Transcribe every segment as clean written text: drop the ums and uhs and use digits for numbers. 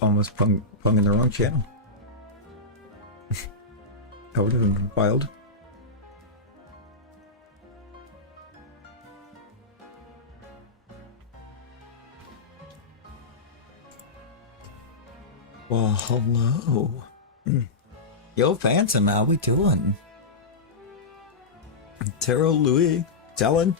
almost pung in the wrong channel. That would have been wild. Well, hello. Yo, Phantom, how we doing? Taro, Louis, Talon.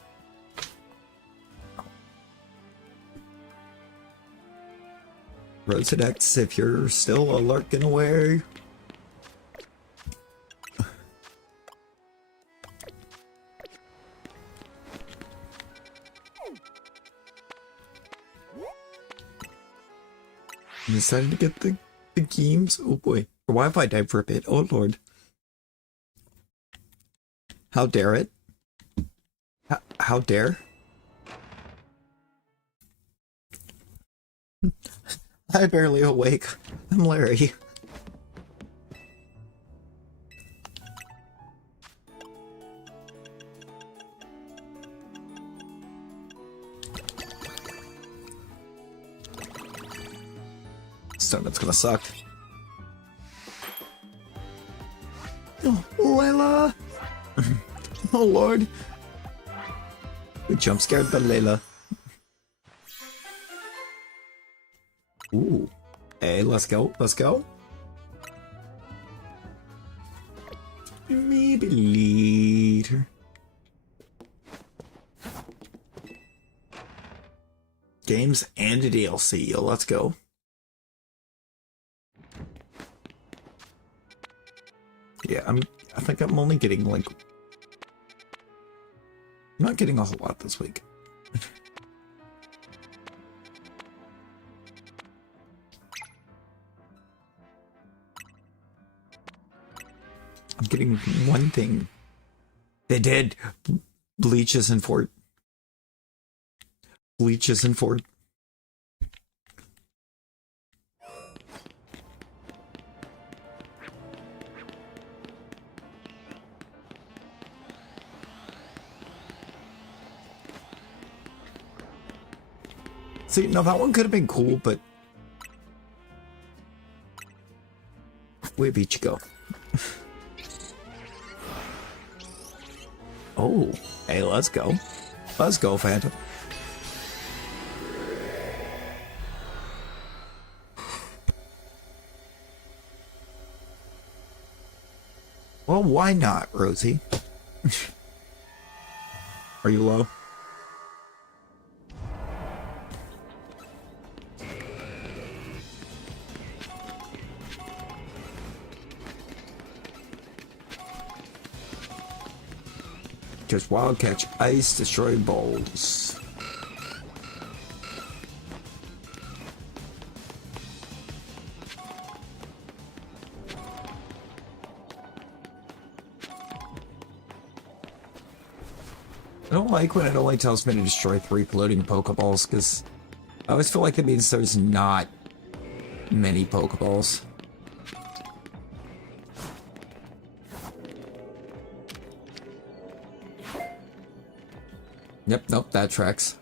Rosedex, if you're still lurking away. I'm decided to get the games. Oh boy. Your Wi-Fi died for a bit. Oh lord. How dare it? How dare? I'm barely awake. I'm Larry. Donut's gonna suck. Oh, Layla! Oh lord. We jump scared the Layla. Ooh. Hey, let's go. Let's go. Maybe later. Games and a DLC. Yo, let's go. Yeah, I think I'm only getting like... I'm not getting a whole lot this week. I'm getting one thing. They did. Bleach isn't for... Bleach isn't for... See, no, that one could have been cool, but... Where beat you go? Oh, hey, let's go. Let's go, Phantom. Well, why not, Rosie? Are you low? Just wild catch ice, destroy balls. I don't like when it only tells me to destroy 3 floating Pokeballs, because I always feel like that means there's not many Pokeballs. Yep, nope, that tracks.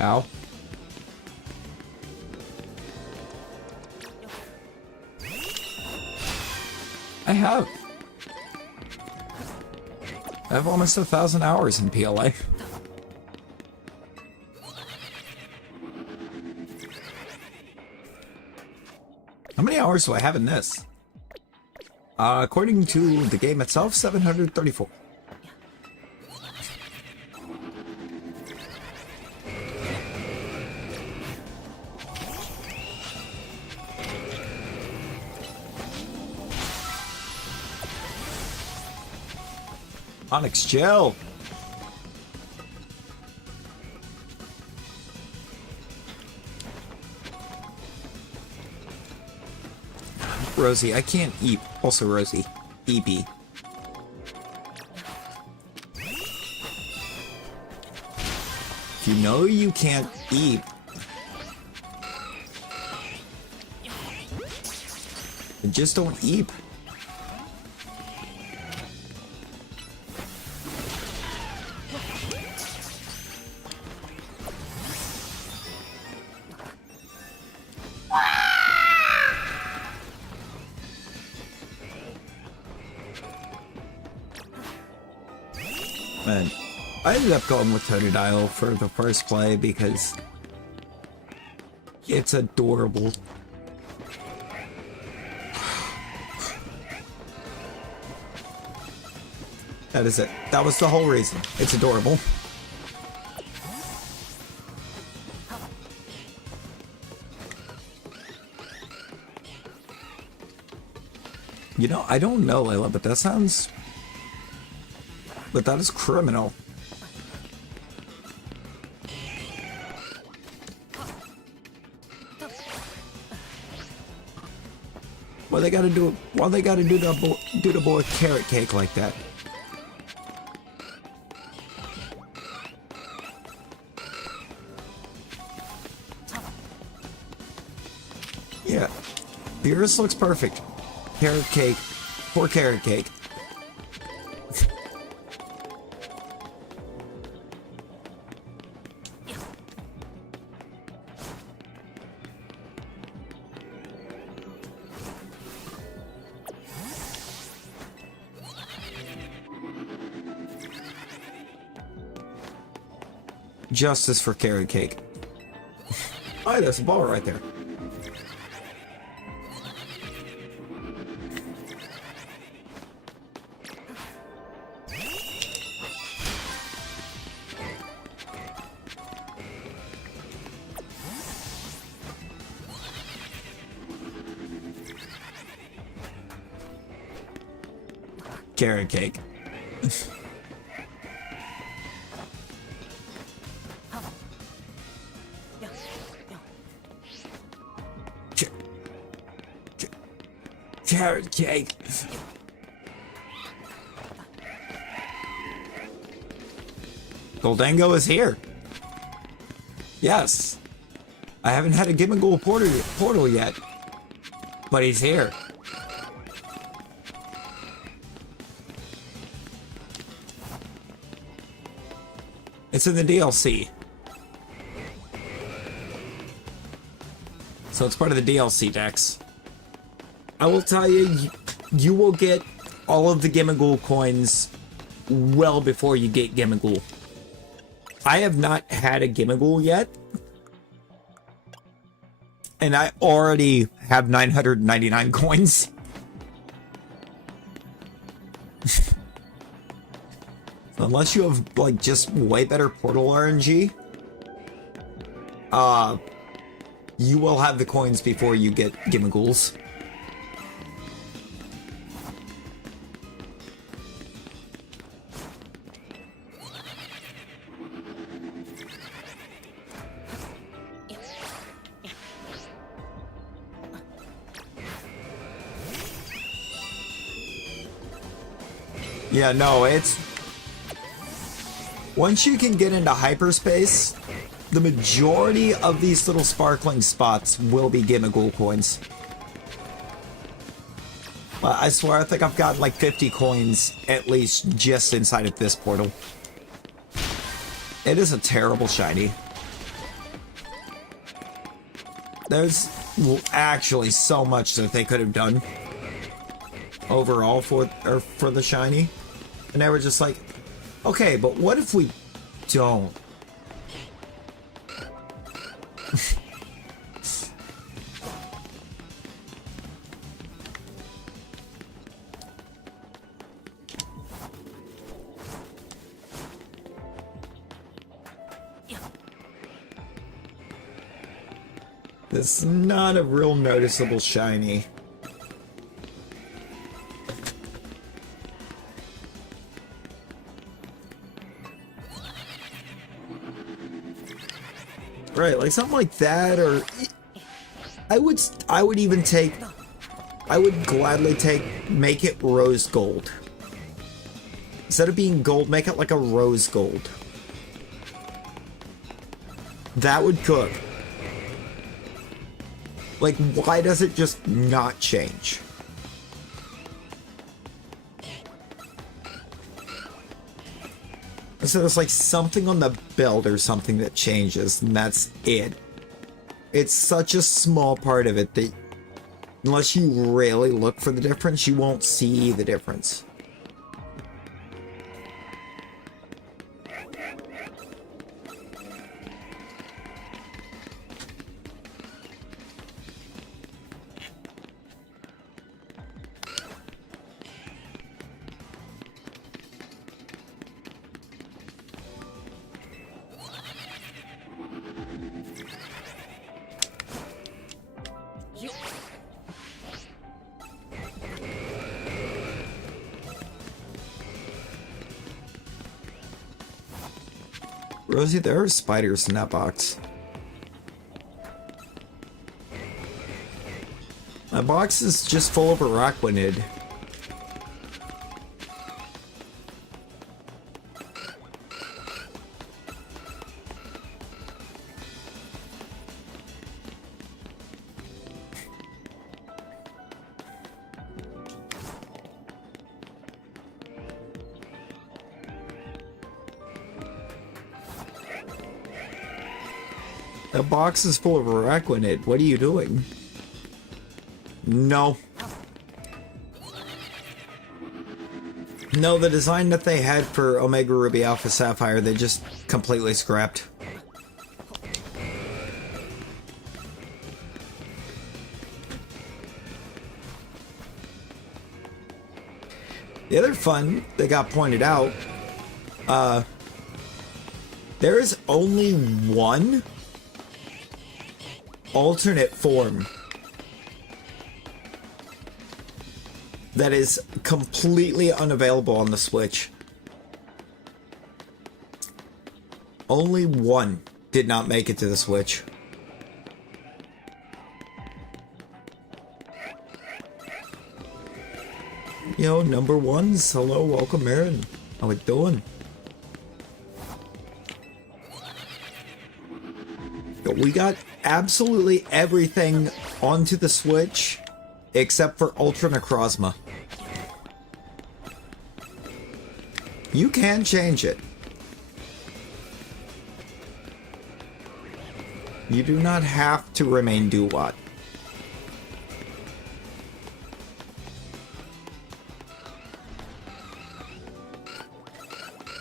Ow. I have almost 1,000 hours in PLA. How many hours do I have in this? According to the game itself, 734. Onyx Gel. Rosie, I can't eat. Also Rosie. EB. If you know you can't eat, then just don't eat. And I ended up going with Totodile for the first play because it's adorable. That is it. That was the whole reason. It's adorable. You know, I don't know, Layla, but that sounds... But that is criminal. Why they gotta do? Why they gotta do the boy carrot cake like that? Yeah, Beerus looks perfect. Carrot cake, poor carrot cake. Justice for carrot cake. Oh, there's a ball right there. Carrot cake. Carrot cake. Goldango is here. Yes. I haven't had a Gimmighoul portal yet, but he's here. It's in the DLC. So it's part of the DLC decks. I will tell you, you will get all of the Gimmighoul coins well before you get Gimmighoul. I have not had a Gimmighoul yet. And I already have 999 coins. Unless you have, like, just way better portal RNG, you will have the coins before you get Gimmighouls. Yeah, no, it's... Once you can get into hyperspace, the majority of these little sparkling spots will be Gimmighoul coins. I swear, I think I've gotten like 50 coins at least just inside of this portal. It is a terrible shiny. There's actually so much that they could have done overall for the shiny. And they were just like, okay, but what if we don't? This is not a real noticeable shiny. Right, like something like that, or I would even take I would gladly make it rose gold. Instead of being gold, make it like a rose gold. That would cook. Like, why does it just not change? So there's like something on the build or something that changes, and that's it. It's such a small part of it that unless you really look for the difference, you won't see the difference. Rosie, there are spiders in that box. My box is just full of arachnid. The box is full of arachnid. What are you doing? No. No, the design that they had for Omega Ruby Alpha Sapphire, they just completely scrapped. The other fun that got pointed out, there is only one alternate form that is completely unavailable on the Switch. Only one did not make it to the Switch. Yo, number ones, hello, welcome, Aaron. How we doing? Yo, we got absolutely everything onto the Switch except for Ultra Necrozma. You can change it. You do not have to remain Duat.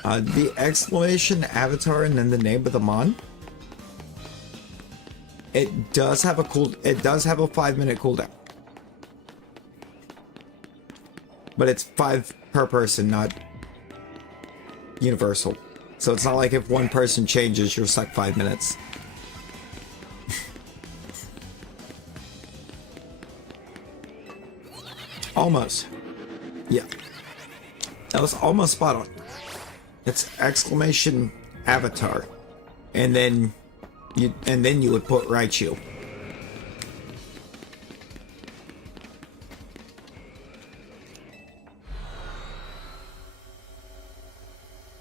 The exclamation avatar and then the name of the mon. It does have a 5-minute cooldown. But it's 5 per person, not universal. So it's not like if one person changes, you're stuck 5 minutes. Almost. Yeah. That was almost spot on. It's exclamation avatar. And then you would put Raichu.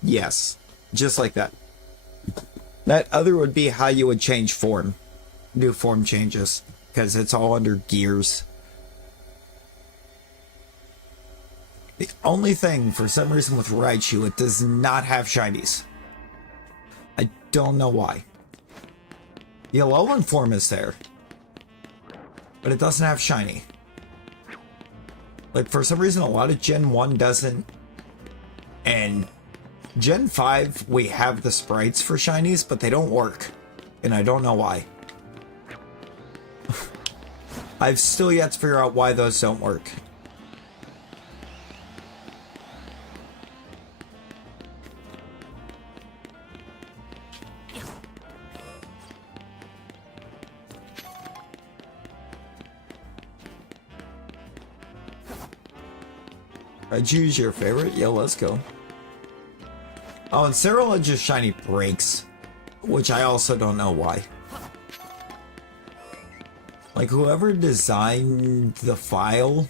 Yes, just like that. That other would be how you would change form. Do form changes, because it's all under gears. The only thing, for some reason with Raichu, it does not have shinies. I don't know why. The Alolan form is there, but it doesn't have shiny. Like, for some reason, a lot of Gen 1 doesn't, and Gen 5, we have the sprites for shinies, but they don't work, and I don't know why. I've still yet to figure out why those don't work. Raichu's your favorite? Yeah, let's go. Oh, and Cyril just shiny breaks, which I also don't know why. Like, whoever designed the file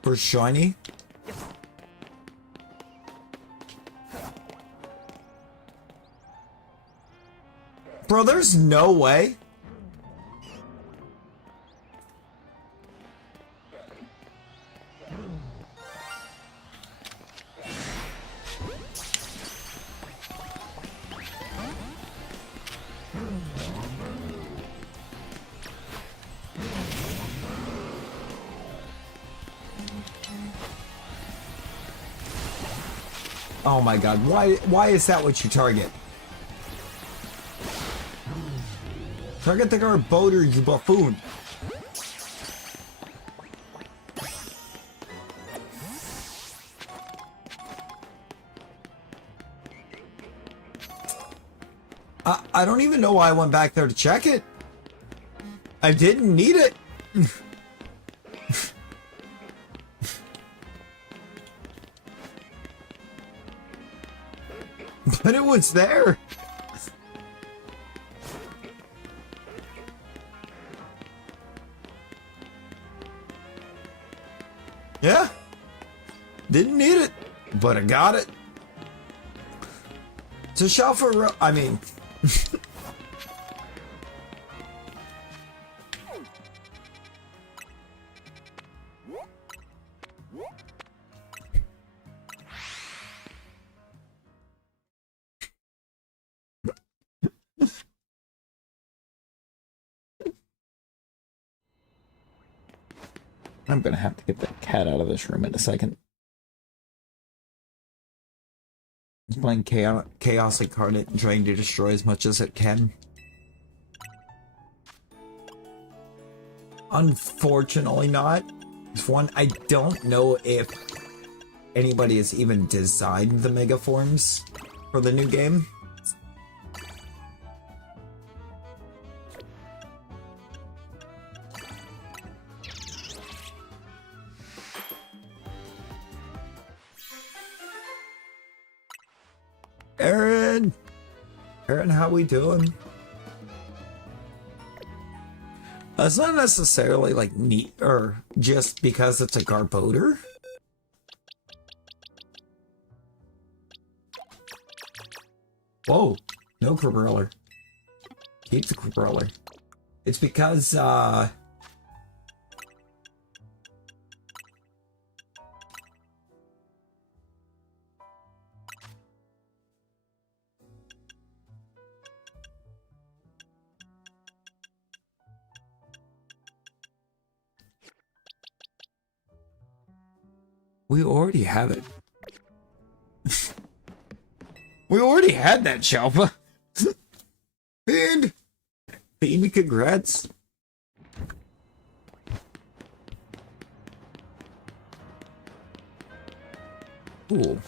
for Shiny. Bro, there's no way. Oh my god, why is that what you target? Target the guard boater, you buffoon. I don't even know why I went back there to check it. I didn't need it. But it was there. Yeah. Didn't need it, but I got it. So Shalpha, I mean... I'm gonna have to get that cat out of this room in a second. It's playing Chaos Incarnate and trying to destroy as much as it can. Unfortunately not. For one, I don't know if anybody has even designed the Mega Forms for the new game. Aaron, how we doing? It's not necessarily like neat or just because it's a Garbodor. Whoa, no Crabrawler. Keep the Crabrawler. It's because we already have it. We already had that, Shalpha. And congrats. Cool.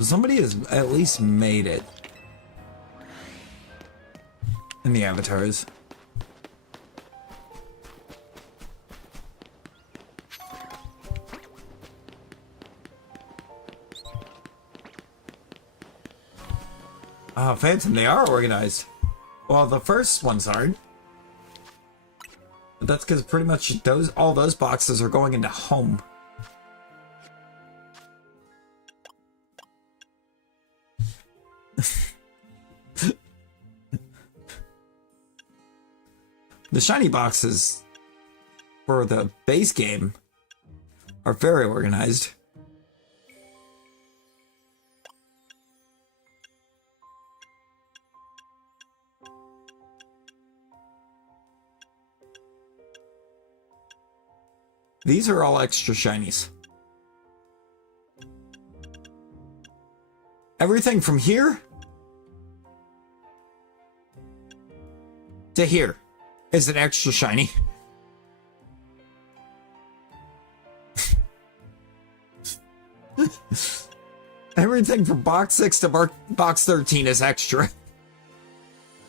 Somebody has at least made it in the avatars. Phantom, they are organized. Well, the first ones aren't. But that's because pretty much all those boxes are going into home. The shiny boxes for the base game are very organized. These are all extra shinies. Everything from here to here is an extra shiny. Everything from box 6 to box 13 is extra.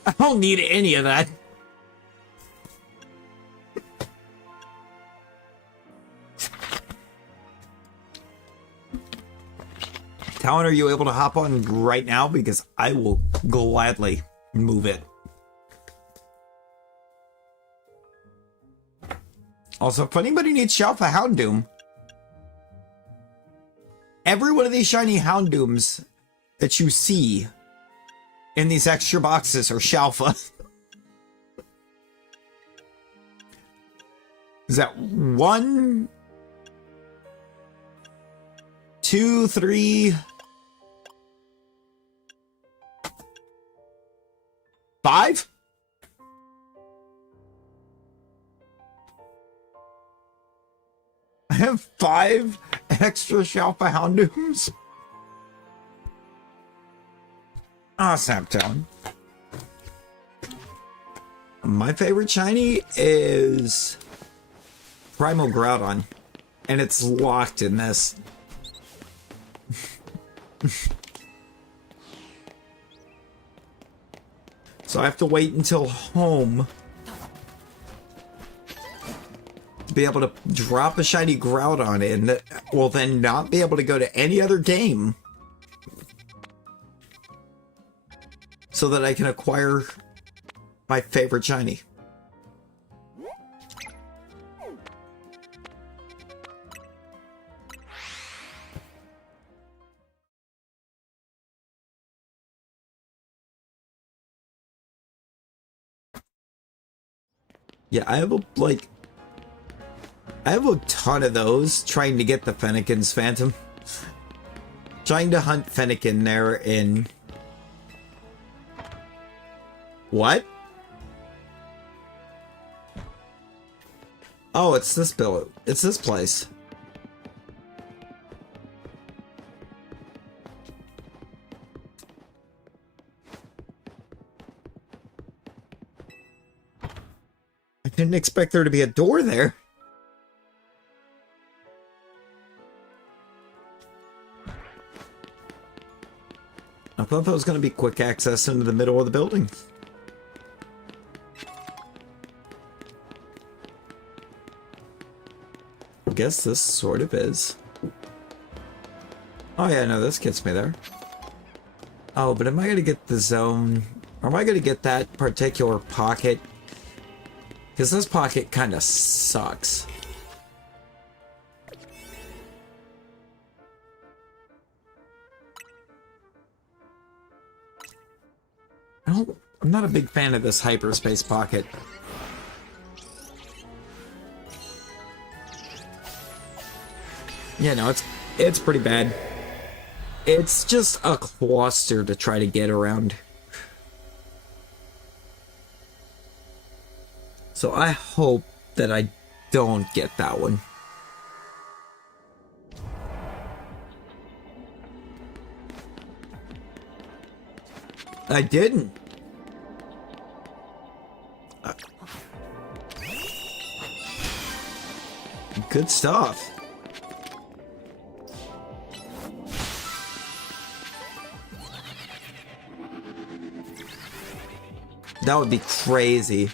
I don't need any of that. Talon, are you able to hop on right now? Because I will gladly move it. Also, if anybody needs Shalpha Houndoom, every one of these shiny Houndooms that you see in these extra boxes are Shalpha. Is that 1, 2, 3, 5? I have 5 extra Shalpha Houndooms. Ah, Snaptown. My favorite shiny is Primal Groudon, and it's locked in this. So I have to wait until home to be able to drop a shiny Groudon in that will then not be able to go to any other game so that I can acquire my favorite shiny. Yeah, I have a ton of those trying to get the Fennekin's Phantom. Trying to hunt Fennekin there in... What? Oh, it's this bill. It's this place. I didn't expect there to be a door there. I thought that was going to be quick access into the middle of the building. I guess this sort of is. Oh yeah, no, this gets me there. Oh, but am I going to get the zone? Or am I going to get that particular pocket? Because this pocket kind of sucks. I'm not a big fan of this hyperspace pocket. Yeah, no, it's pretty bad. It's just a cluster to try to get around. So I hope that I don't get that one. I didn't. Good stuff. That would be crazy.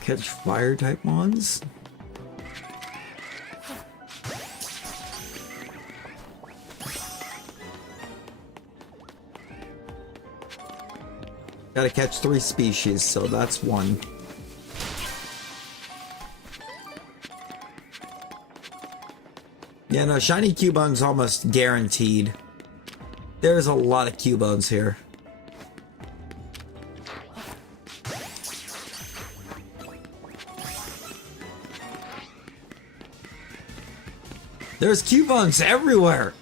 Catch fire type mons? Gotta catch 3 species, so that's 1. Yeah, no, shiny Cubone's almost guaranteed. There's a lot of Cubones here. There's Cubones everywhere!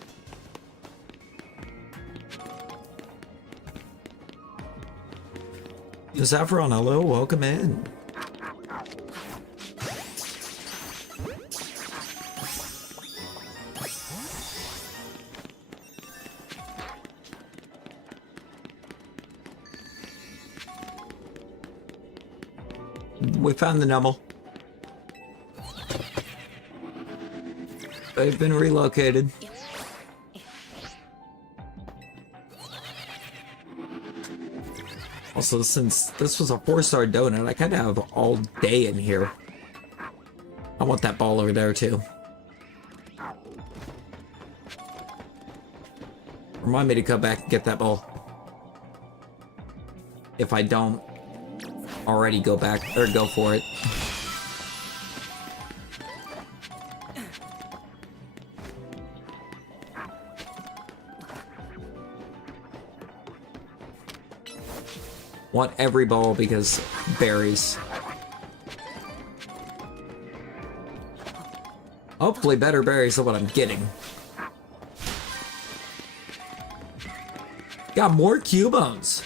Saffron, hello, welcome in. We found the Numel. They've been relocated. also, since this was a 4-star donut, I kind of have all day in here. I want that ball over there, too. Remind me to come back and get that ball. If I don't already go back, or go for it. Want every ball because berries. Hopefully better berries than what I'm getting. Got more Cubones.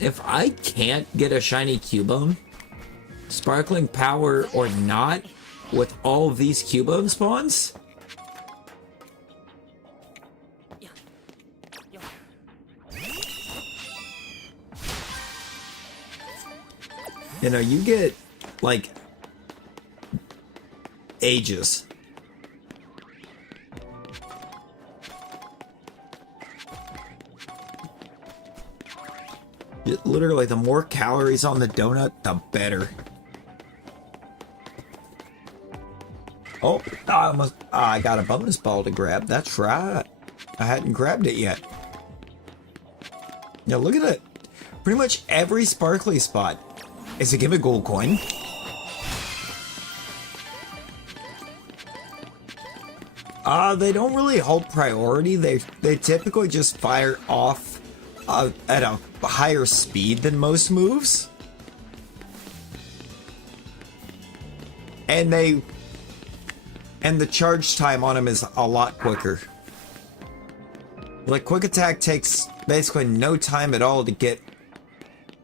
If I can't get a shiny Cubone, Sparkling Power or not, with all of these Cubone spawns, you know, you get, like, ages. Literally, the more calories on the donut, the better. Oh, I got a bonus ball to grab. That's right. I hadn't grabbed it yet. Now, look at it. Pretty much every sparkly spot is a give a gold coin. They don't really hold priority. They typically just fire off at a higher speed than most moves. And the charge time on them is a lot quicker. Like, quick attack takes basically no time at all to get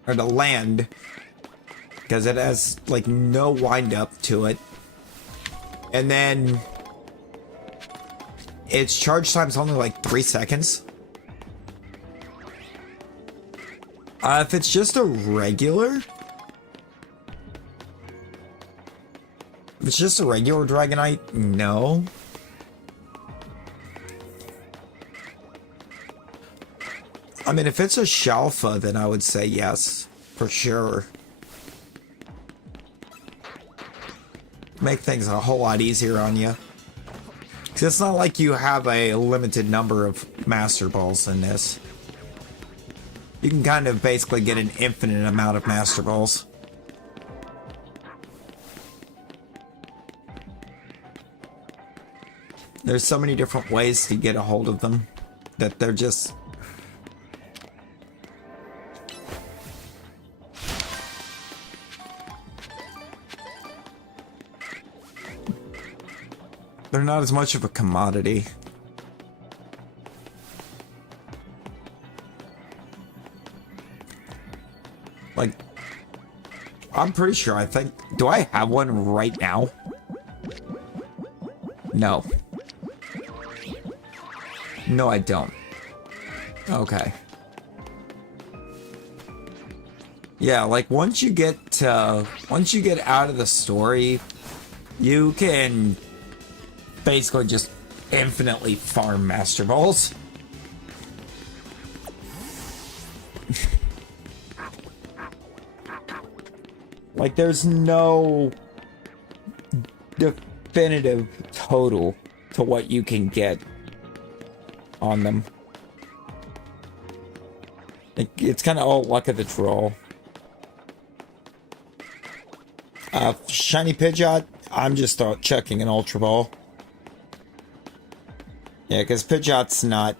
or to land, because it has like no wind up to it. And then its charge time's only like 3 seconds. If it's just a regular, if it's just a regular Dragonite, no. I mean, if it's a Shalpha, then I would say yes, for sure. Make things a whole lot easier on you. Because it's not like you have a limited number of Master Balls in this. You can kind of basically get an infinite amount of Master Balls. There's so many different ways to get a hold of them that they're just... they're not as much of a commodity. Like, I'm pretty sure, I think... do I have one right now? No. No, I don't. Okay. Yeah, like, once you get out of the story, you can basically just infinitely farm Master Balls. Like, there's no definitive total to what you can get on them. It's kind of all luck of the draw. Shiny Pidgeot, I'm just checking an Ultra Ball. Yeah, because Pidgeot's not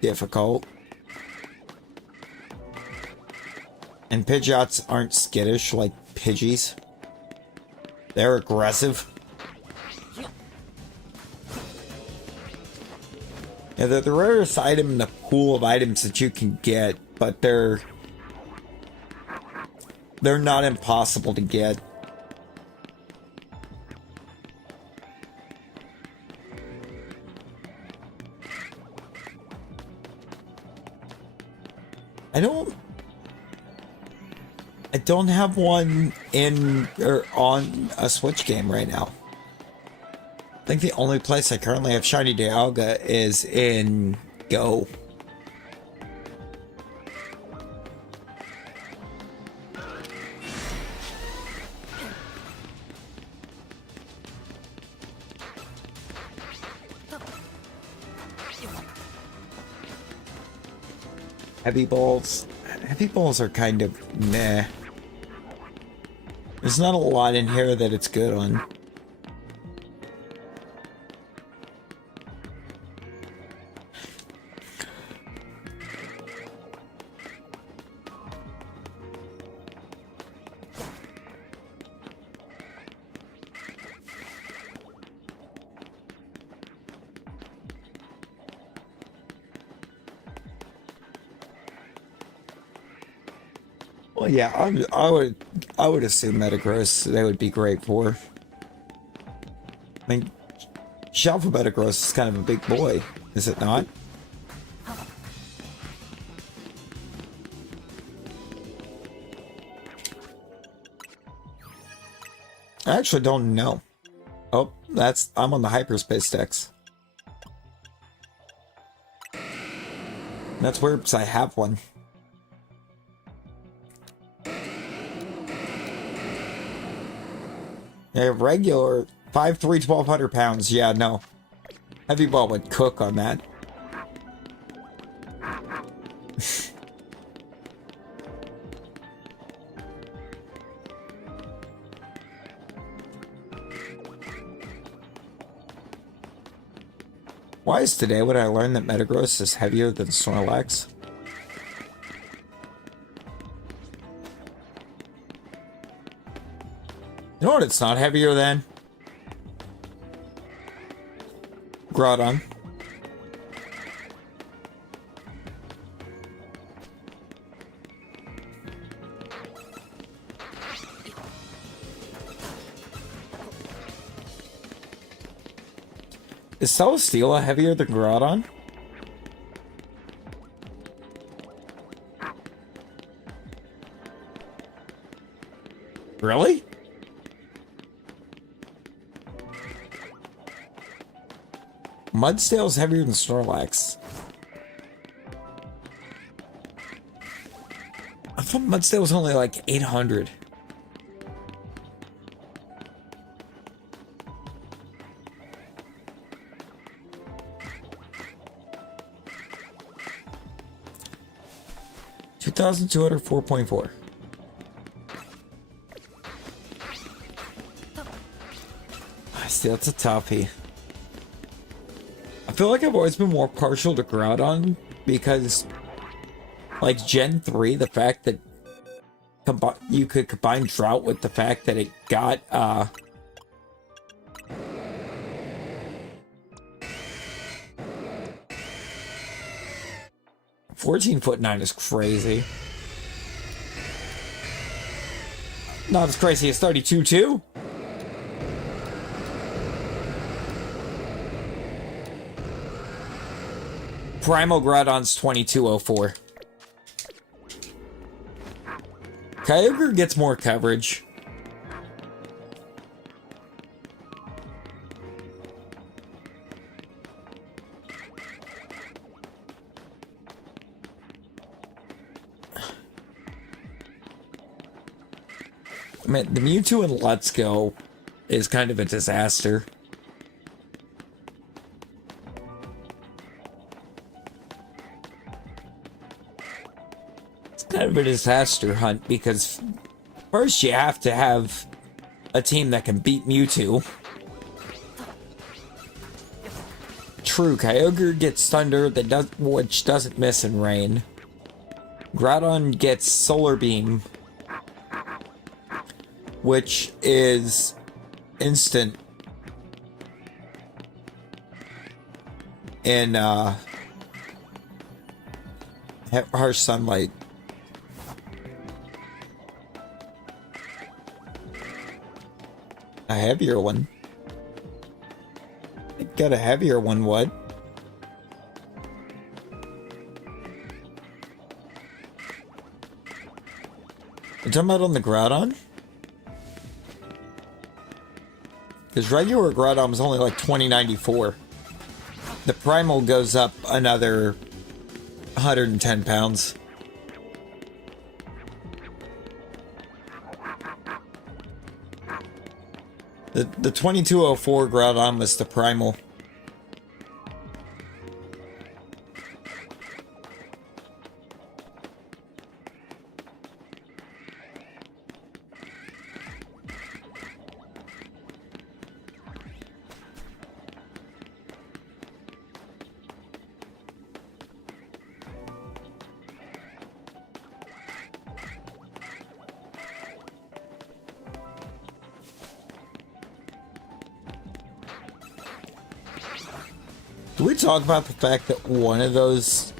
difficult. And Pidgeots aren't skittish like Pidgeys. They're aggressive. Yeah, they're the rarest item in the pool of items that you can get, but they're not impossible to get. I don't have one in or on a Switch game right now. I think the only place I currently have Shiny Dialga is in Go. Heavy balls. Heavy balls are kind of meh. There's not a lot in here that it's good on. Well, yeah, I would assume Metagross they would be great for. I mean, Shalpha Metagross is kind of a big boy, is it not? I actually don't know. Oh, I'm on the Hyperspace decks. That's weird because I have one. A regular 5'3", 1,200 pounds. Yeah, no. Heavy ball would cook on that. Why is today when I learned that Metagross is heavier than Snorlax? You know what it's not heavier than? Groudon. Is Celesteela heavier than Groudon? Really? Mudstale's heavier than Snorlax. I thought Mudstale was only like 800. $2,200, 4.4. I see, that's a toughie. I feel like I've always been more partial to Groudon because, like, Gen 3, the fact that you could combine Drought with the fact that it got, 14'9" is crazy. Not as crazy as 32 too. Primal Groudon's 2204. Kyogre gets more coverage. I mean, the Mewtwo in Let's Go is kind of a disaster. It's kind of a disaster hunt because first you have to have a team that can beat Mewtwo. True, Kyogre gets Thunder which doesn't miss in rain. Groudon gets Solar Beam, which is instant in harsh sunlight. A heavier one. I got a heavier one, what? You talking about on the Groudon? Because regular Groudon was only like 2094. The Primal goes up another 110 pounds. The 2204 Groudon was the Primal. Do we talk about the fact that one of those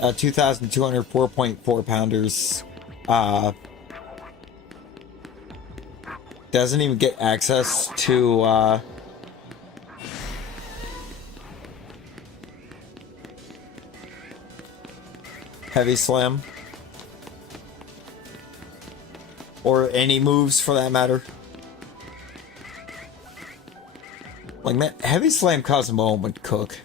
2,200 4.4 pounders doesn't even get access to Heavy Slam? Or any moves for that matter? Like, man, Heavy Slam Cosmo would cook.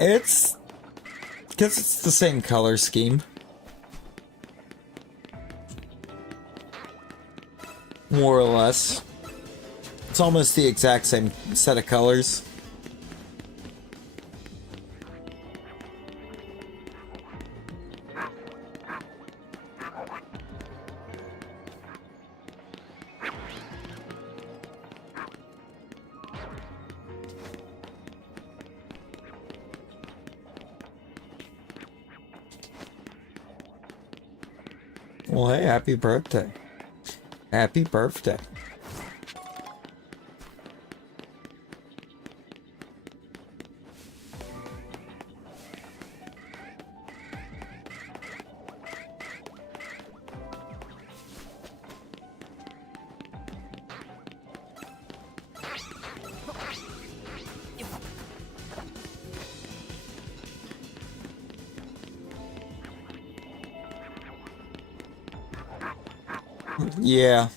It's... because it's the same color scheme. More or less. It's almost the exact same set of colors. Well, hey, happy birthday. Happy birthday. Yeah.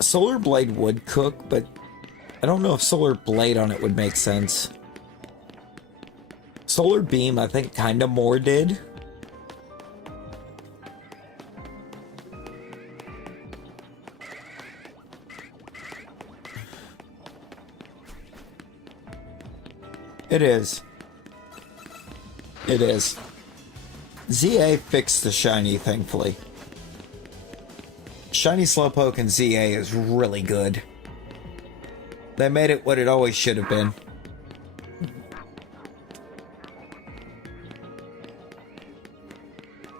Solar Blade would cook, but I don't know if Solar Blade on it would make sense. Solar Beam, I think, kind of more did. It is. It is. ZA fixed the shiny, thankfully. Shiny Slowpoke and ZA is really good. They made it what it always should have been.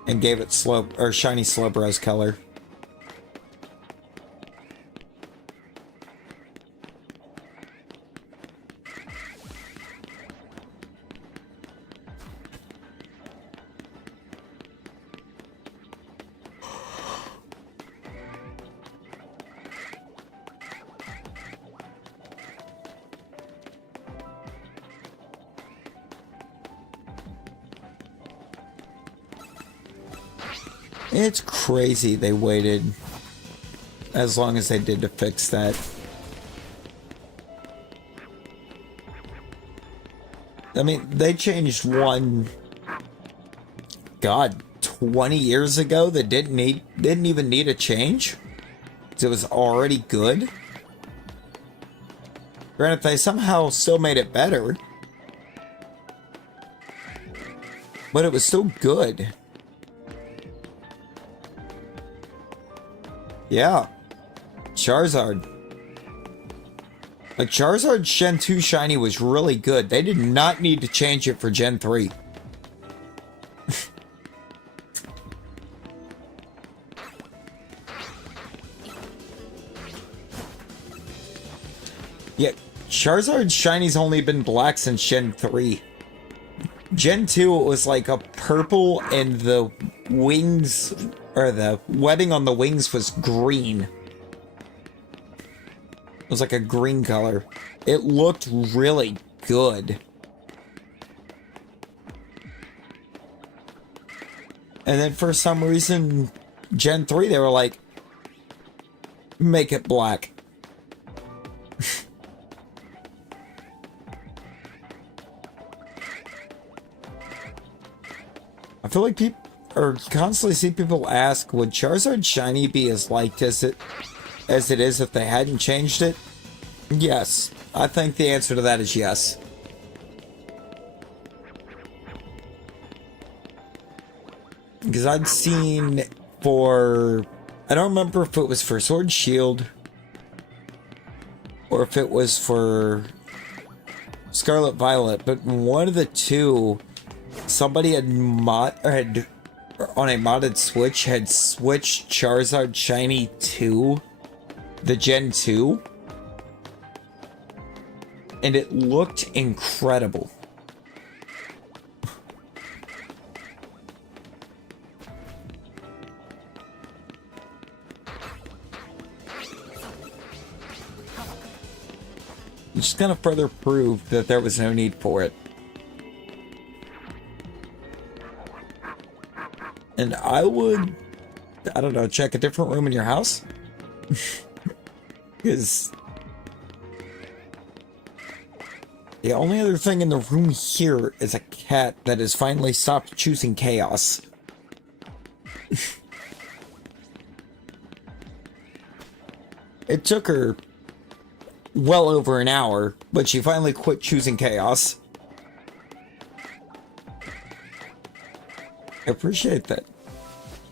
And gave it shiny Slowbro's color. It's crazy they waited as long as they did to fix that. I mean, they changed one, God, 20 years ago that didn't even need a change. 'Cause it was already good. Granted, they somehow still made it better. But it was still good. Yeah. Charizard. Like, Charizard Gen 2 Shiny was really good. They did not need to change it for Gen 3. Yeah, Charizard Shiny's only been black since Gen 3. Gen 2 was like a purple and the wings, or the webbing on the wings was green. It was like a green color. It looked really good. And then for some reason, Gen 3, they were like, make it black. I feel like people, or constantly see people ask, would Charizard Shiny be as liked as it is if they hadn't changed it? Yes. I think the answer to that is yes. Because I'd seen for, I don't remember if it was for Sword Shield or if it was for Scarlet Violet, but one of the two, somebody had on a modded Switch had switched Charizard Shiny to the Gen 2, and it looked incredible. It just kind of further proved that there was no need for it. And I would, I don't know, check a different room in your house. Because the only other thing in the room here is a cat that has finally stopped choosing chaos. It took her well over an hour, but she finally quit choosing chaos. I appreciate that.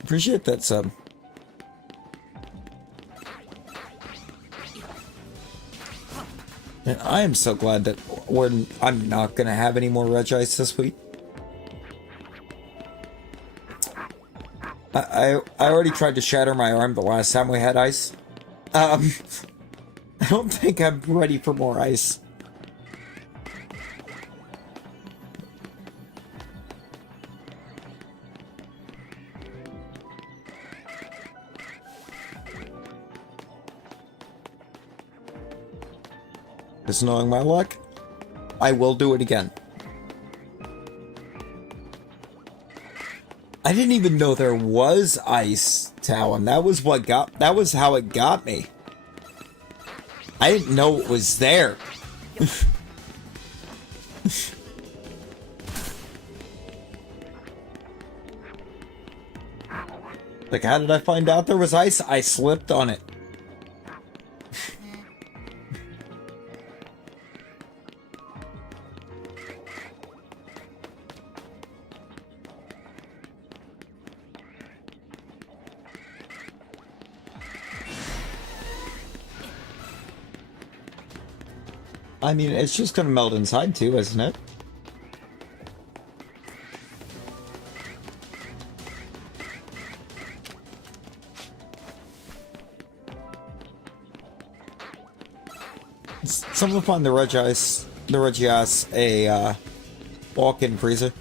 Appreciate that sub. And I am so glad that I'm not gonna have any more Regice this week. I already tried to shatter my arm the last time we had ice. I don't think I'm ready for more ice. Just knowing my luck, I will do it again. I didn't even know there was ice, Talon. That was how it got me. I didn't know it was there. Like, how did I find out there was ice? I slipped on it. I mean, it's just gonna melt inside too, isn't it? Someone find the Regice a walk-in freezer.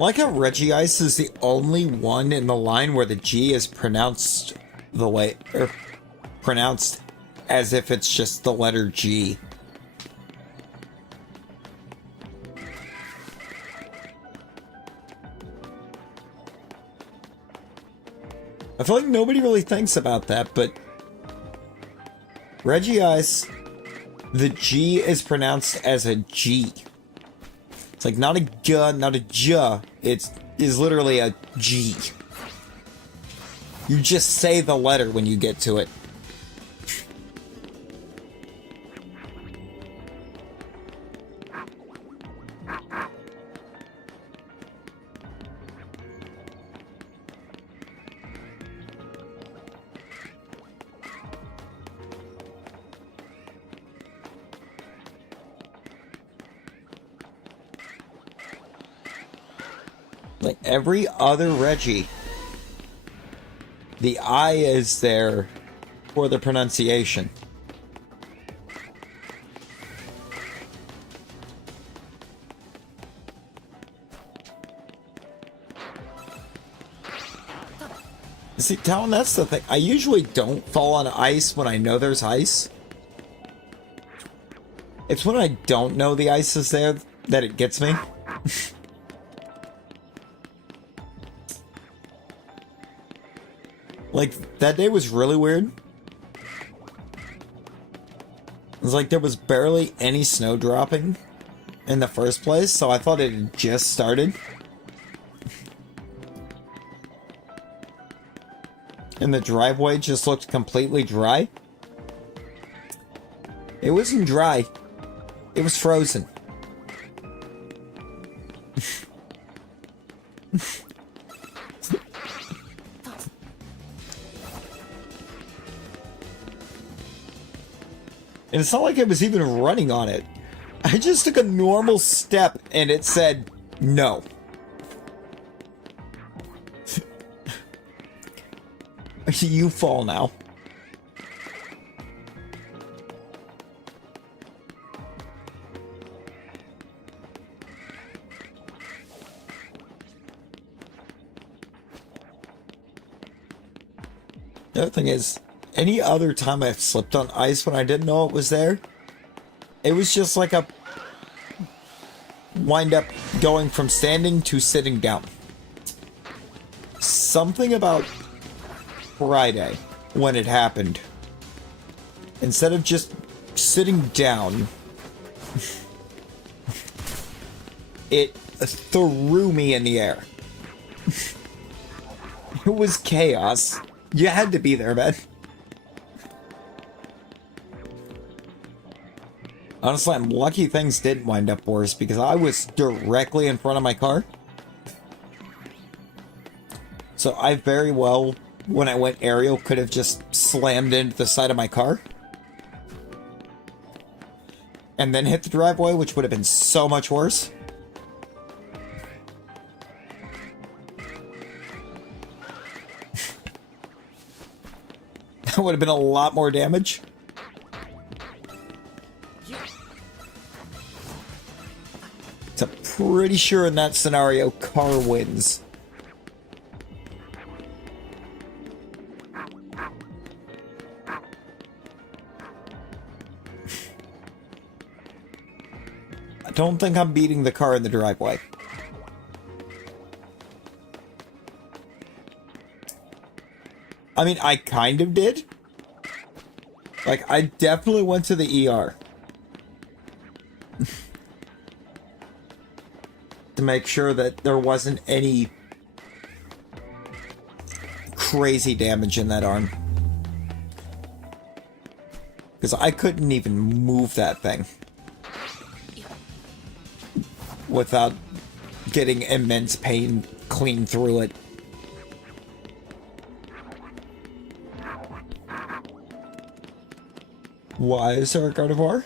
Like how Regice is the only one in the line where the G is pronounced the way, or pronounced as if it's just the letter G. I feel like nobody really thinks about that, but Regice, the G is pronounced as a G. It's like not a G, not a J. It is literally a G. You just say the letter when you get to it. Like every other Reggie The I is there for the pronunciation. See, Talon, that's the thing. I usually don't fall on ice when I know there's ice. It's when I don't know the ice is there that it gets me. Like, that day was really weird. It was like there was barely any snow dropping in the first place, so I thought it had just started. And the driveway just looked completely dry. It wasn't dry. It was frozen. And it's not like I was even running on it. I just took a normal step and it said no. You fall now. The other thing is, any other time I've slipped on ice when I didn't know it was there, it was just like a wind up going from standing to sitting down. Something about Friday when it happened, instead of just sitting down, it threw me in the air. It was chaos. You had to be there, man. Honestly, I'm lucky things didn't wind up worse because I was directly in front of my car. So I very well, when I went aerial, could have just slammed into the side of my car. And then hit the driveway, which would have been so much worse. That would have been a lot more damage. So I'm pretty sure in that scenario, car wins. I don't think I'm beating the car in the driveway. I mean, I kind of did. Like, I definitely went to the ER. To make sure that there wasn't any crazy damage in that arm. Because I couldn't even move that thing without getting immense pain clean through it. Why is there a Gardevoir?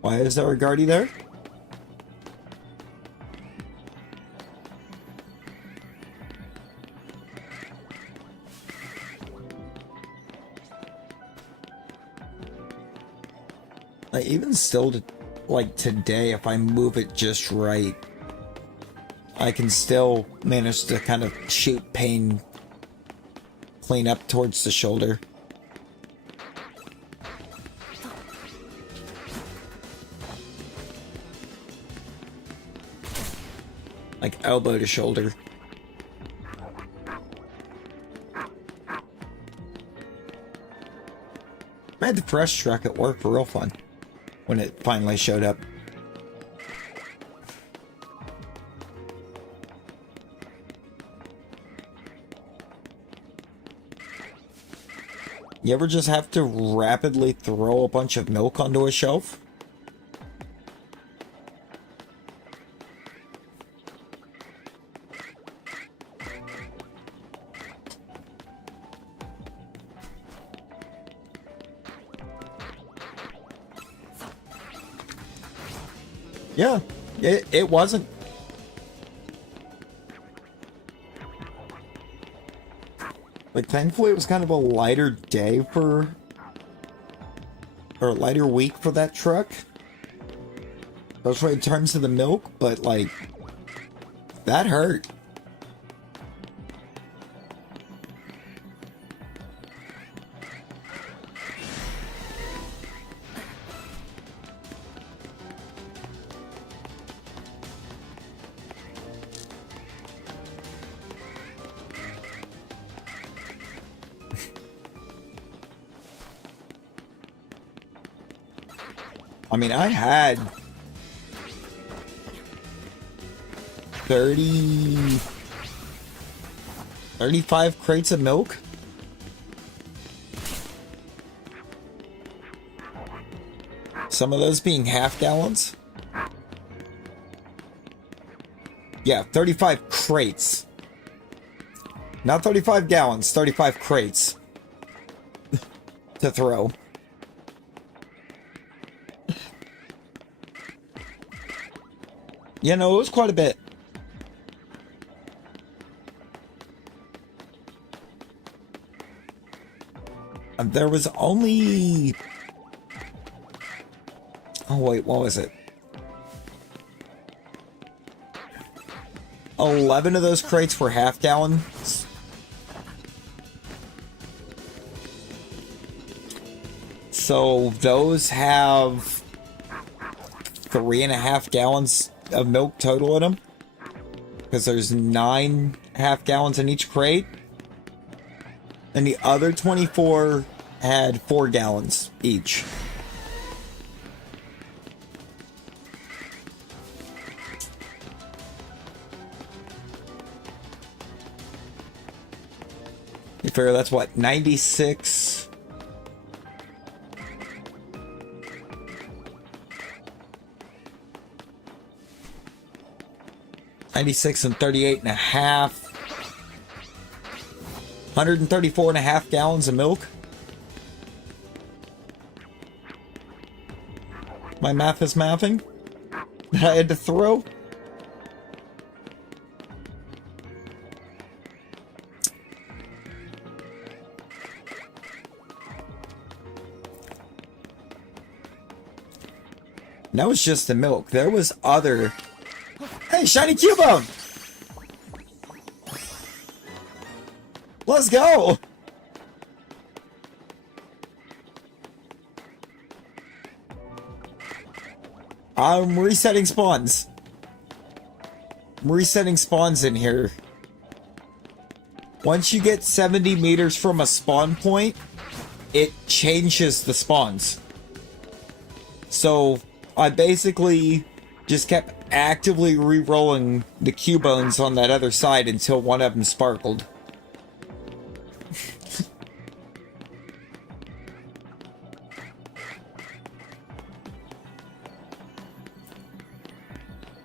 Why is there a Guardy there? Like, even still, like today, if I move it just right, I can still manage to kind of shoot pain clean up towards the shoulder. Like elbow to shoulder. I had the press truck at work for real fun when it finally showed up. You ever just have to rapidly throw a bunch of milk onto a shelf? Yeah, it wasn't. Like, thankfully, it was kind of a lighter day for, or a lighter week for that truck. Especially in terms of the milk, but, like, that hurt. I mean, I had 35 crates of milk. Some of those being half gallons. Yeah, 35 crates. Not 35 gallons, 35 crates to throw. Yeah, no, it was quite a bit. There was only... Oh, wait, what was it? 11 of those crates were half gallons. So those have 3.5 gallons of milk total in them. Because there's 9 half gallons in each crate. And the other 24 had 4 gallons each. You figure that's what, 96? And 38.5. 134.5 gallons of milk. My math is mathing. That I had to throw. And that was just the milk. There was other... Hey, shiny Cubone! Let's go! I'm resetting spawns. I'm resetting spawns in here. Once you get 70 meters from a spawn point, it changes the spawns. So I basically just kept actively re-rolling the Cubones on that other side until one of them sparkled.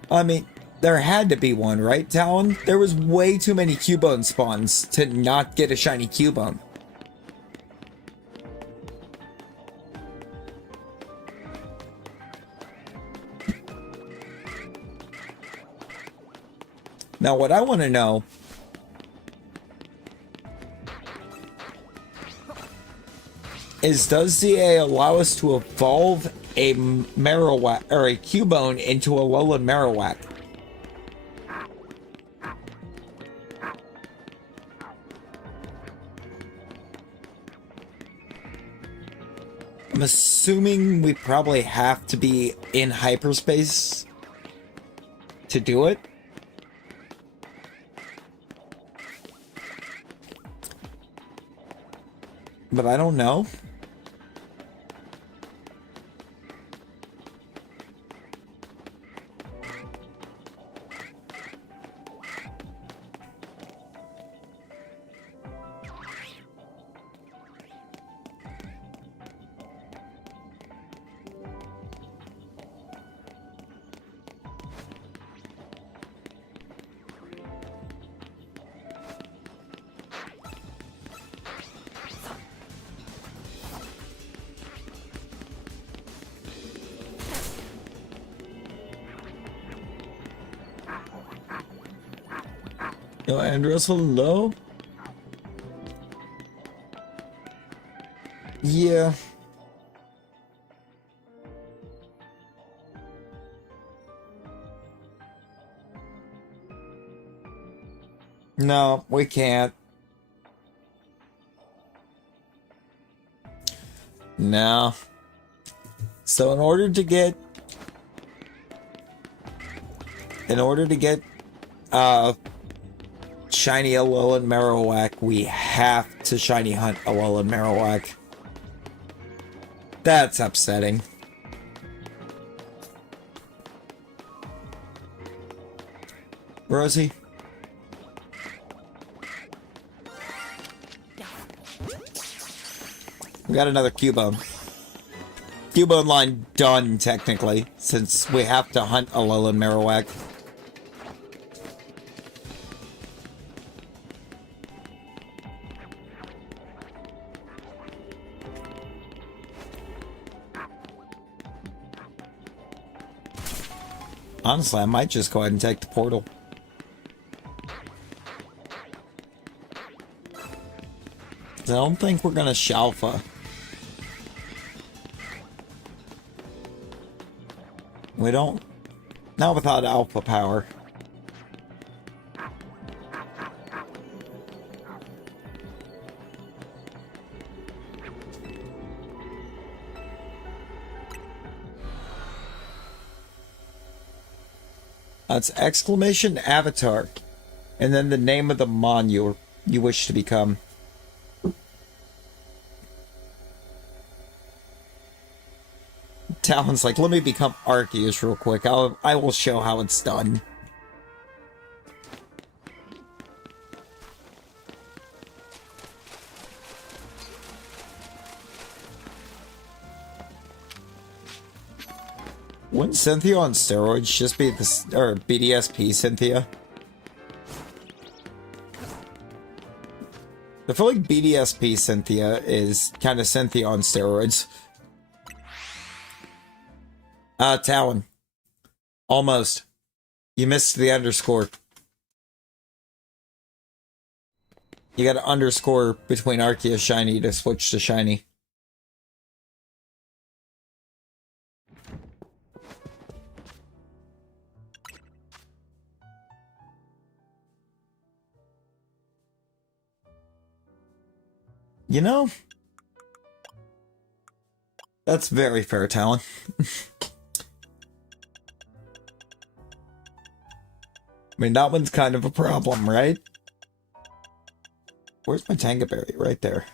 I mean, there had to be one, right, Talon? There was way too many Cubone spawns to not get a shiny Cubone. Now, what I want to know is, does ZA allow us to evolve a Marowak or a Cubone into a Alolan Marowak? I'm assuming we probably have to be in hyperspace to do it. But I don't know. Yo, Andres, hello. Yeah. No, we can't. No. So in order to get shiny Alolan Marowak, we have to shiny hunt Alolan Marowak. That's upsetting. Rosie? We got another Cubone. Cubone line done, technically, since we have to hunt Alolan Marowak. Honestly, I might just go ahead and take the portal. I don't think we're gonna Shalpha. We don't. Not without alpha power. That's exclamation avatar. And then the name of the mon you wish to become. Talon's like, let me become Arceus real quick. I will show how it's done. Wouldn't Cynthia on steroids just be this, or BDSP Cynthia? I feel like BDSP Cynthia is kind of Cynthia on steroids. Talon. Almost. You missed the underscore. You got to underscore between Arceus Shiny to switch to Shiny. You know, that's very fair, Talon. I mean, that one's kind of a problem, right? Where's my Tanga Berry? Right there.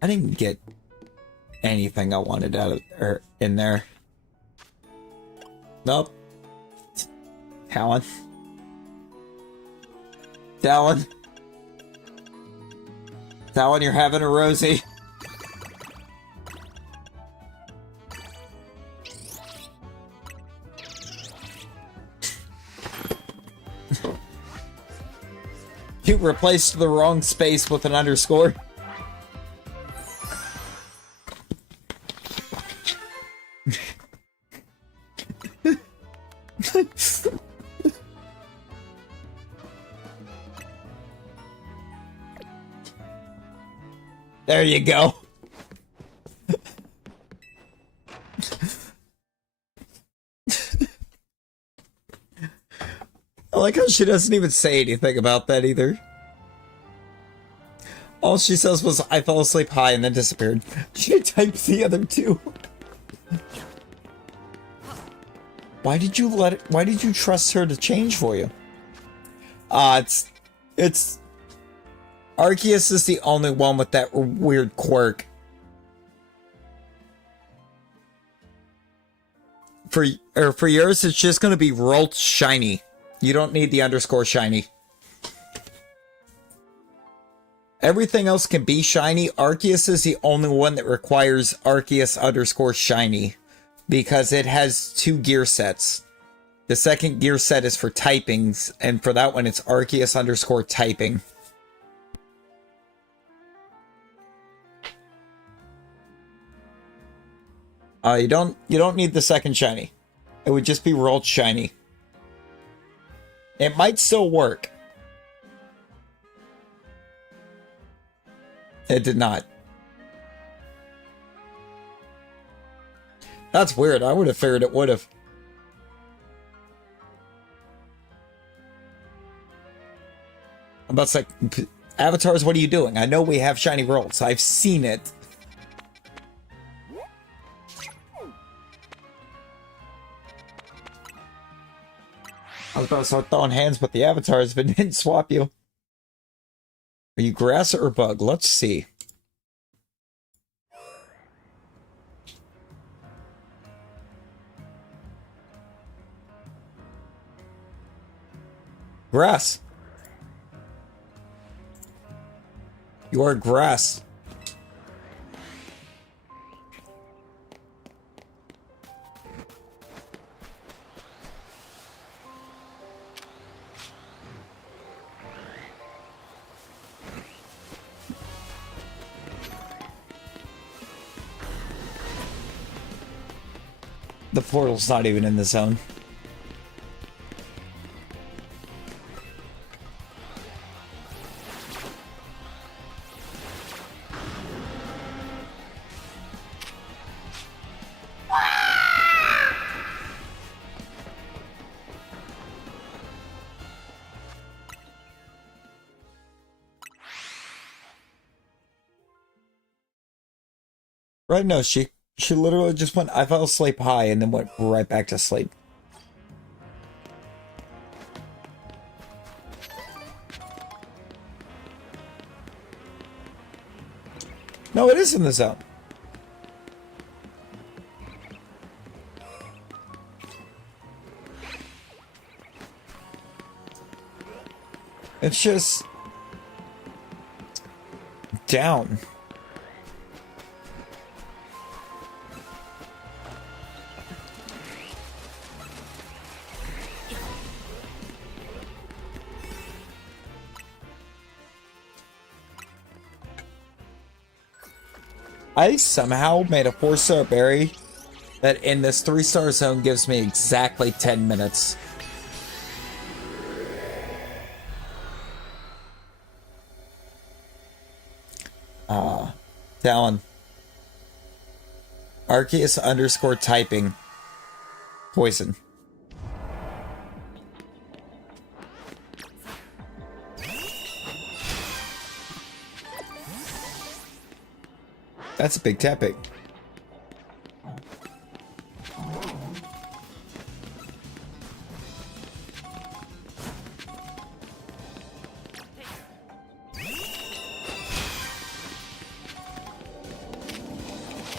I didn't get anything I wanted out of or in there. Nope. Talon. Talon. Talon, you're having a Rosie. You replaced the wrong space with an underscore. There you go. I like how she doesn't even say anything about that either. All she says was, I fell asleep high and then disappeared. She typed the other two. Why did you trust her to change for you? It's Arceus is the only one with that weird quirk. For yours, it's just gonna be rolled shiny. You don't need the underscore shiny. Everything else can be shiny. Arceus is the only one that requires Arceus underscore shiny because it has 2 gear sets. The second gear set is for typings, and for that one, it's Arceus underscore typing. You don't need the second shiny. It would just be rolled shiny. It might still work. It did not. That's weird. I would have figured it would have. I'm about to say, Avatars, what are you doing? I know we have shiny worlds. I've seen it. I was about to start throwing hands with the Avatars, but didn't swap you. Are you grass or bug? Let's see. Grass. You are grass. The portal's not even in the zone. Right, no, she literally just went, I fell asleep high and then went right back to sleep. No, it is in the zone. It's just down. I somehow made a 4-star berry that in this 3-star zone gives me exactly 10 minutes. Talon. Arceus underscore typing. Poison. That's a big tapping.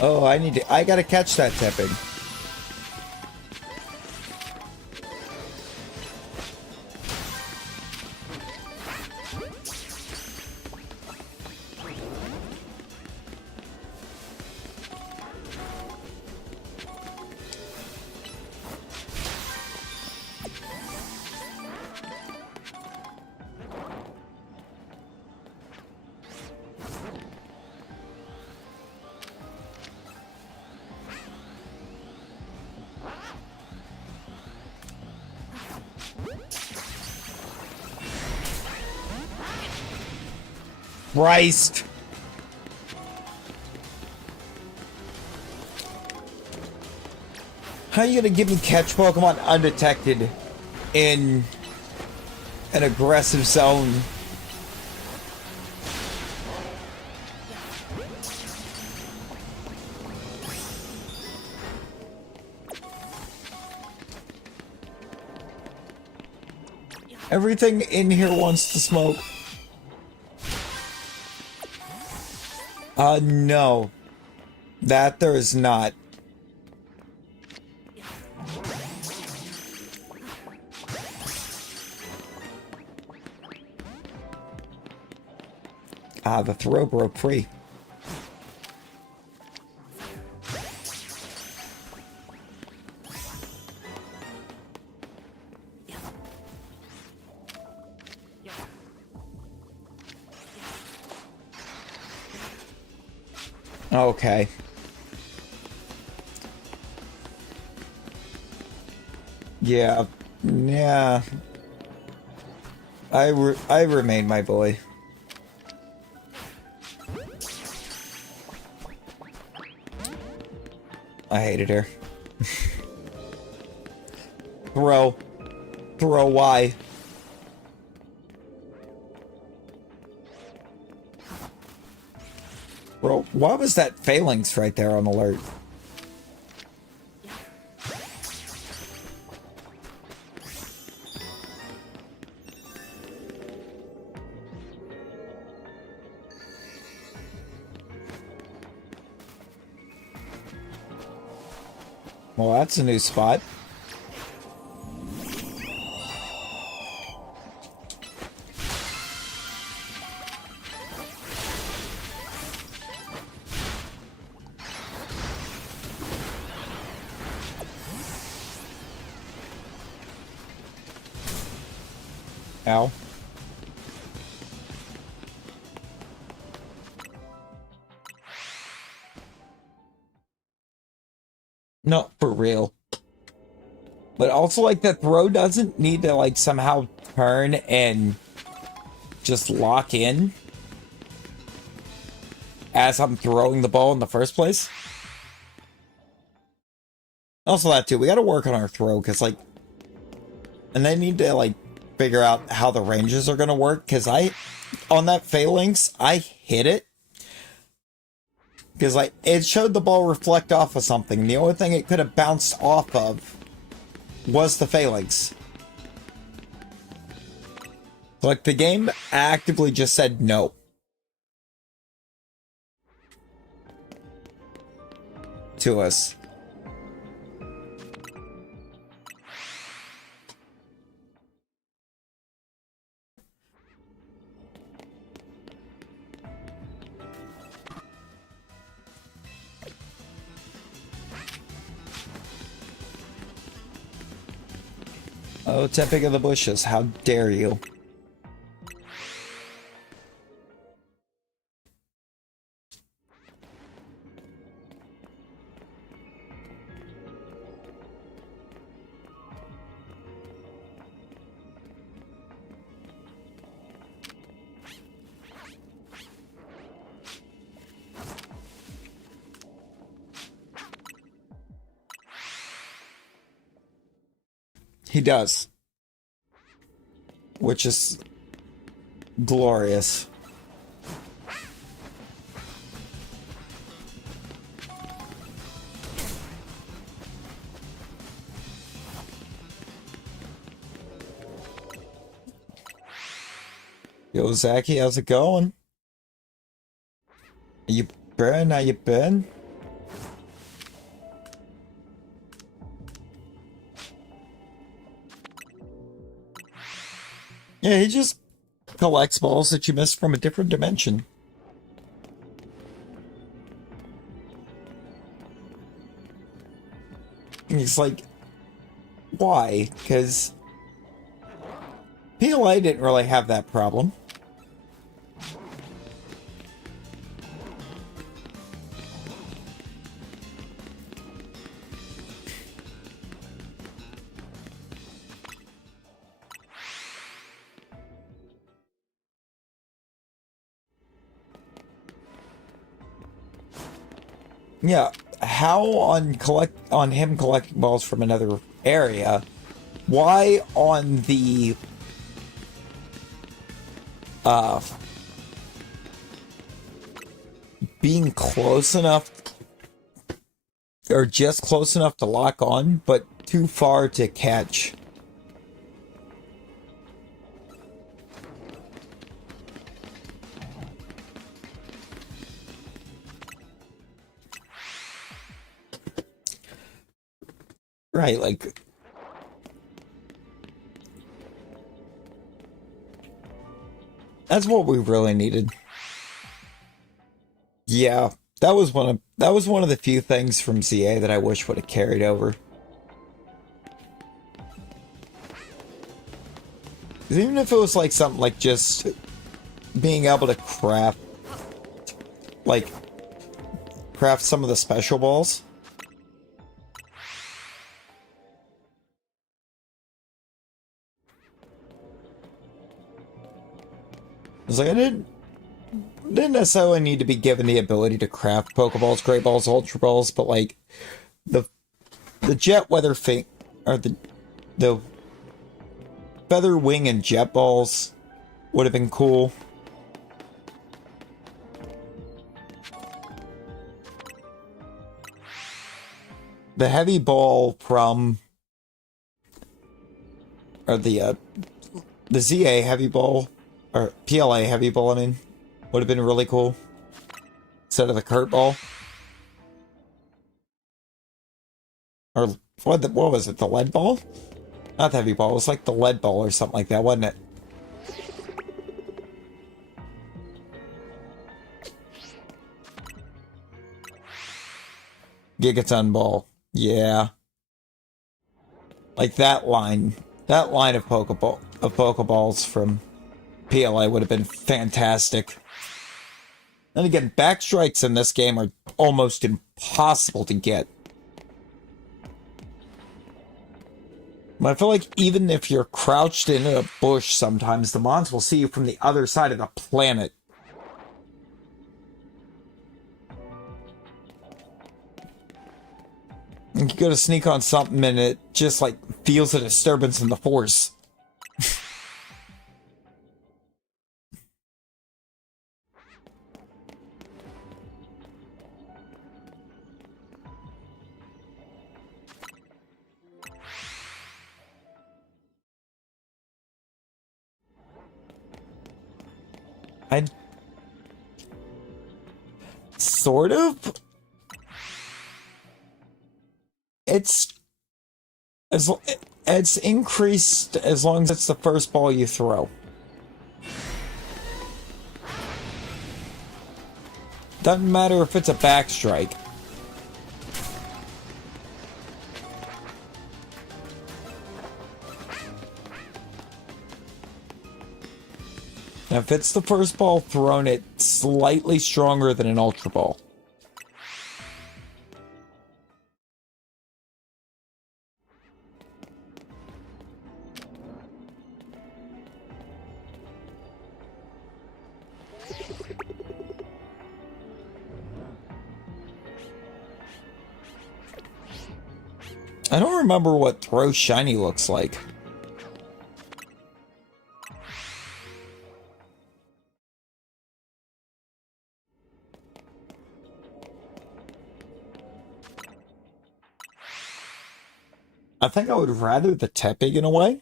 Oh, I gotta catch that tapping. Christ. How are you gonna give me catch Pokemon undetected in an aggressive zone? Everything in here wants to smoke. No. That there is not. The throw broke free. Okay. Yeah. Yeah. I remain my boy. I hated her. Throw. Throw, why? Bro, why was that phalanx right there on alert? Well, that's a new spot. Ow. No, for real. But also, like, that throw doesn't need to, like, somehow turn and just lock in as I'm throwing the ball in the first place. Also that, too. We gotta work on our throw, because, like... And they need to, like, figure out how the ranges are gonna work, because on that phalanx, I hit it. Because, like, it showed the ball reflect off of something. The only thing it could have bounced off of was the phalanx. Like, the game actively just said no. To us. Oh, tapping of the bushes, how dare you? He does. Which is glorious. Yo, Zachy, how's it going? You been? How you been? Yeah, he just collects balls that you missed from a different dimension. And he's like, why? Because PLA didn't really have that problem. Yeah, how on him collecting balls from another area? Why on the being close enough or just close enough to lock on, but too far to catch? Right, like... That's what we really needed. Yeah, that was one of the few things from ZA that I wish would have carried over. Even if it was like something like just being able to craft some of the special balls. It's like I didn't necessarily need to be given the ability to craft Pokeballs, Great Balls, Ultra Balls, but like The jet weather fink, or the feather wing and jet balls would have been cool. The heavy ball from, or the ZA heavy ball, or PLA heavy ball, I mean, would have been really cool. Instead of the Kurt ball. Or, what was it, the lead ball? Not the heavy ball, it was like the lead ball or something like that, wasn't it? Gigaton ball. Yeah. Like that line of Pokeballs from PLA would have been fantastic. And again, backstrikes in this game are almost impossible to get. But I feel like even if you're crouched in a bush sometimes, the mons will see you from the other side of the planet. You go to sneak on something and it just like feels a disturbance in the force. I sort of. It's increased as long as it's the first ball you throw. Doesn't matter if it's a backstrike. Now, if it's the first ball thrown, it's slightly stronger than an Ultra Ball. I don't remember what Throw Shiny looks like. I think I would rather the Tepig in a way.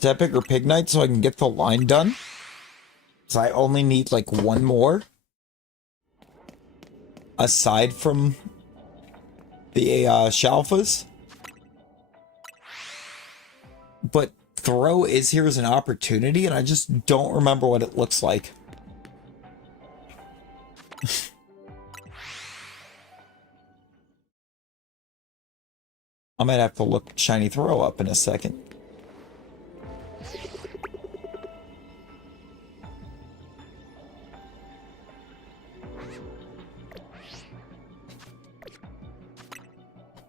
Tepig or Pignite so I can get the line done. So I only need like one more. Aside from the Shalphas. But Throw is here as an opportunity, and I just don't remember what it looks like. I might have to look Shiny Throw up in a second.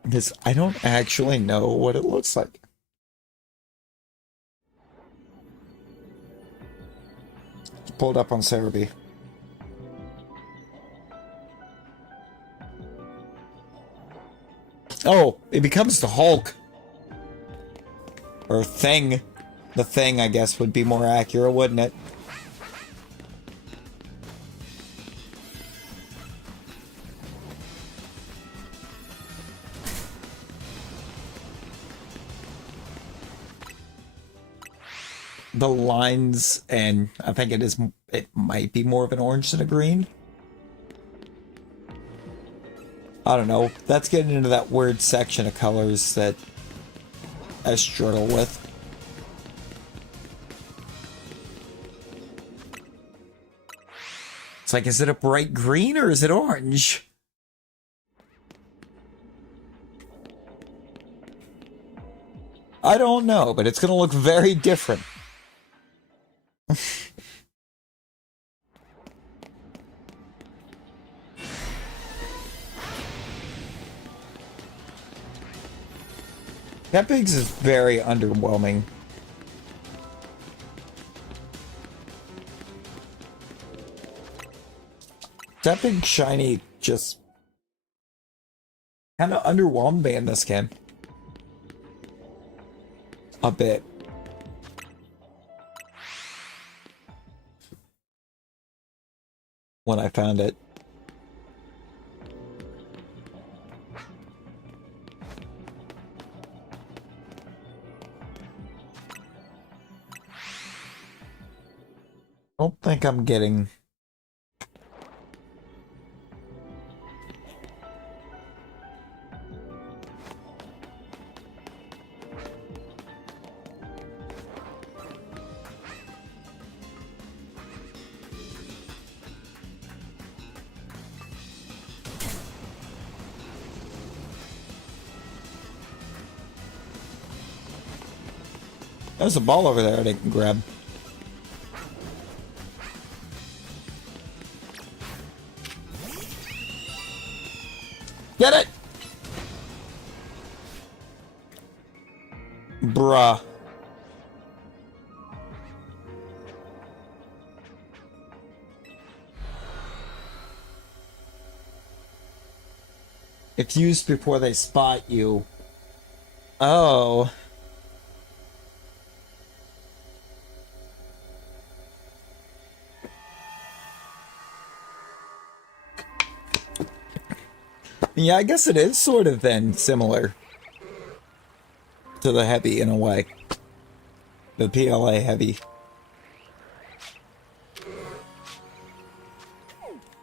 Because I don't actually know what it looks like. Pull it up on Cerebi. Oh, it becomes the Hulk. Or Thing. The Thing, I guess, would be more accurate, wouldn't it? The lines, and I think it might be more of an orange than a green. I don't know. That's getting into that weird section of colors that I struggle with. It's like, is it a bright green or is it orange? I don't know, but it's going to look very different. Tepig's is very underwhelming. Tepig Shiny just Kind of underwhelmed me in this game. A bit. When I found it. I don't think I'm getting... There's a ball over there I didn't grab. Get it! Bruh. If used before they spot you. Oh. Yeah, I guess it is sort of then similar to the heavy in a way. The PLA heavy.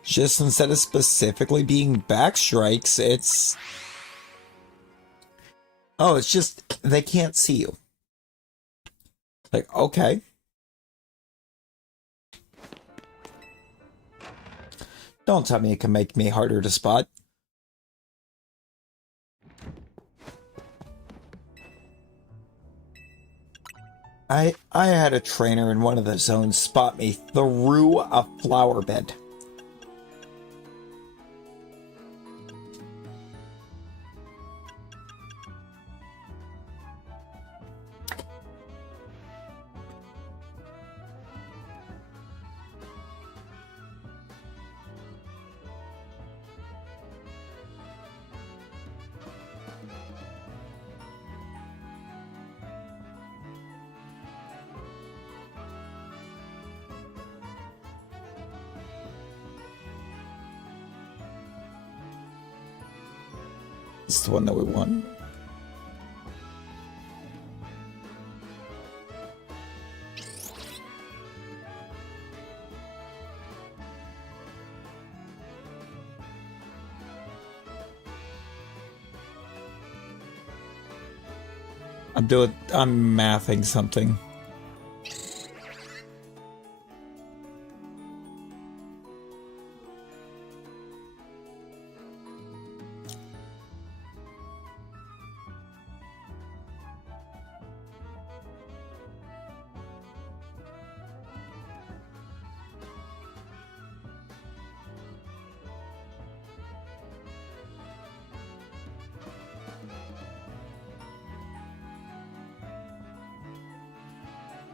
Just instead of specifically being backstrikes, it's... Oh, it's just they can't see you. Like, okay. Don't tell me it can make me harder to spot. I had a trainer in one of the zones spot me through a flower bed. This is the one that we won. I'm mathing something.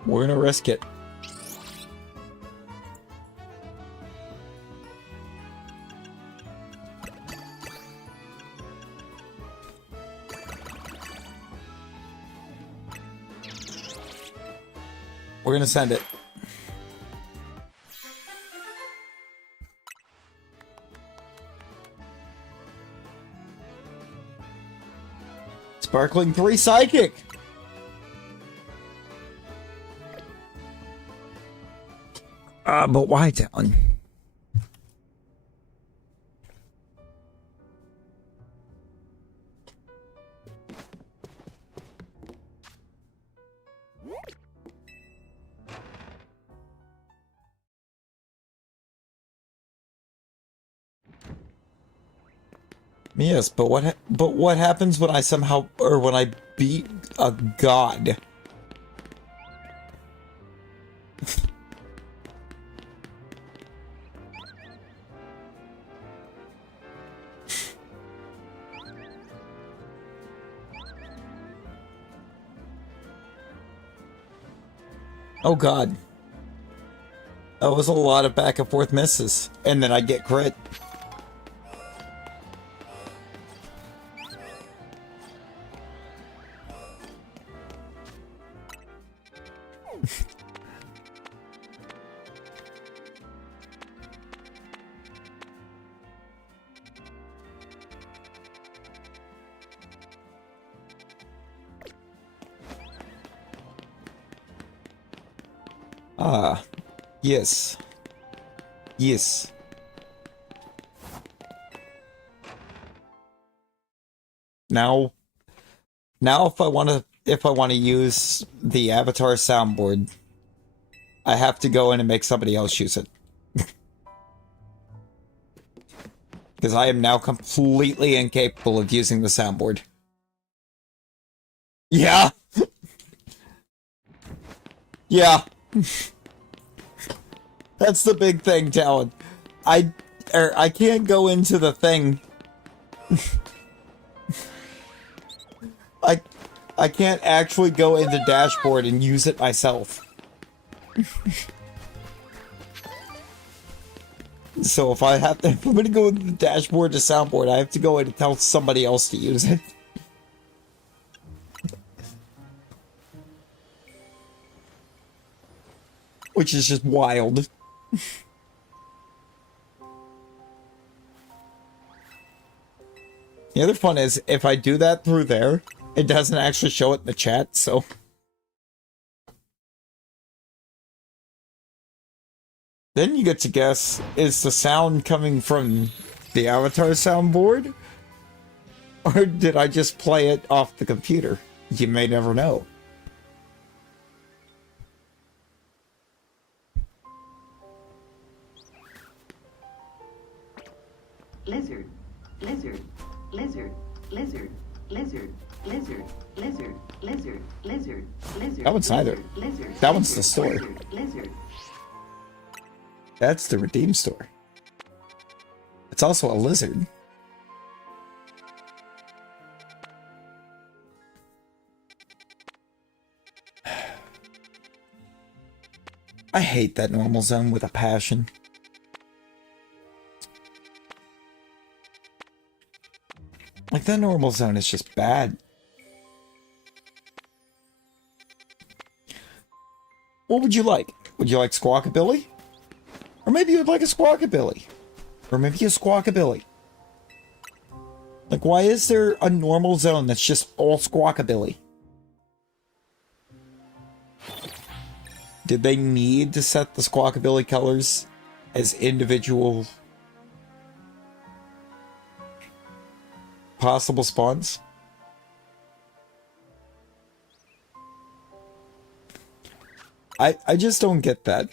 We're gonna risk it. We're gonna send it. Sparkling 3 Psychic! But why down? Yes, but what happens when I somehow, or when I beat a god? Oh god. That was a lot of back and forth misses. And then I get crit. Ah, yes. Yes. Now, if I want to use the avatar soundboard, I have to go in and make somebody else use it. Because I am now completely incapable of using the soundboard. Yeah. Yeah. That's the big thing, Talon. I can't go into the thing. I can't actually go into dashboard and use it myself. So if I'm gonna go into the dashboard to soundboard, I have to go in and tell somebody else to use it. Which is just wild. The other fun is, if I do that through there, it doesn't actually show it in the chat, so... Then you get to guess, is the sound coming from the avatar soundboard? Or did I just play it off the computer? You may never know. Lizard, lizard, lizard, lizard, lizard, lizard, lizard, lizard, lizard, lizard. That one's neither. Lizard. That one's the store. Lizard. That's the redeem store. It's also a lizard. I hate that normal zone with a passion. Like, that normal zone is just bad. What would you like? Would you like Squawkabilly? Or maybe you'd like a Squawkabilly. Or maybe a Squawkabilly. Like, why is there a normal zone that's just all Squawkabilly? Did they need to set the Squawkabilly colors as individual possible spawns? I just don't get that.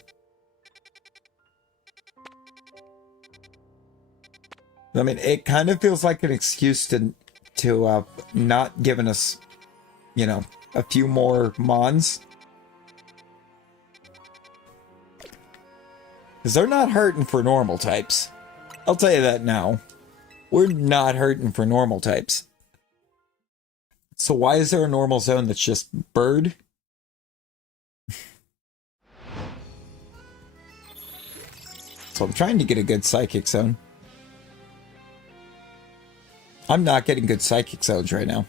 I mean, it kind of feels like an excuse to not giving us, you know, a few more mons. Because they're not hurting for normal types. I'll tell you that now. We're not hurting for normal types. So why is there a normal zone that's just bird? So I'm trying to get a good psychic zone. I'm not getting good psychic zones right now.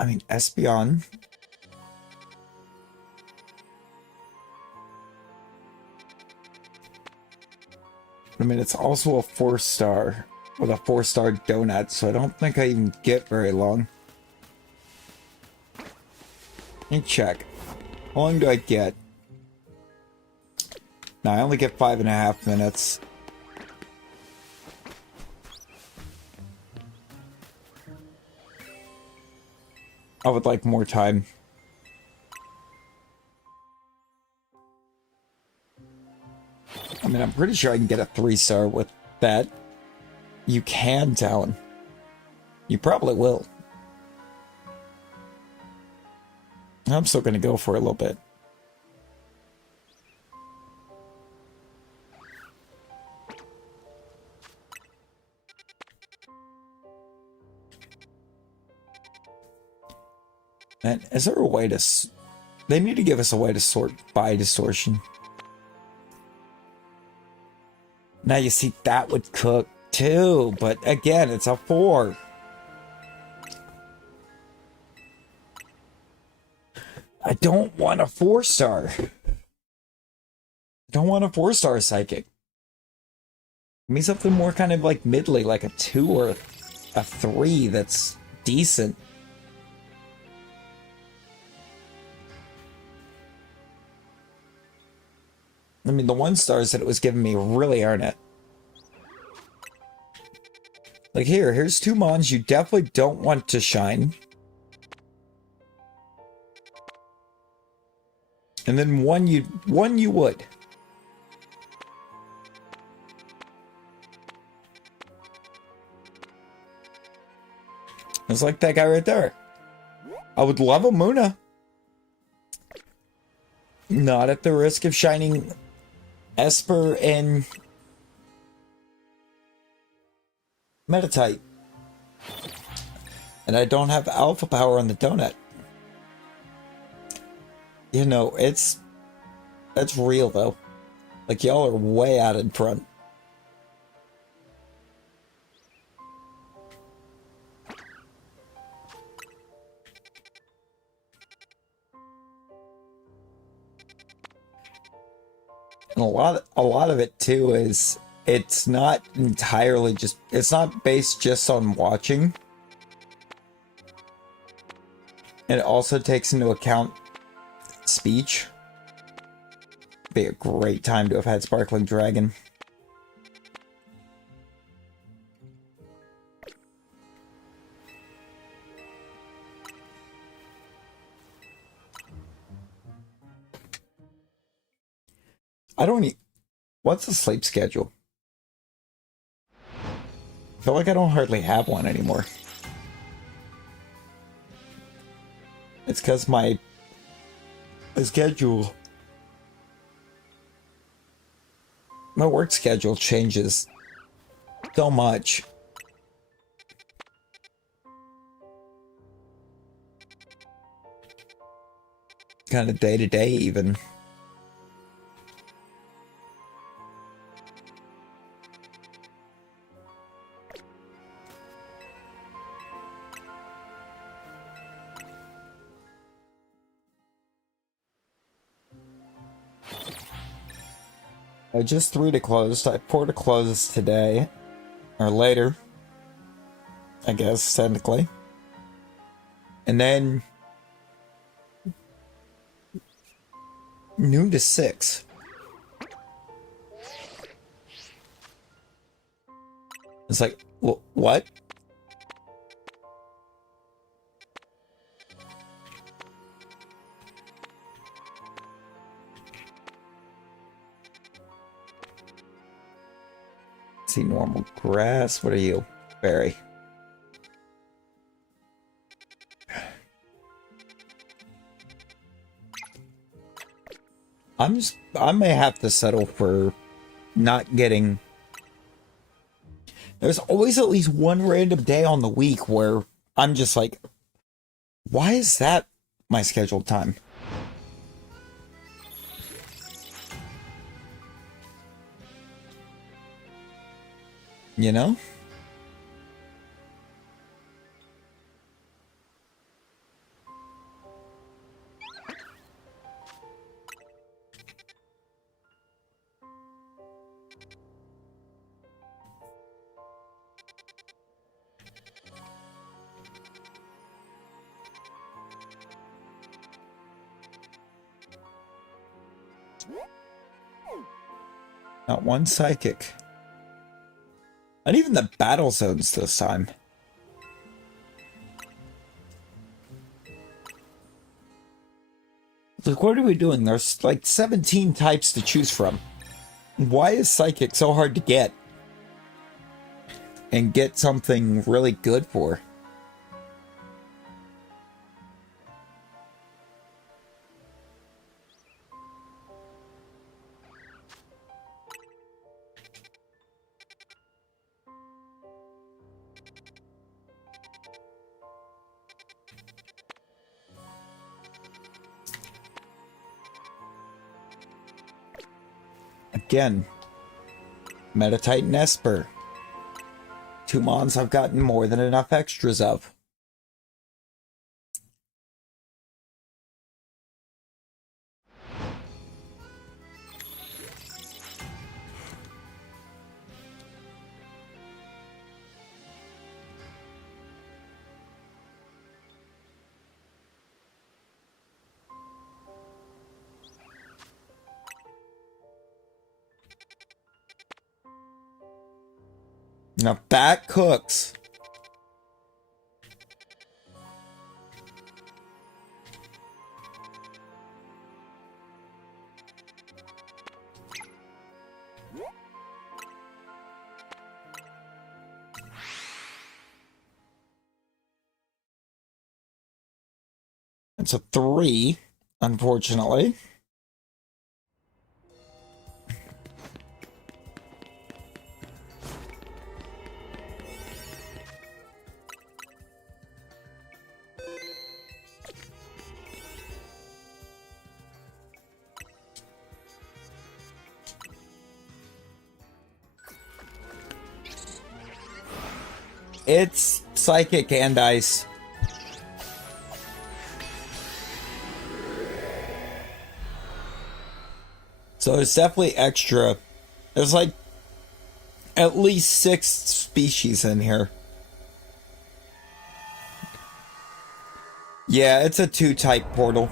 I mean, Espeon. I mean, it's also a 4-star with a 4-star donut, so I don't think I even get very long. Let me check. How long do I get? No, I only get 5.5 minutes. I would like more time. I mean, I'm pretty sure I can get a 3-star with that. You can, Talon. You probably will. I'm still going to go for a little bit. And is there a way to... They need to give us a way to sort by distortion. Now you see, that would cook too, but again, it's a 4. I don't want a 4-star. I don't want a 4-star psychic. Give me something more kind of like middly, like a 2 or a 3 that's decent. I mean, the 1-stars that it was giving me really aren't it. Like here's 2 mons you definitely don't want to shine. And then one you would. It's like that guy right there. I would love a Muna. Not at the risk of shining Esper and Metatite. And I don't have alpha power on the donut. You know, that's real though. Like, y'all are way out in front. And a lot of it too is it's not entirely just, it's not based just on watching. It also takes into account speech. Be a great time to have had Sparkling Dragon. I don't need... What's the sleep schedule? I feel like I don't hardly have one anymore. It's because my schedule... My work schedule changes so much. Kind of day to day even. I just 3 to close. I 4 to close today. Or later. I guess, technically. And then... noon to 6. It's like, what? See, normal grass. What are you? Berry. I may have to settle for not getting... There's always at least one random day on the week where I'm just like, why is that my scheduled time? You know? Not one psychic. Not even the battle zones this time. Like, what are we doing? There's like 17 types to choose from. Why is psychic so hard to get? And get something really good for? Again, Metatitan Esper. 2 mons I've gotten more than enough extras of. Now that cooks. It's a 3, unfortunately. It's psychic and ice. So it's definitely extra. There's like at least 6 species in here. Yeah, it's a 2-type portal.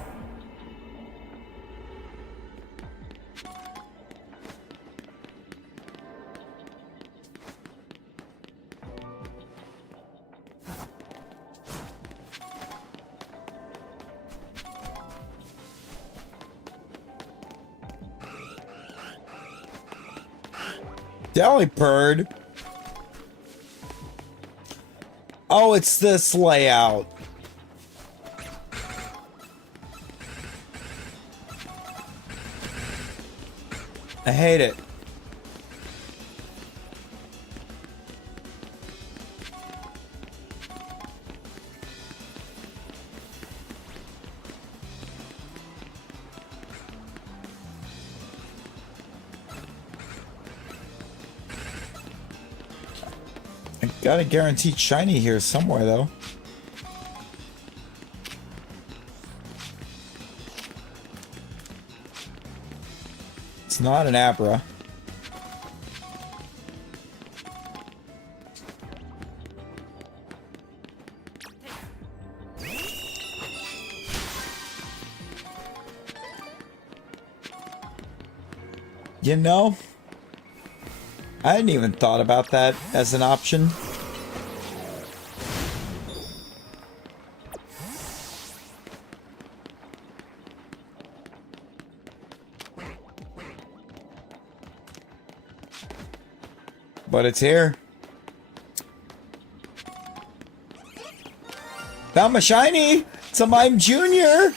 Delibird. Oh, it's this layout. I hate it. I got a guaranteed shiny here somewhere, though. It's not an Abra. You know, I hadn't even thought about that as an option. But it's here. Found my shiny! It's a Mime Junior!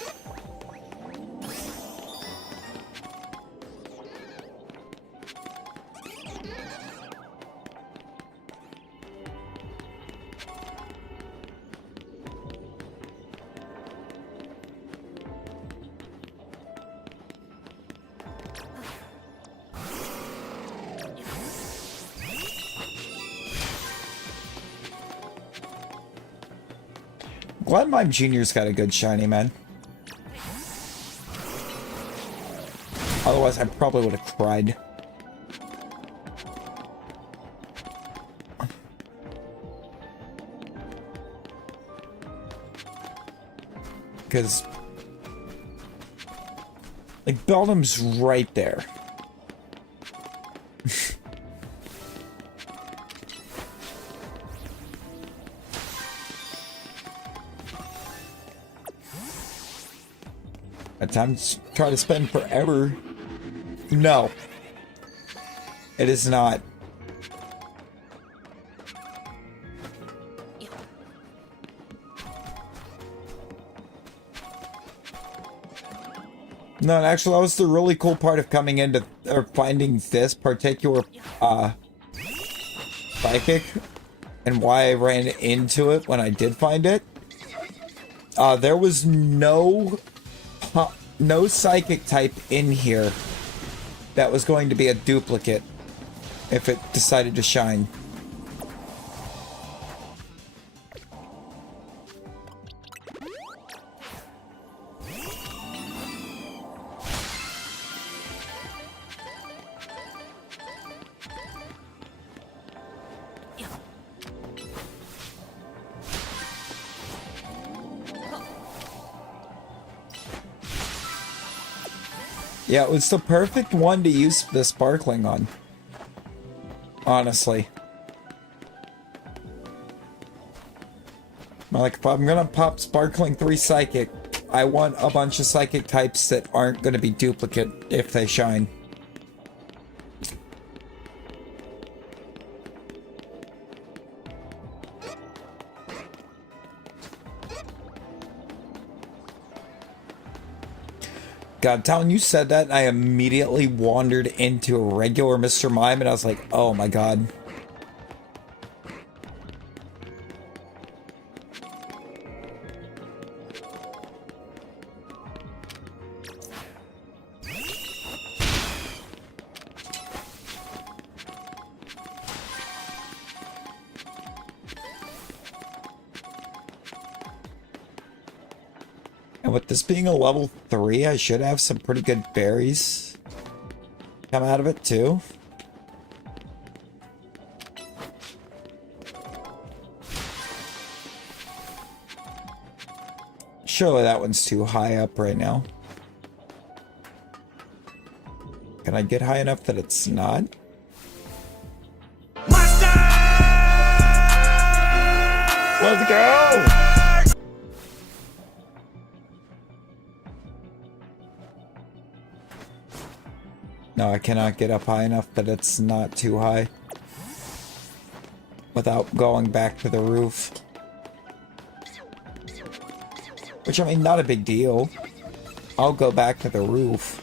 Glad Mime Junior's got a good shiny, man. Otherwise, I probably would have cried. Because, like, Beldum's right there. At times, try to spend forever. No. It is not. No, actually, that was the really cool part of coming into, or finding this particular, psychic, and why I ran into it when I did find it. There was no psychic type in here that was going to be a duplicate. if it decided to shine. Yeah, it was the perfect one to use the sparkling on. Honestly. Like, if I'm gonna pop Sparkling 3 Psychic, I want a bunch of Psychic types that aren't gonna be duplicate if they shine. God, Talon, you said that, and I immediately wandered into a regular Mr. Mime, and I was like, oh my god. And with this being a level 3, I should have some pretty good berries come out of it too. Surely that one's too high up right now. Can I get high enough that it's not? Let's go! No, I cannot get up high enough that it's not too high without going back to the roof. Which, I mean, not a big deal. I'll go back to the roof.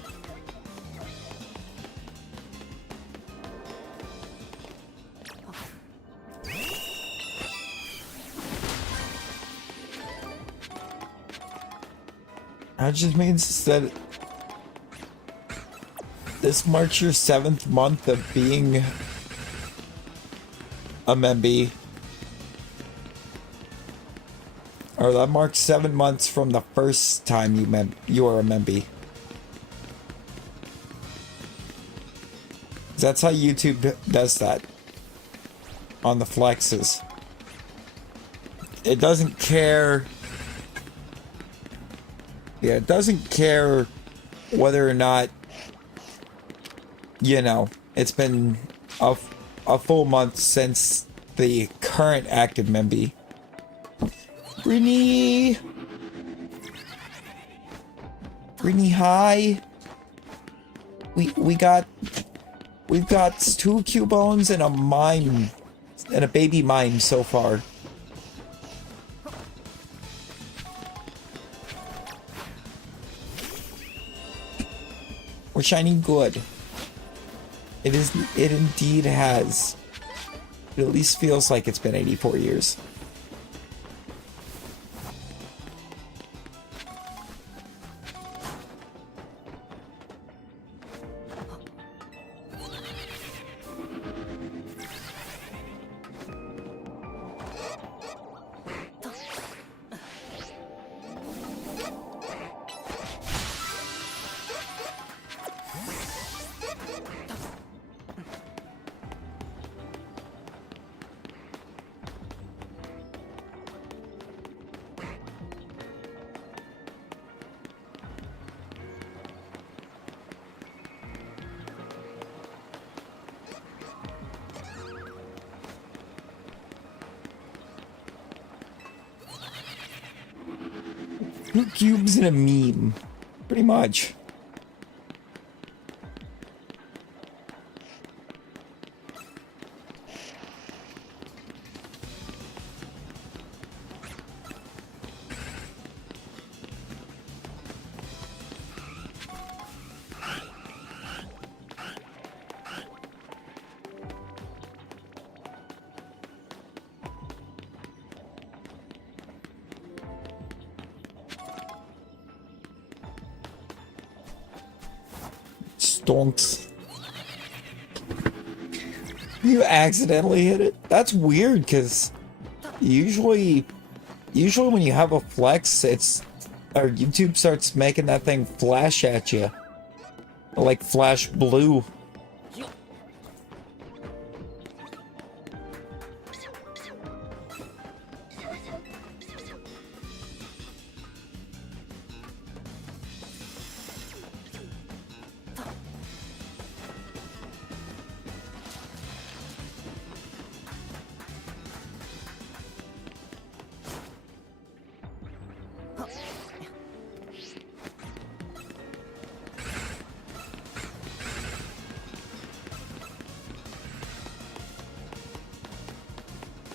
That just means that this marks your 7th month of being a memby. Or that marks 7 months from the first time you were a memby. That's how YouTube does that. On the flexes. It doesn't care. Yeah, it doesn't care whether or not, you know, it's been a full month since the current active memby. Britney! Britney, hi! We've got 2 Cubones and a mime, and a baby mime so far. We're shining good. It indeed has. It at least feels like it's been 84 years. Two cubes and a meme. Pretty much. Stonks. You accidentally hit it? That's weird, because usually when you have a flex, or YouTube starts making that thing flash at you. Like flash blue.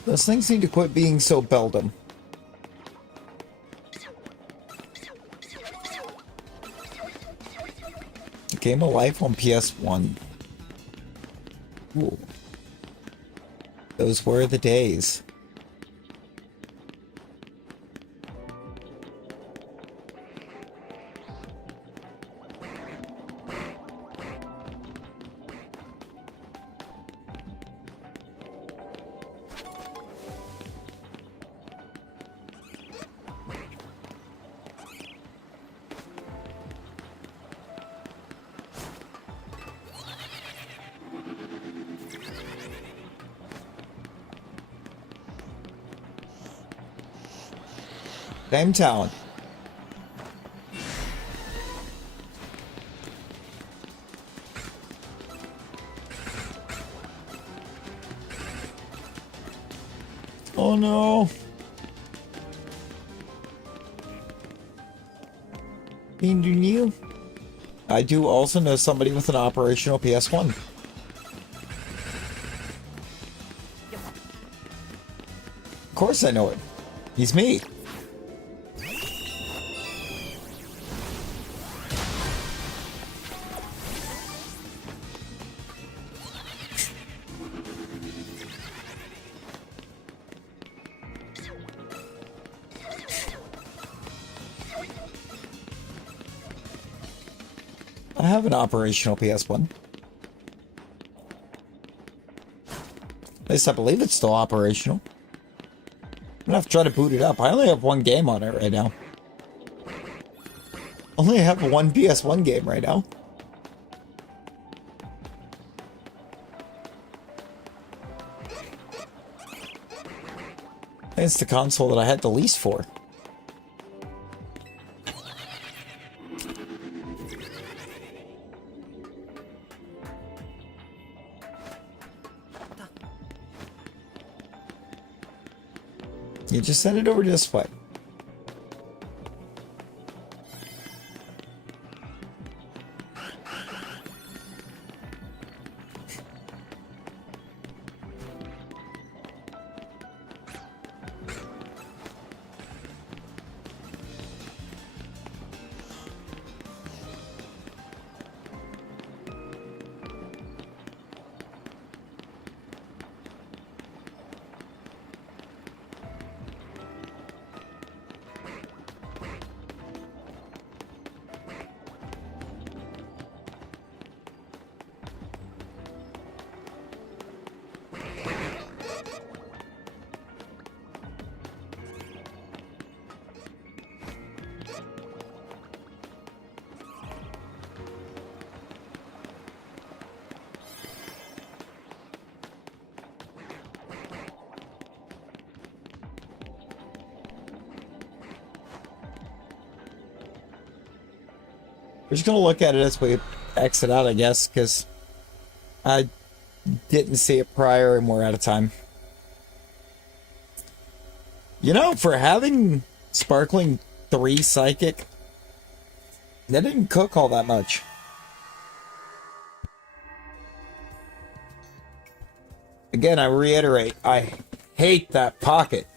Those things need to quit being so beldum. Game of Life on PS1. Ooh. Those were the days. Same town. Oh no. You? I do also know somebody with an operational PS1. Of course I know it. He's me. I have an operational PS1. At least I believe it's still operational. I'm gonna have to try to boot it up. I only have one game on it right now. Only have one PS1 game right now. It's the console that I had the least for. You just send it over this way. We're just gonna look at it as we exit out, I guess, because I didn't see it prior and we're out of time. You know, for having Sparkling 3 Psychic, that didn't cook all that much. Again, I reiterate, I hate that pocket.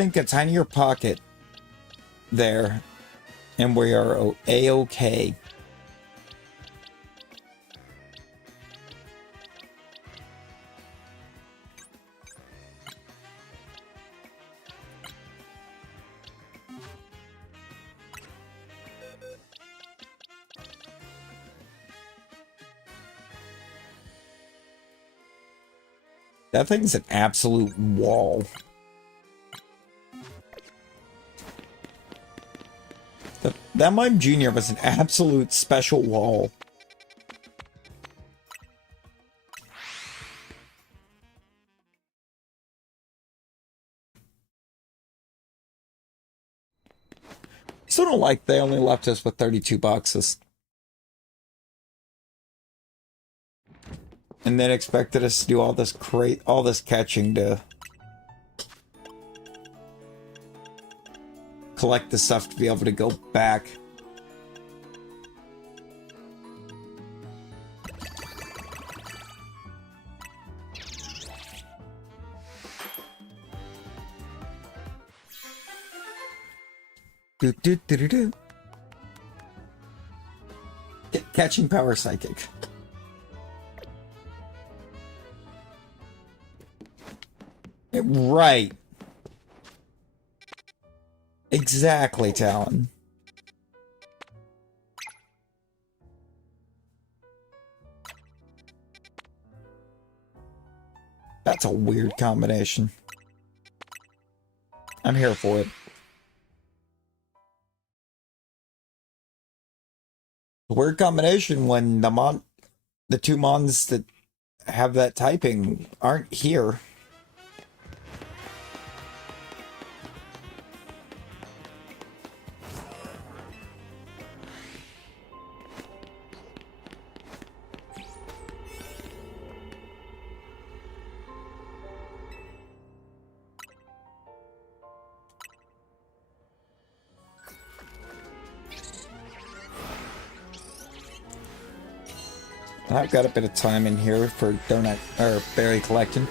think a tinier pocket there, and we are A-okay. That thing's an absolute wall. That Mime Jr. was an absolute special wall. Still don't like they only left us with 32 boxes. And then expected us to do all this catching to collect the stuff to be able to go back. Do do do do do. Catching power psychic. Right. Exactly, Talon. That's a weird combination. I'm here for it. Weird combination when the two mons that have that typing aren't here. I've got a bit of time in here for donut or berry collecting.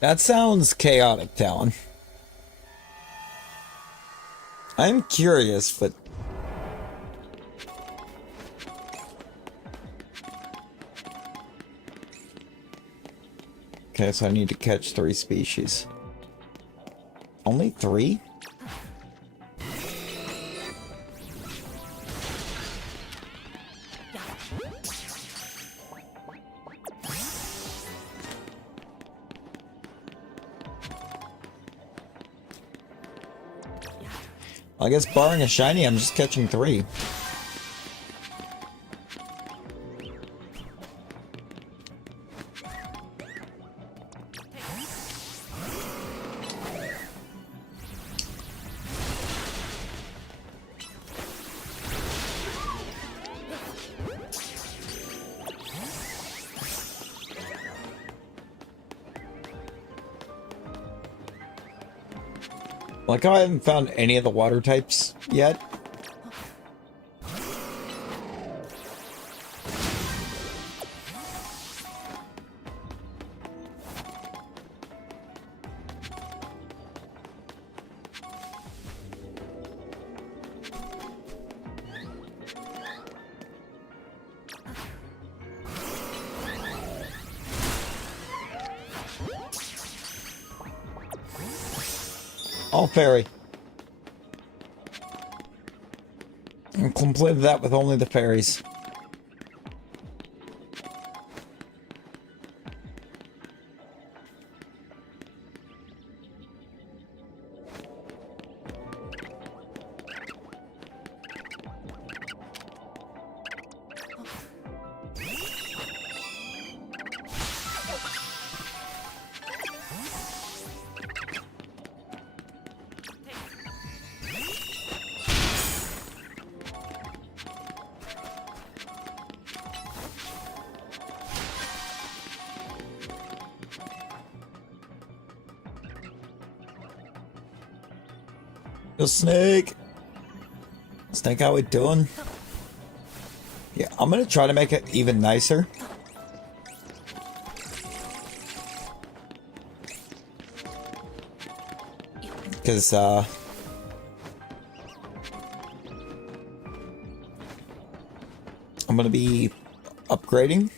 That sounds chaotic, Talon. I'm curious, but okay, so I need to catch 3 species. Only 3? I guess barring a shiny, I'm just catching 3. Like how I haven't found any of the water types yet. All fairy. And completed that with only the fairies. Yo, Snake! Snake, how we doing? Yeah, I'm gonna try to make it even nicer Because, I'm gonna be upgrading.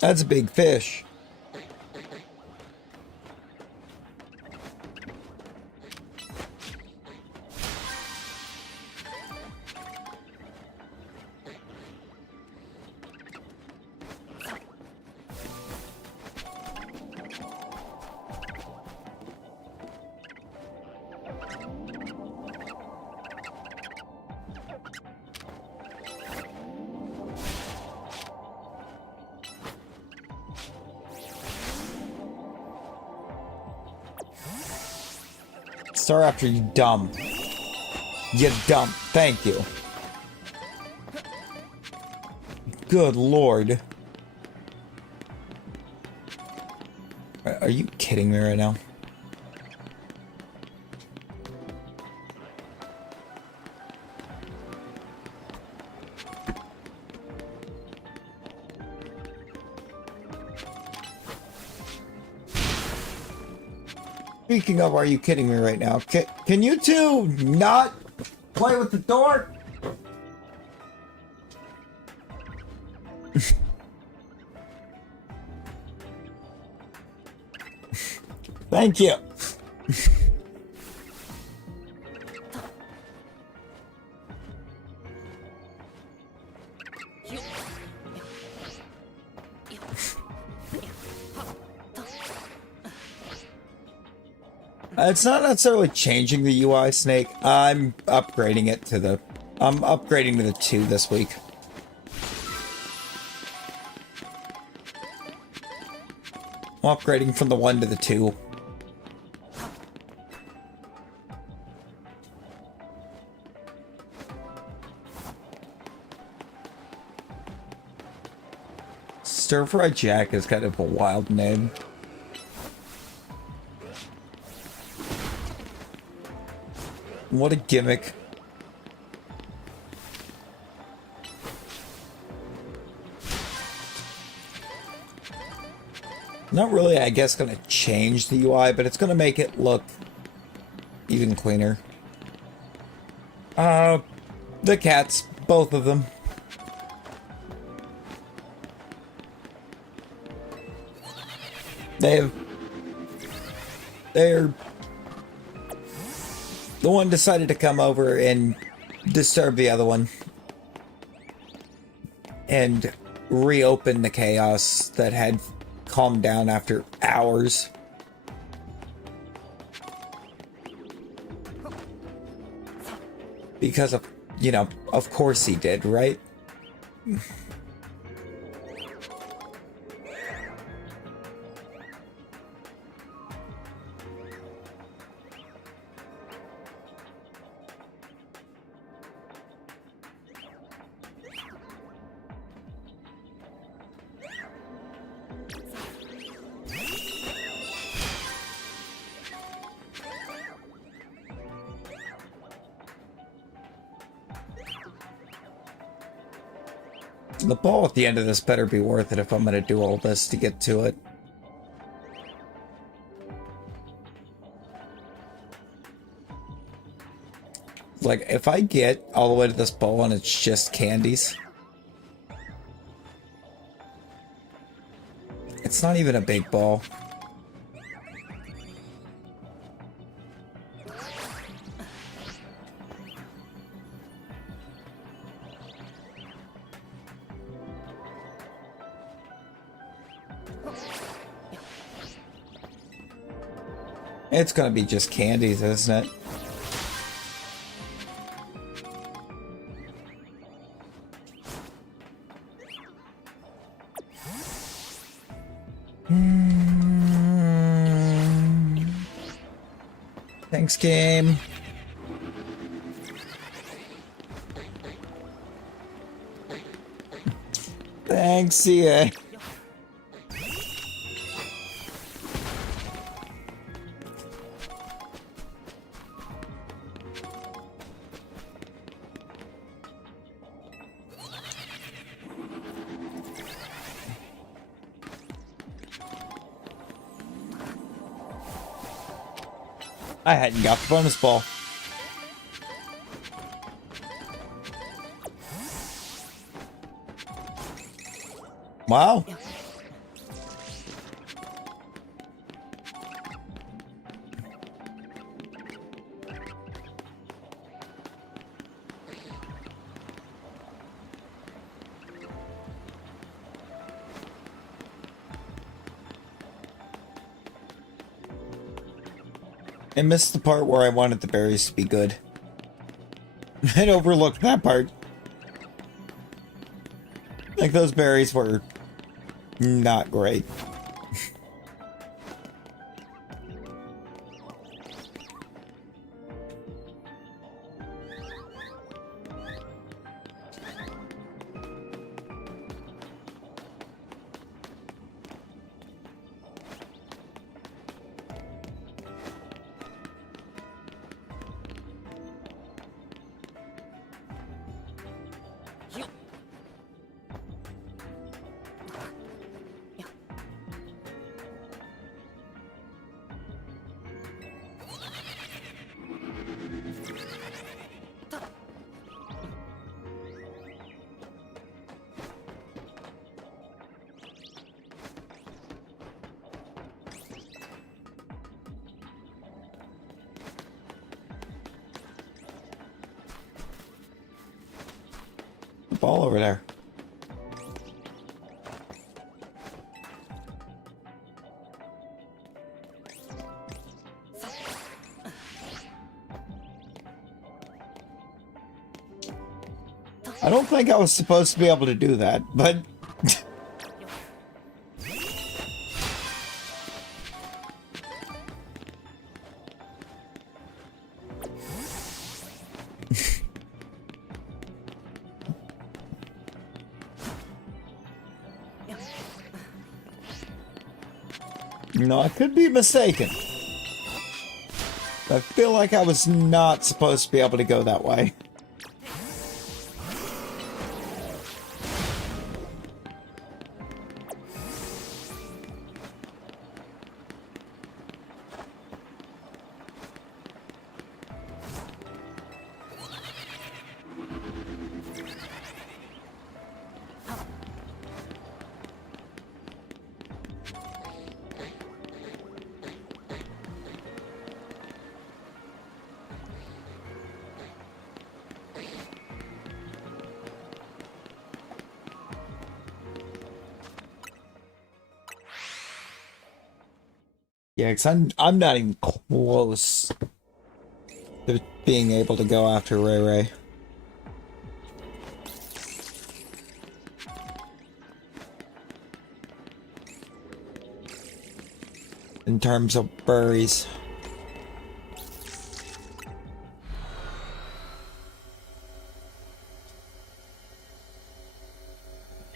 That's a big fish. Star after you dumb. You dumb. Thank you. Good lord. Are you kidding me right now? Speaking of, are you kidding me right now? Can you two not play with the door? Thank you. It's not necessarily changing the UI, Snake. I'm upgrading it to the... I'm upgrading to the 2 this week. I'm upgrading from the 1 to the 2. Stir Fry Jack is kind of a wild name. What a gimmick. Not really, I guess, gonna change the UI, but it's gonna make it look even cleaner. The cats, both of them. They're the one decided to come over and disturb the other one and reopen the chaos that had calmed down after hours. Because of, you know, of course he did, right? The ball at the end of this better be worth it if I'm gonna do all this to get to it. Like, if I get all the way to this ball and it's just candies, it's not even a big ball. It's gonna be just candies, isn't it? Thanks, game. Thanks, see ya. I hadn't got the bonus ball. Wow. I missed the part where I wanted the berries to be good. I overlooked that part. Like, those berries were not great. Ball over there. I don't think I was supposed to be able to do that, but no, I could be mistaken. I feel like I was not supposed to be able to go that way. Yeah, because I'm not even close to being able to go after Ray Ray. In terms of berries.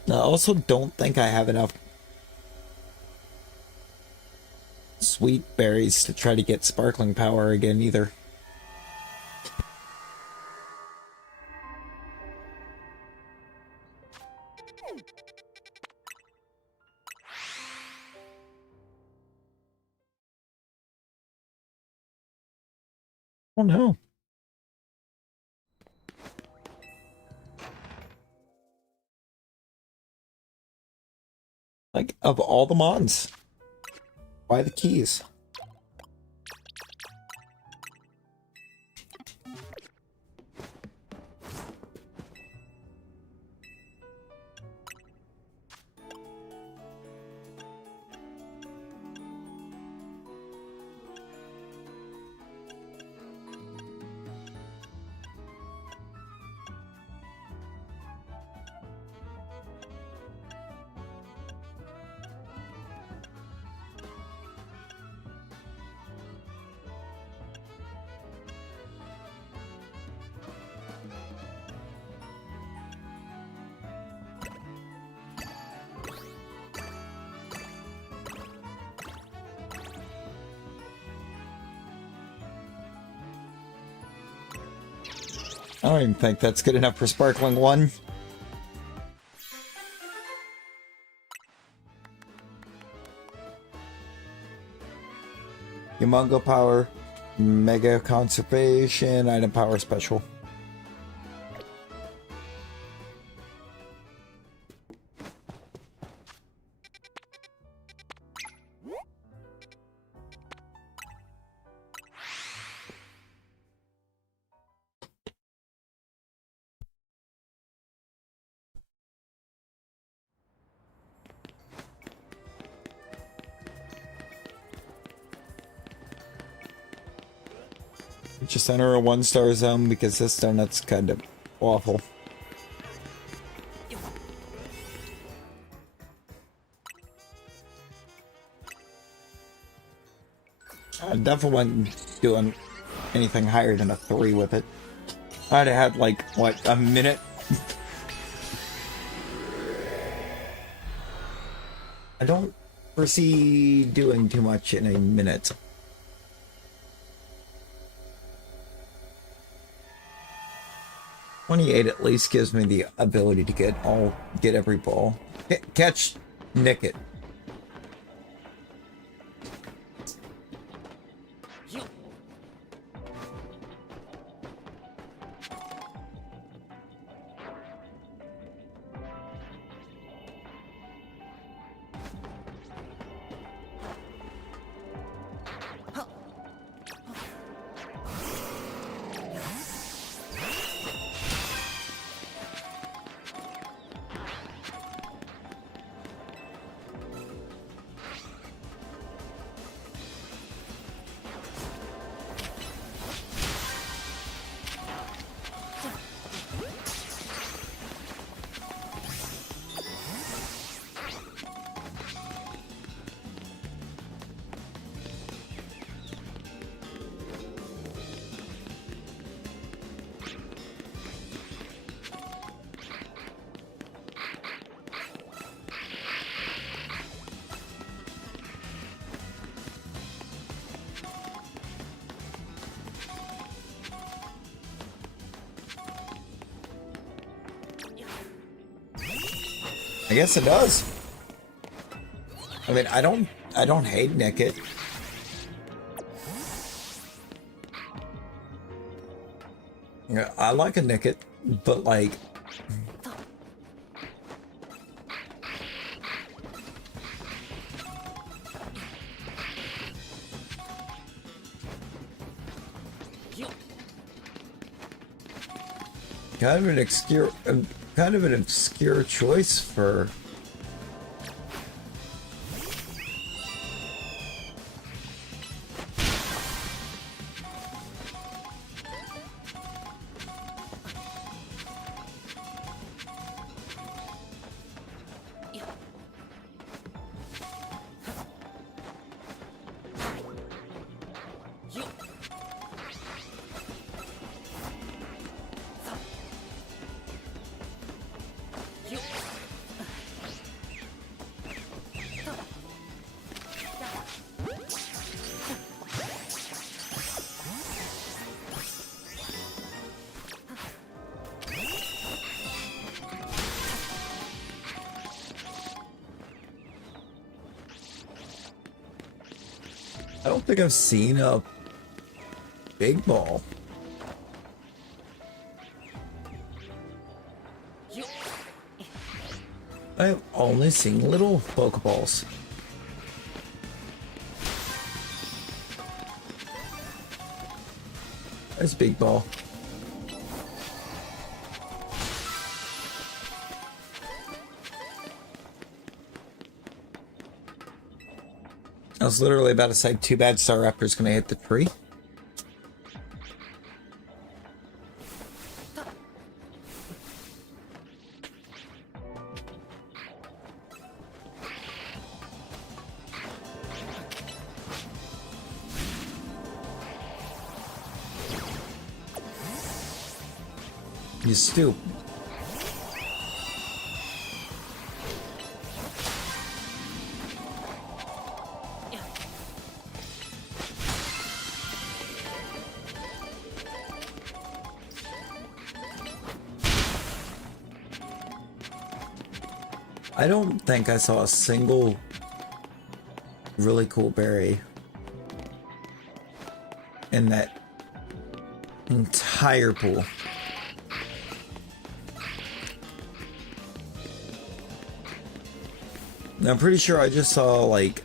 I also don't think I have enough sweet berries to try to get sparkling power again either. Oh no. Like, of all the mons, why the keys? I don't even think that's good enough for Sparkling 1. Humongo Power, Mega Conservation, Item Power Special. Just enter a 1-star zone because this donut's kind of awful. I definitely wasn't doing anything higher than a 3 with it. I'd have had like, what, a minute? I don't foresee doing too much in a minute. 28 at least gives me the ability to get every ball. Catch, nick it. I guess it does. I mean, I don't hate nick it. Yeah, I like a nick it, but like kind of an obscure choice for I don't think I've seen a big ball. I've only seen little Pokeballs. That's big ball. I was literally about to say, too bad Staraptor's gonna hit the tree. You stoop. I don't think I saw a single really cool berry in that entire pool. Now, I'm pretty sure I just saw like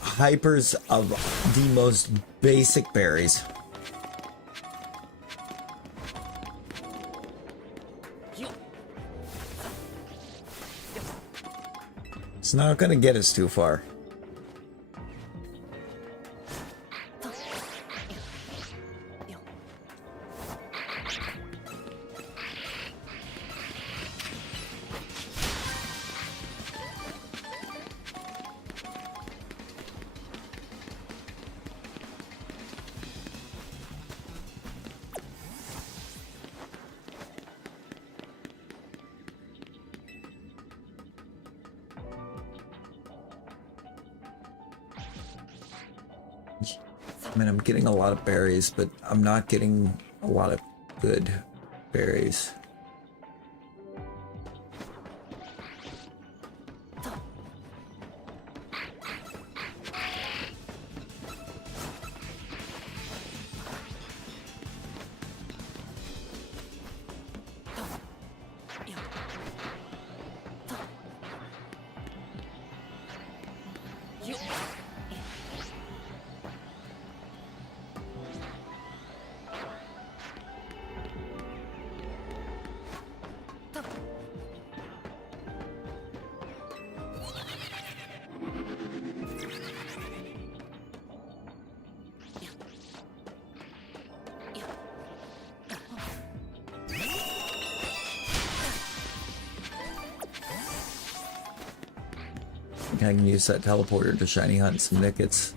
hypers of the most basic berries. It's not gonna get us too far. I mean, I'm getting a lot of berries, but I'm not getting a lot of good berries. I can use that teleporter to shiny hunt some Nickets.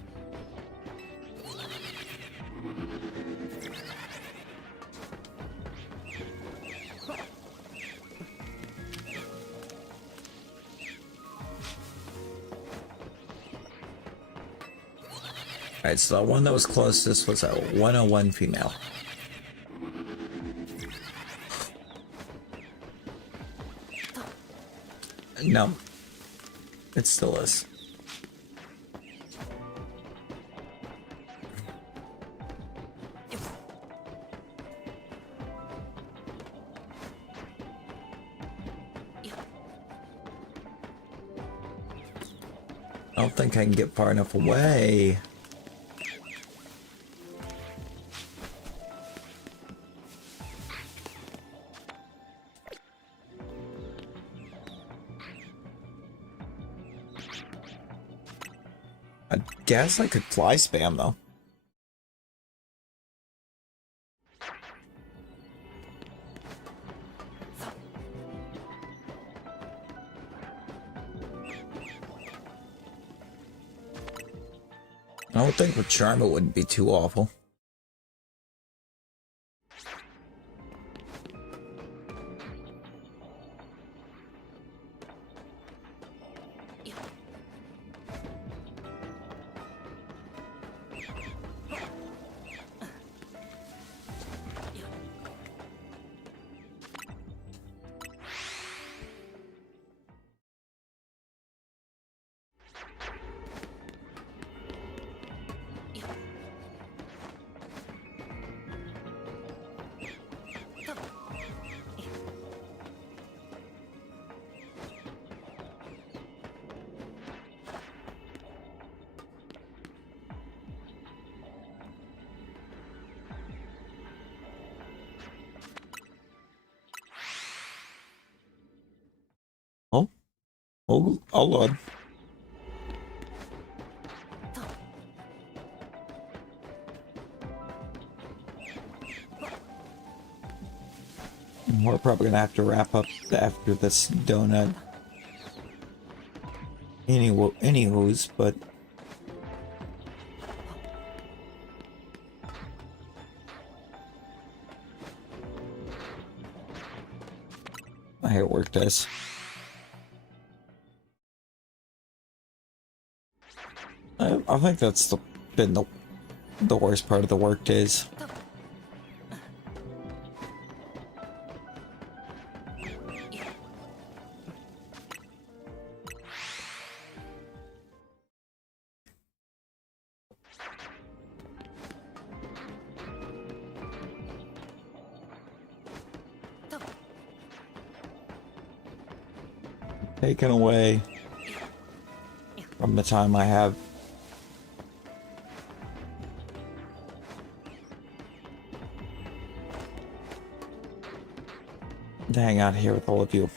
Alright, so the one that was closest was a 101 female. No. It still is. I don't think I can get far enough away. I guess I could fly spam though. I don't think with Charm it wouldn't be too awful. Oh Lord. We're probably gonna have to wrap up after this donut. Anywho's, but I hate work days. I think that's been the worst part of the work days. taken away from the time I have. To hang out here with all of you.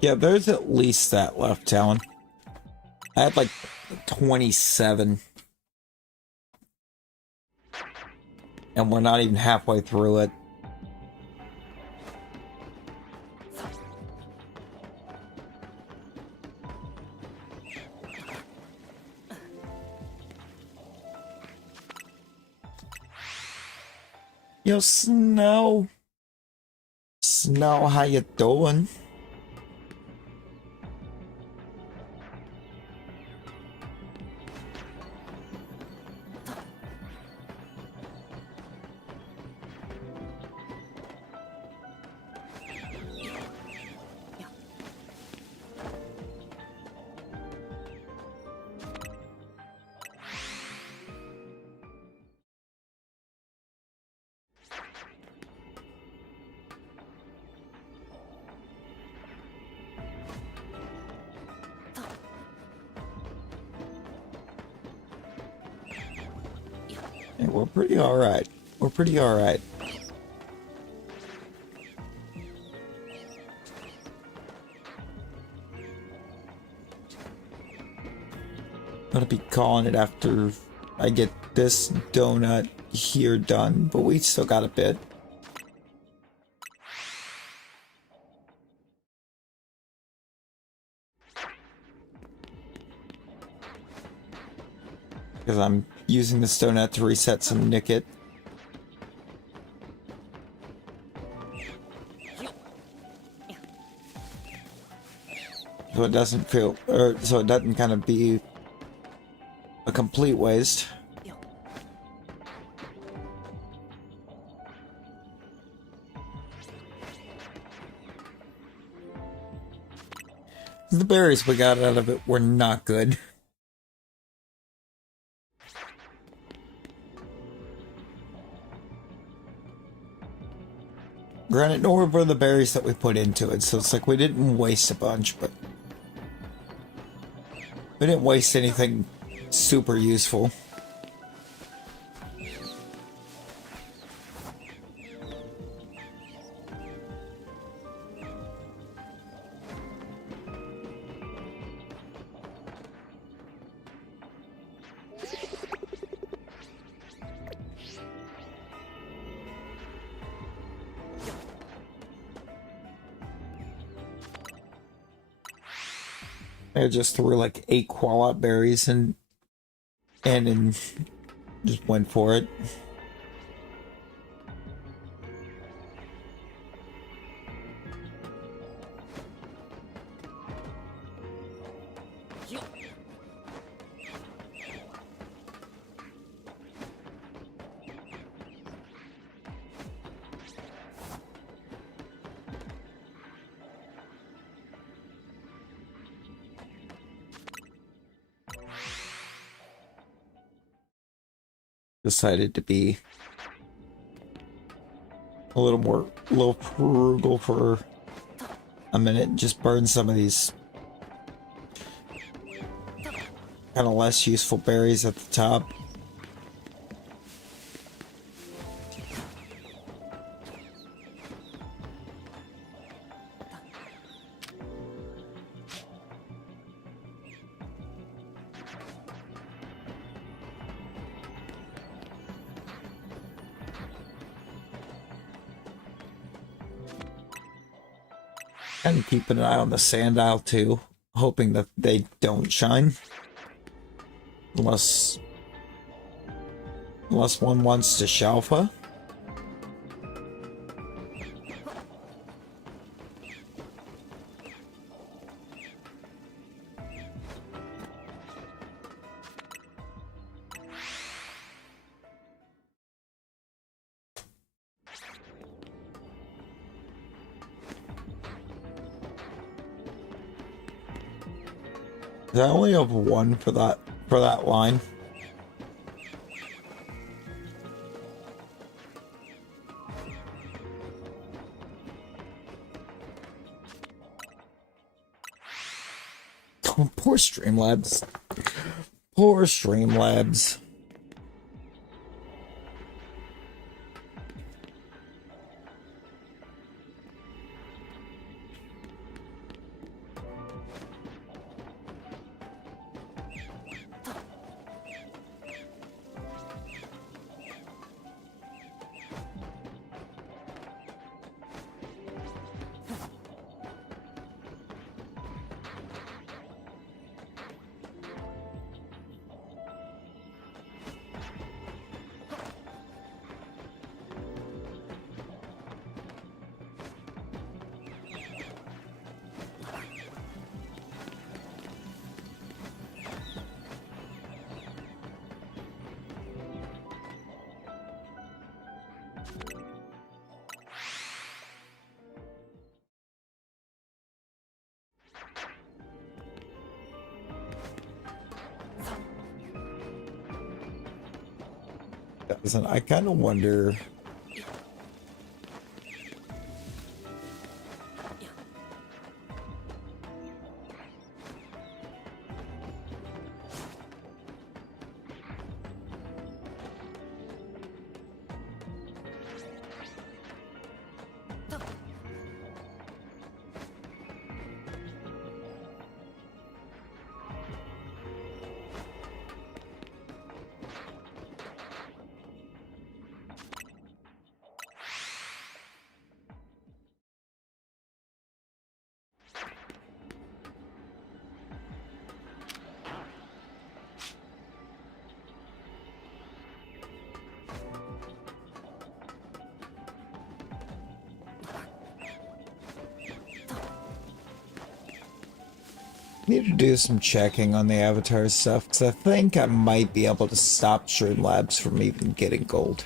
Yeah, there's at least that left, Talon. I had like 27. And we're not even halfway through it. Yo, Snow. Snow, how you doing? Hey, we're pretty alright. We're pretty alright. I'm gonna be calling it after I get this donut here done, but we still got a bit. Because I'm using this donut to reset some Nicket. So it doesn't feel, or so it doesn't kind of be a complete waste. The berries we got out of it were not good. Granted, nor were the berries that we put into it, so it's like we didn't waste a bunch, but we didn't waste anything super useful. I just threw like 8 qualot berries and just went for it. Decided to be a little frugal for a minute and just burn some of these kind of less useful berries at the top. And keeping an eye on the sand isle too, hoping that they don't shine. Unless one wants to Shalpha. I only have one for that line. Oh, poor Streamlabs. Poor Streamlabs. I kind of wonder. Need to do some checking on the avatar stuff, because I think I might be able to stop Streamlabs from even getting gold.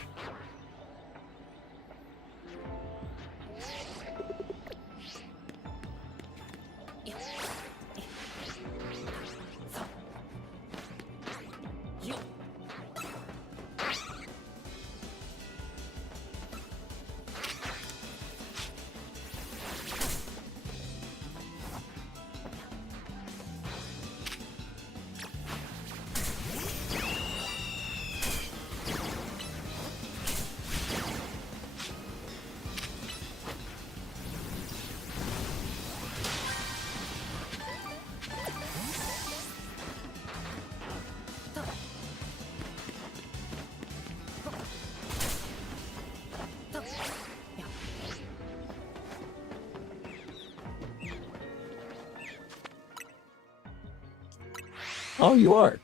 Oh, you are.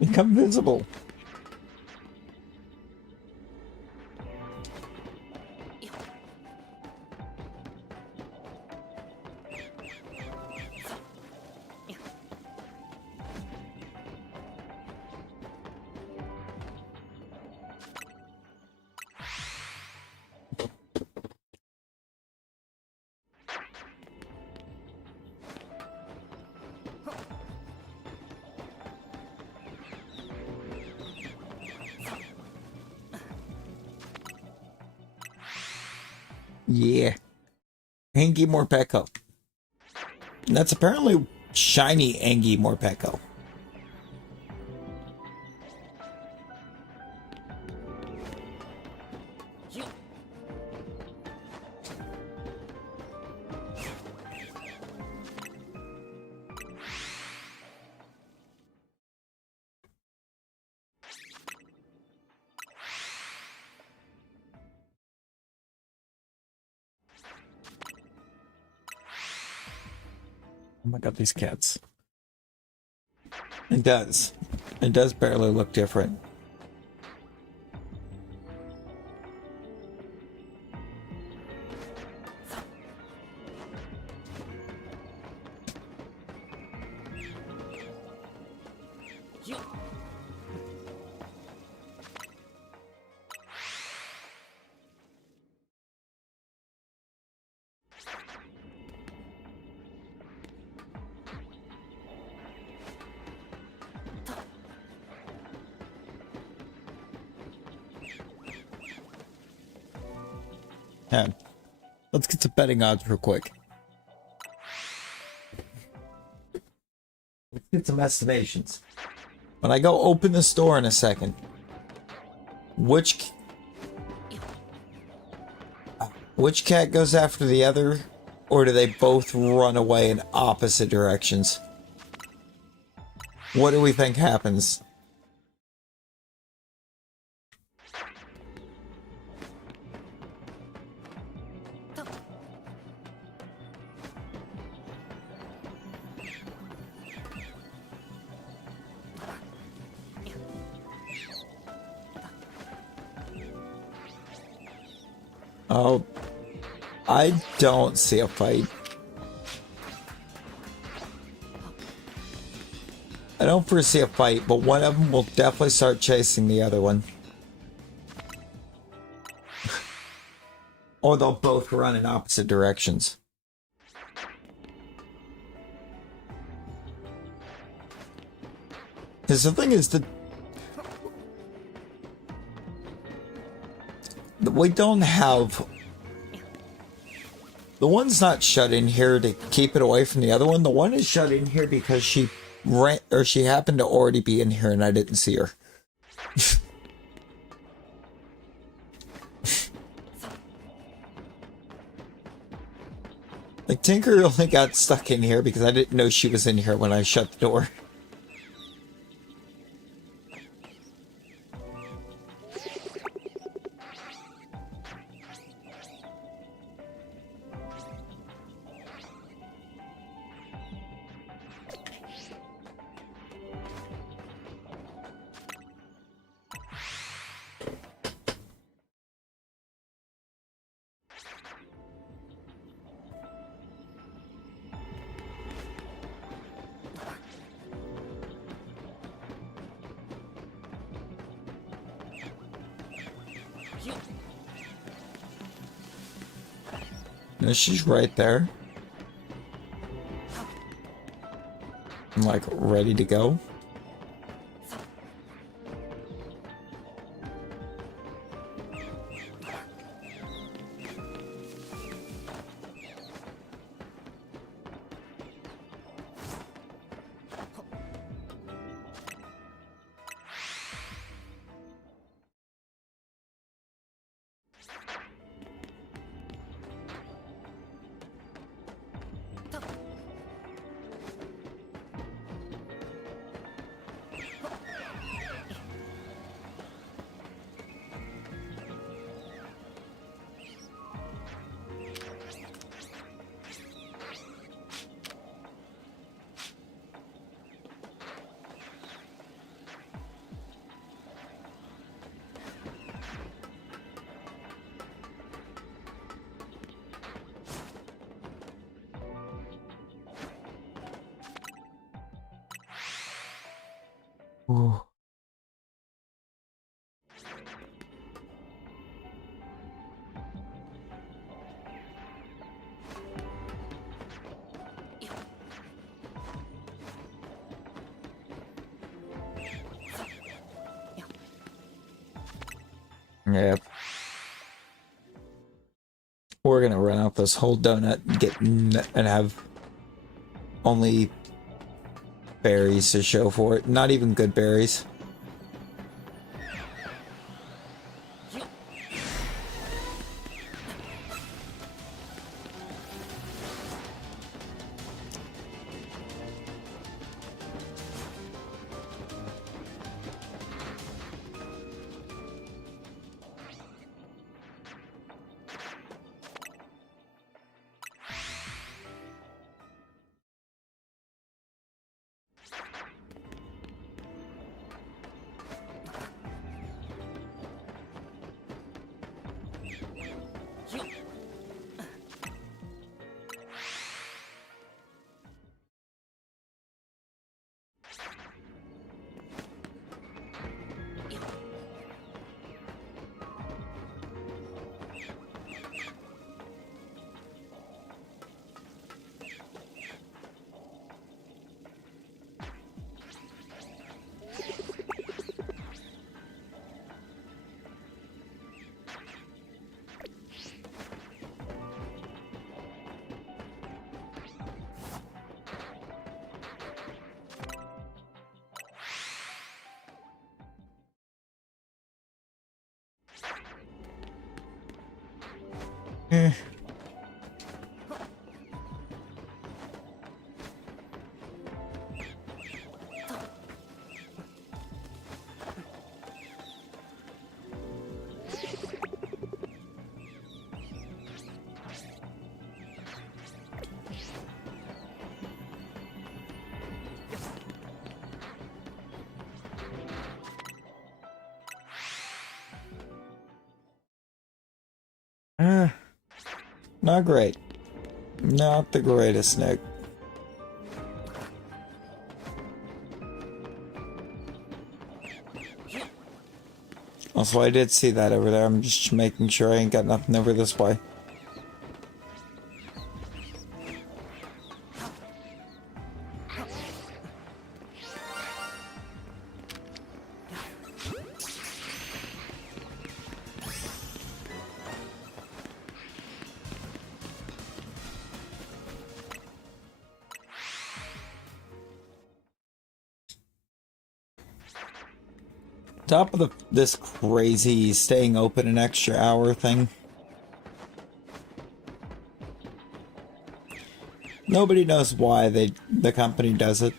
Become visible. Yeah. Angie Morpeko. And that's apparently shiny Angie Morpeko. Oh my god, these cats. It does. It does barely look different. Yeah. Let's get some betting odds real quick. Let's get some estimations. When I go open the store in a second, which cat goes after the other, or do they both run away in opposite directions? What do we think happens? Oh, I don't see a fight. I don't foresee a fight, but one of them will definitely start chasing the other one. Or they'll both run in opposite directions. Because the thing is that we don't have... The one's not shut in here to keep it away from the other one. The one is shut in here because she ran, or she happened to already be in here and I didn't see her. Like, Tinker only got stuck in here because I didn't know she was in here when I shut the door. No, she's right there. I'm like ready to go. Ooh. Yep. We're gonna run out this whole donut and have only berries to show for it. Not even good berries. Eh. Not great. Not the greatest, Nick. Also, I did see that over there. I'm just making sure I ain't got nothing over this way. Top of this crazy staying open an extra hour thing. Nobody knows why the company does it.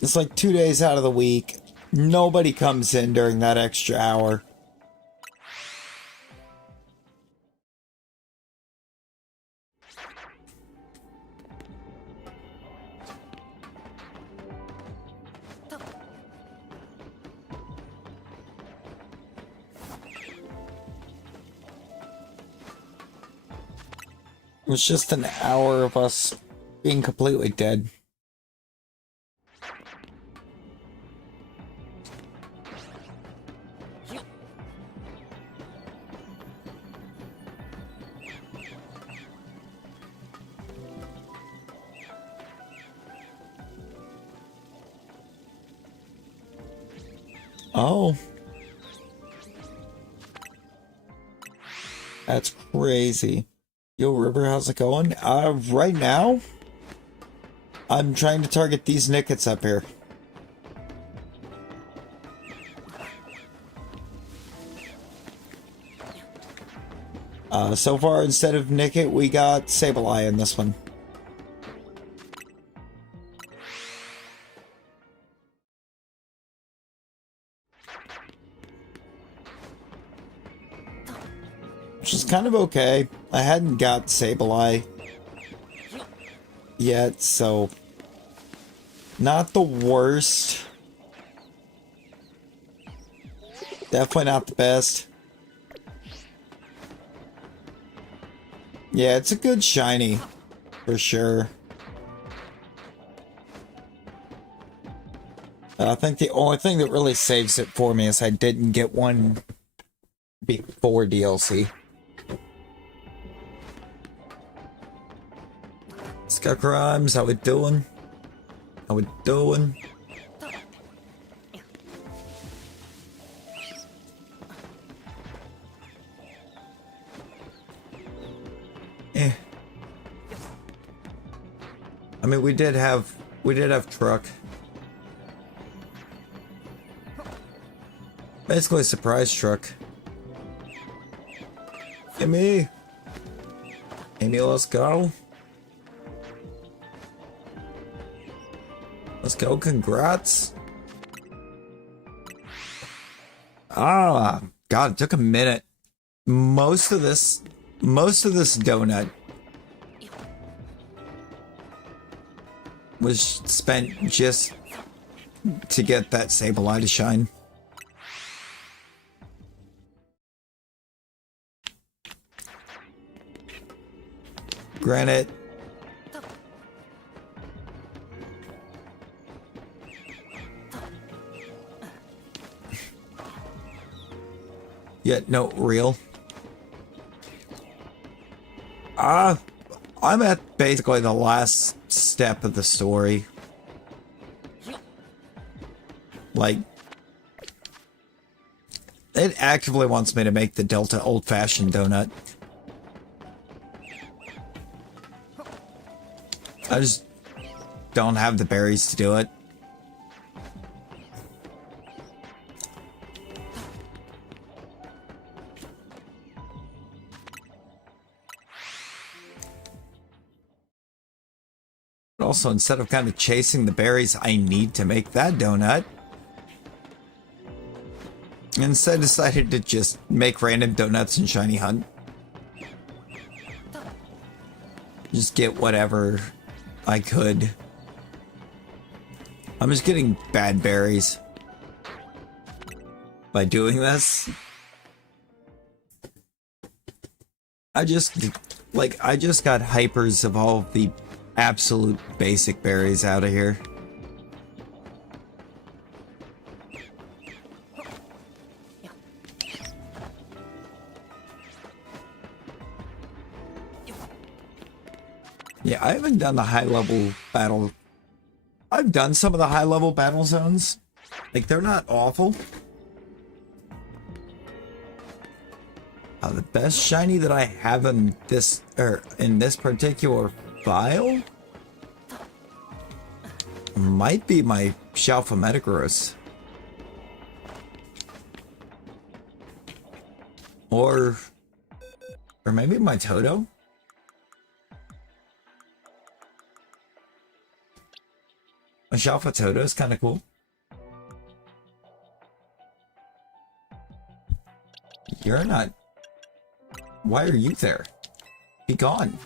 It's like 2 days out of the week. Nobody comes in during that extra hour. It was just an hour of us being completely dead. Oh. That's crazy. Yo, River, how's it going? Right now, I'm trying to target these Nickets up here. So far, instead of Nicket, we got Sableye in this one. Which is kind of okay. I hadn't got Sableye yet, so not the worst. Definitely not the best. Yeah, it's a good shiny, for sure. I think the only thing that really saves it for me is I didn't get one before DLC. Scott Grimes, how we doing? How we doing? Eh. I mean, we did have truck. Basically a surprise truck. Amy, let's go. Let's go, congrats. Ah, God, it took a minute. Most of this donut was spent just to get that Sableye to shine. Granted, yet no real. I'm at basically the last step of the story. Like, it actively wants me to make the Delta old-fashioned donut. I just don't have the berries to do it. also, instead of kind of chasing the berries, I need to make that donut. Instead, decided to just make random donuts and shiny hunt. Just get whatever I could. I'm just getting bad berries by doing this. I just got hypers of all of the absolute basic berries out of here. Yeah, I haven't done the high-level battle. I've done some of the high-level battle zones. Like, they're not awful. The best shiny that I have in this particular file might be my Shalpha Metagross. Or maybe my Toto? My Shalpha Toto is kind of cool. You're not... Why are you there? Be gone.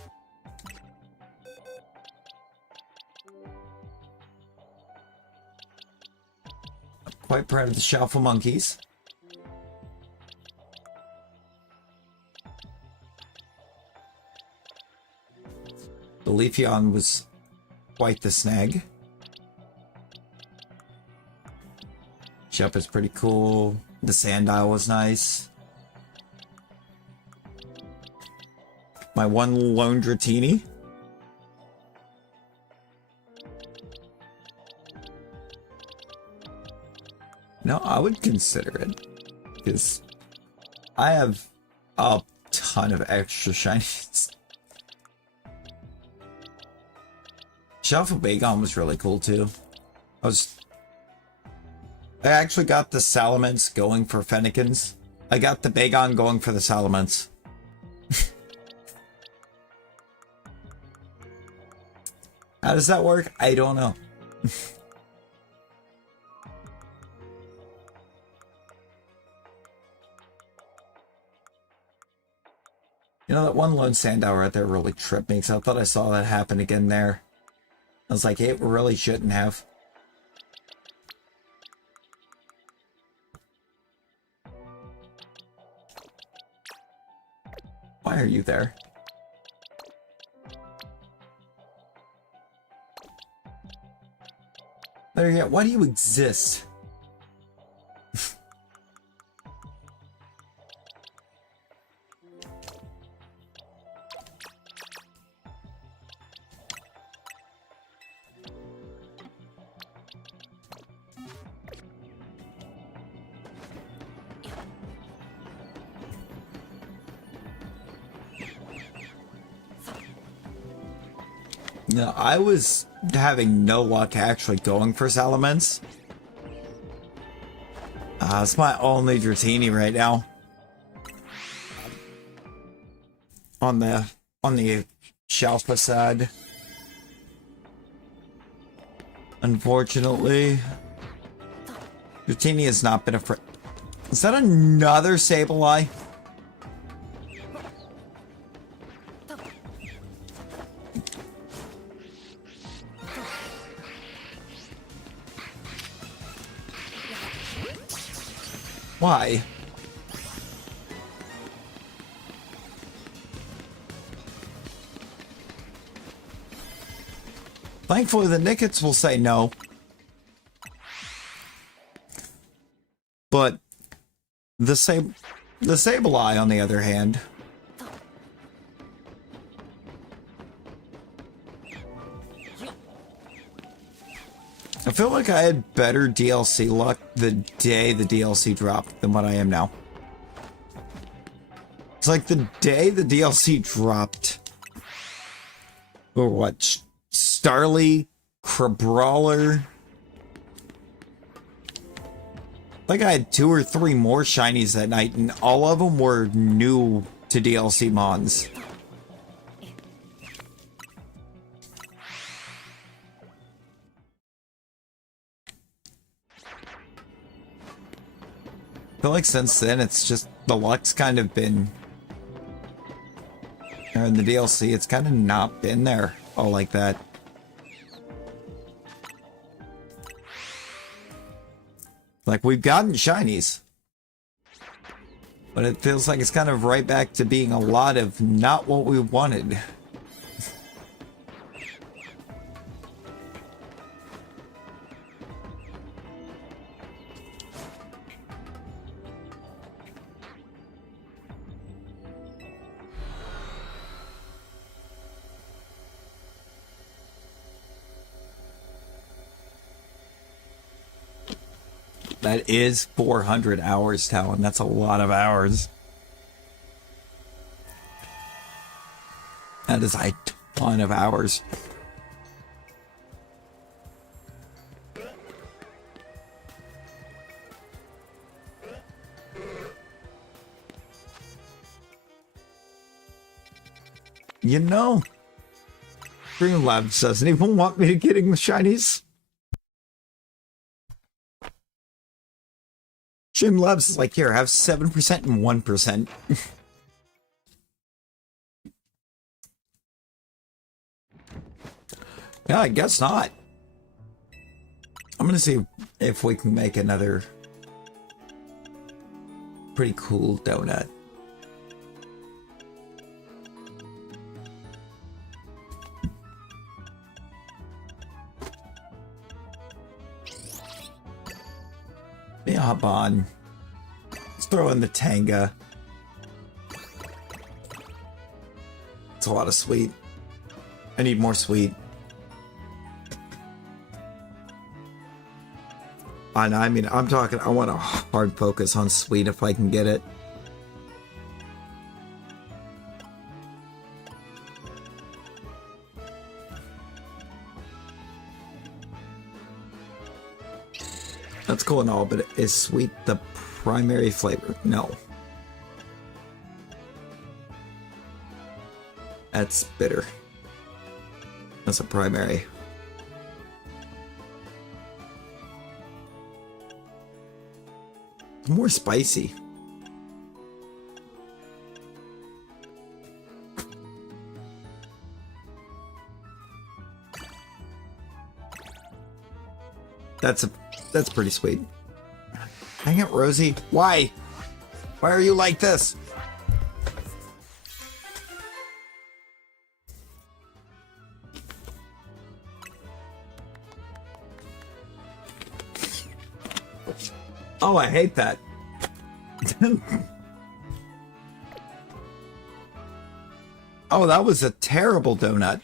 I'm quite proud of the Shalpha monkeys. The Leafeon was quite the snag. Shalpha's pretty cool. The Sandile was nice. My one lone Dratini. No, I would consider it. Because I have a ton of extra shinies. Shalpha Bagon was really cool too. I actually got the Salamence going for Fennekins. I got the Bagon going for the Salamence. How does that work? I don't know. You know, that one lone Sandile right there really tripped me because I thought I saw that happen again there. I was like, it really shouldn't have. Why are you there? Better yet, why do you exist? No, I was having no luck actually going for Salamence. It's my only Dratini right now. On the Shalpha side. Unfortunately. Dratini has not been a friend. Is that another Sableye? Why? Thankfully, the Nickets will say no. But the Sableye, on the other hand, I feel like I had better DLC luck the day the DLC dropped than what I am now. It's like the day the DLC dropped. Or what? Starly, Crabrawler. I think I had 2 or 3 more shinies that night, and all of them were new to DLC mons. I feel like since then, it's just the luck's kind of been, or in the DLC, it's kind of not been there all like that. Like, we've gotten shinies, but it feels like it's kind of right back to being a lot of not what we wanted. That is 400 hours, Talon. That's a lot of hours. That is a ton of hours. You know, Streamlabs doesn't even want me to getting the shinies. Streamlabs is like, here, have 7% and 1%. Yeah, I guess not. I'm gonna see if we can make another pretty cool donut. Yeah, hop on. Let's throw in the Tanga. It's a lot of sweet. I need more sweet. I mean, I'm talking, I want a hard focus on sweet if I can get it. That's cool and all, but is sweet the primary flavor? No. That's bitter. That's a primary. More spicy. That's pretty sweet. Hang it, Rosie. Why? Why are you like this? Oh, I hate that. Oh, that was a terrible donut.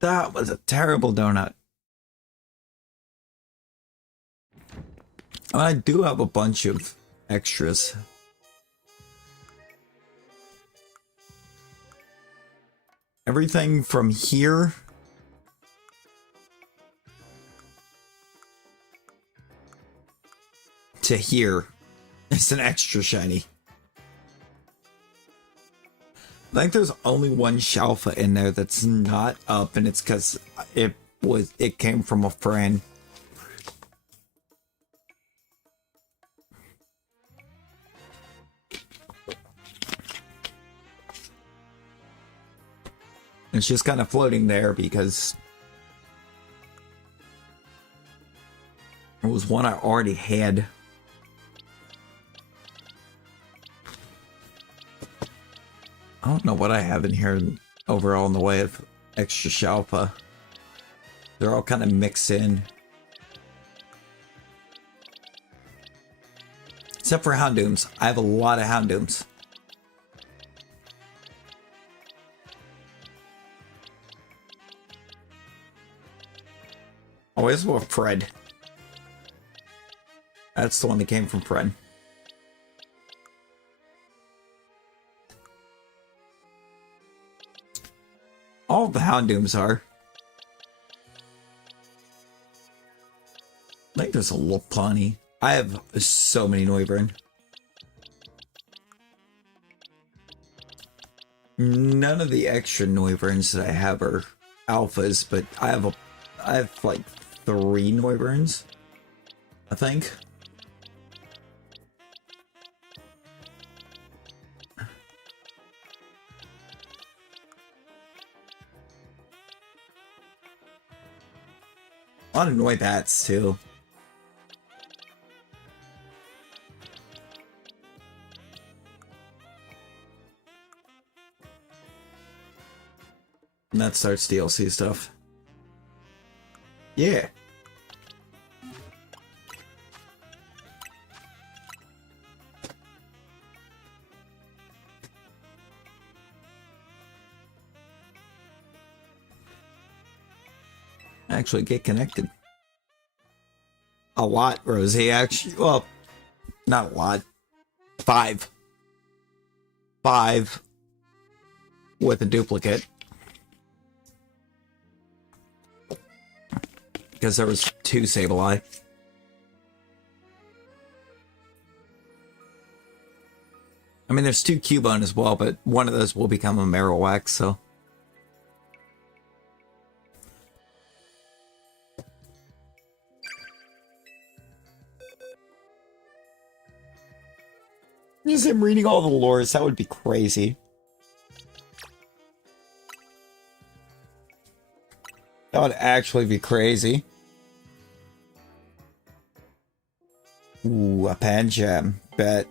That was a terrible donut. I do have a bunch of extras. Everything from here to here is an extra shiny. I think there's only one Shalpha in there that's not up, and it's because it came from a friend. It's just kind of floating there because it was one I already had. I don't know what I have in here overall in the way of extra Shalpha. They're all kind of mixed in. Except for Houndooms. I have a lot of Houndooms. Oh, where's what Fred? That's the one that came from Fred. All the Houndooms are. I think there's a Lopunny. I have so many Noivern. None of the extra Noiverns that I have are alphas, but I have like 3 Noiburns, I think. A lot of Noibats too. And that starts DLC stuff. Yeah. Actually get connected. A lot, Rosie, actually. Well, not a lot. 5. 5 with a duplicate. Because there was 2 Sableye. I mean, there's 2 Cubone as well, but one of those will become a Marowak, so... Just him reading all the lores, that would be crazy. That would actually be crazy. Ooh, a Pancham. Bet.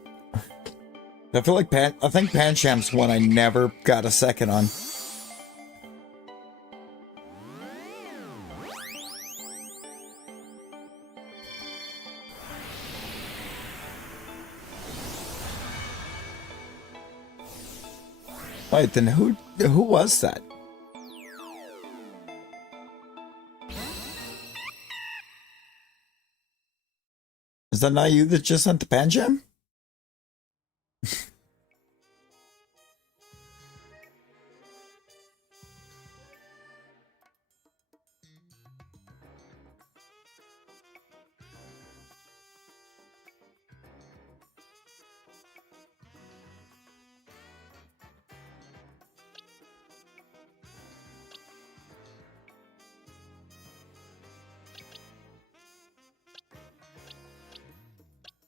I feel like I think Pancham's one I never got a second on. Wait, then who was that? Is that not you that just sent the Pancham?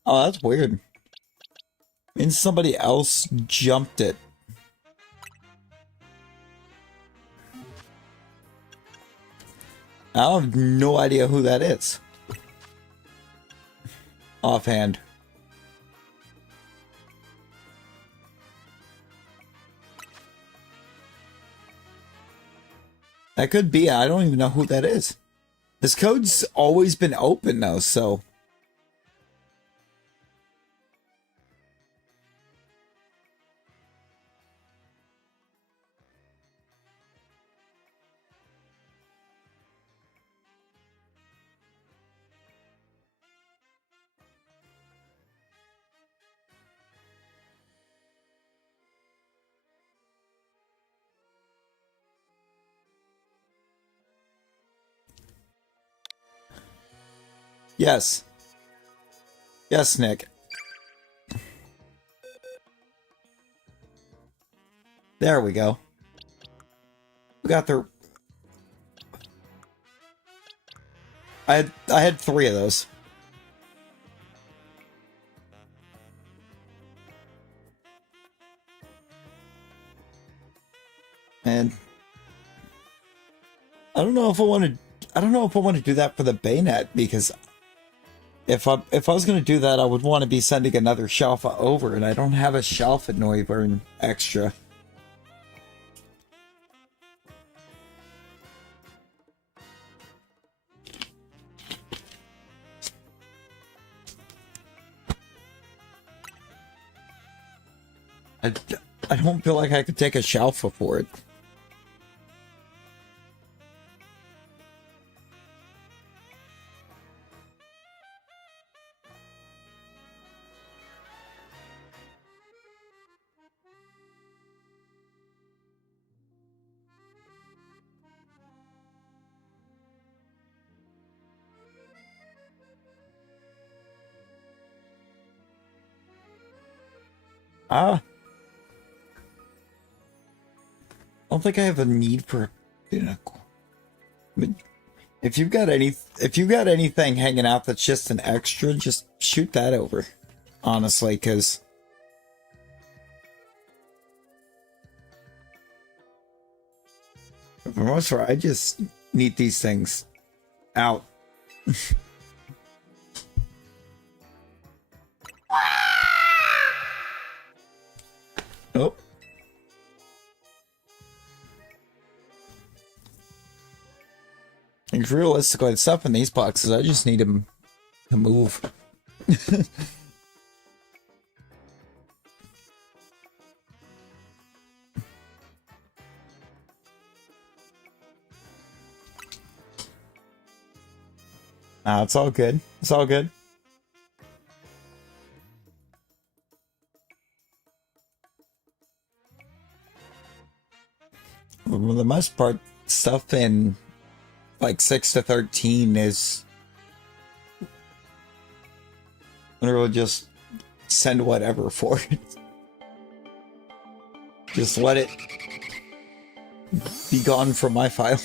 Oh, that's weird. Means somebody else jumped it. I have no idea who that is. Offhand. That could be. I don't even know who that is. This code's always been open though, so... Yes. Yes, Nick. There we go. We got the... I had 3 of those. And I don't know if I want to do that for the Bayonet, because if I was going to do that, I would want to be sending another Shalpha over, and I don't have a Shalpha Noiburn extra. I don't feel like I could take a Shalpha for it. I don't think I have a need for a pinnacle. If you've got anything hanging out that's just an extra, just shoot that over. Honestly, because for the most part, I just need these things out. Oh. Like, realistically, the stuff in these boxes, I just need them to move. It's all good. It's all good. For the most part, stuff in like 6 to 13 is literally just send whatever for it. Just let it be gone from my file.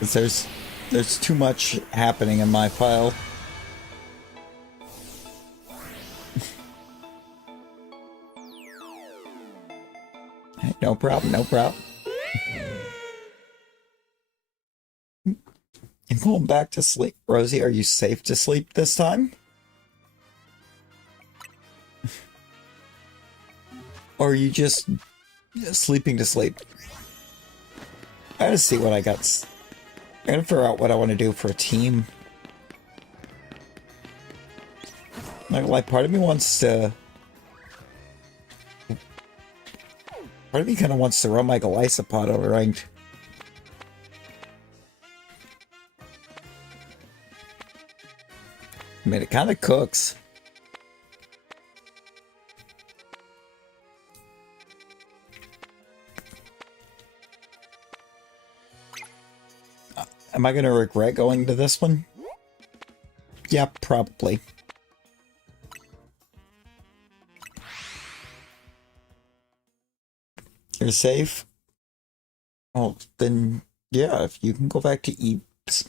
There's too much happening in my file. No problem, no problem. I'm going back to sleep. Rosie, are you safe to sleep this time? Or are you just sleeping to sleep? I gotta see what I got. I gotta figure out what I want to do for a team. Like, part of me wants to... Part of me kind of wants to run my Glycopod over ranked. I mean, it kind of cooks. Am I going to regret going to this one? Yeah, probably. You're safe? Oh, then, yeah, if you can go back to Eeps.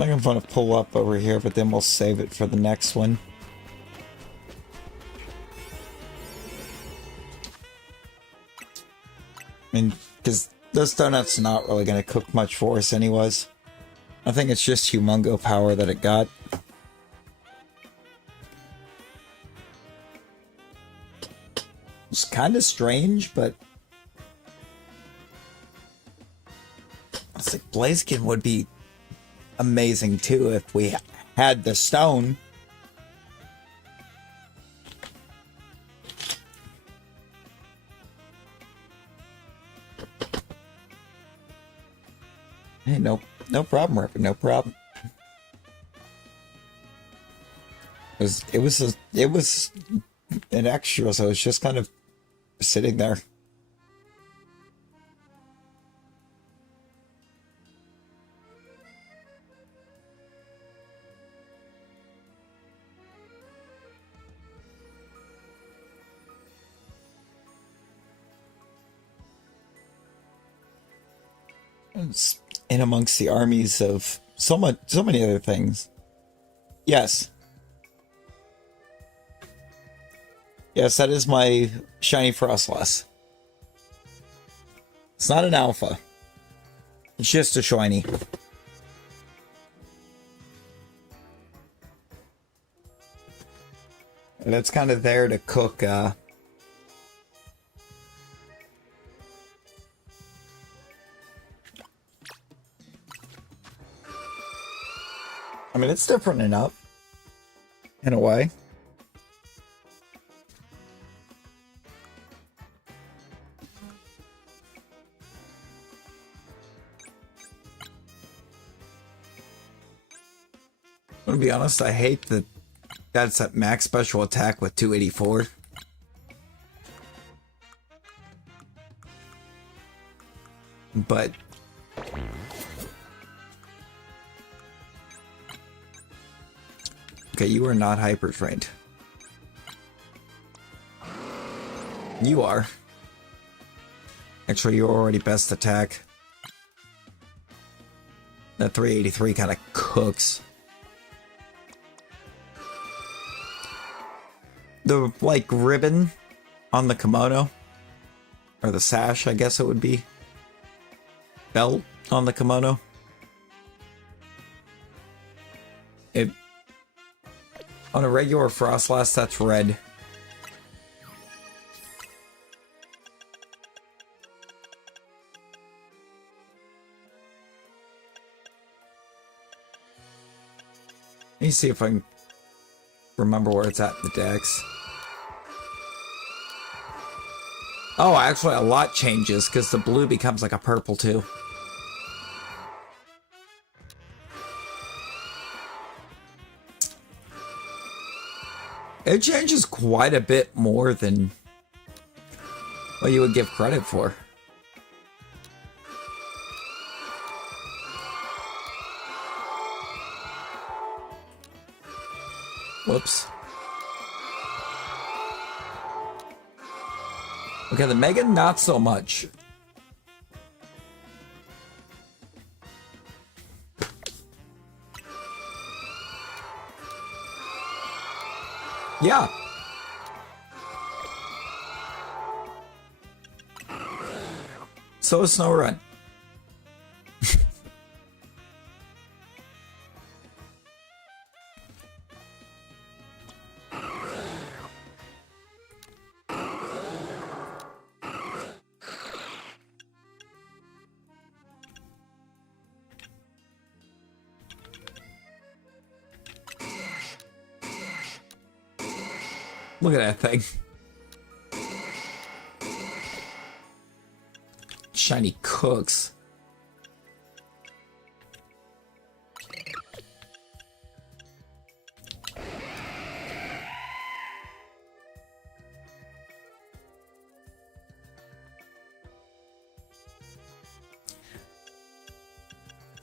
I'm going to pull up over here, but then we'll save it for the next one. I mean, because those donuts are not really going to cook much for us anyways. I think it's just Humongo power that it got. It's kind of strange, but I think Blaziken would be amazing too if we had the stone. Hey, no problem, Ripper, no problem. It was an extra, so it's just kind of sitting there. It's in amongst the armies of so many other things. Yes. Yes, that is my shiny Frostlass. It's not an alpha. It's just a shiny. And it's kind of there to cook, I mean, it's different enough. In a way. I'm gonna be honest, I hate that that's at max special attack with 284. But Okay, you are not hyper trained. You are. Actually, you're already best attack. That 383 kind of cooks. The, like, ribbon on the kimono, or the sash, I guess it would be. Belt on the kimono. It, on a regular Frostlass, that's red. Let me see if I can remember where it's at in the decks. Oh, actually a lot changes because the blue becomes like a purple too. It changes quite a bit more than what you would give credit for. Whoops. Okay, the Mega, not so much. Yeah. So is Snow Run. Look at that thing. Shiny cooks.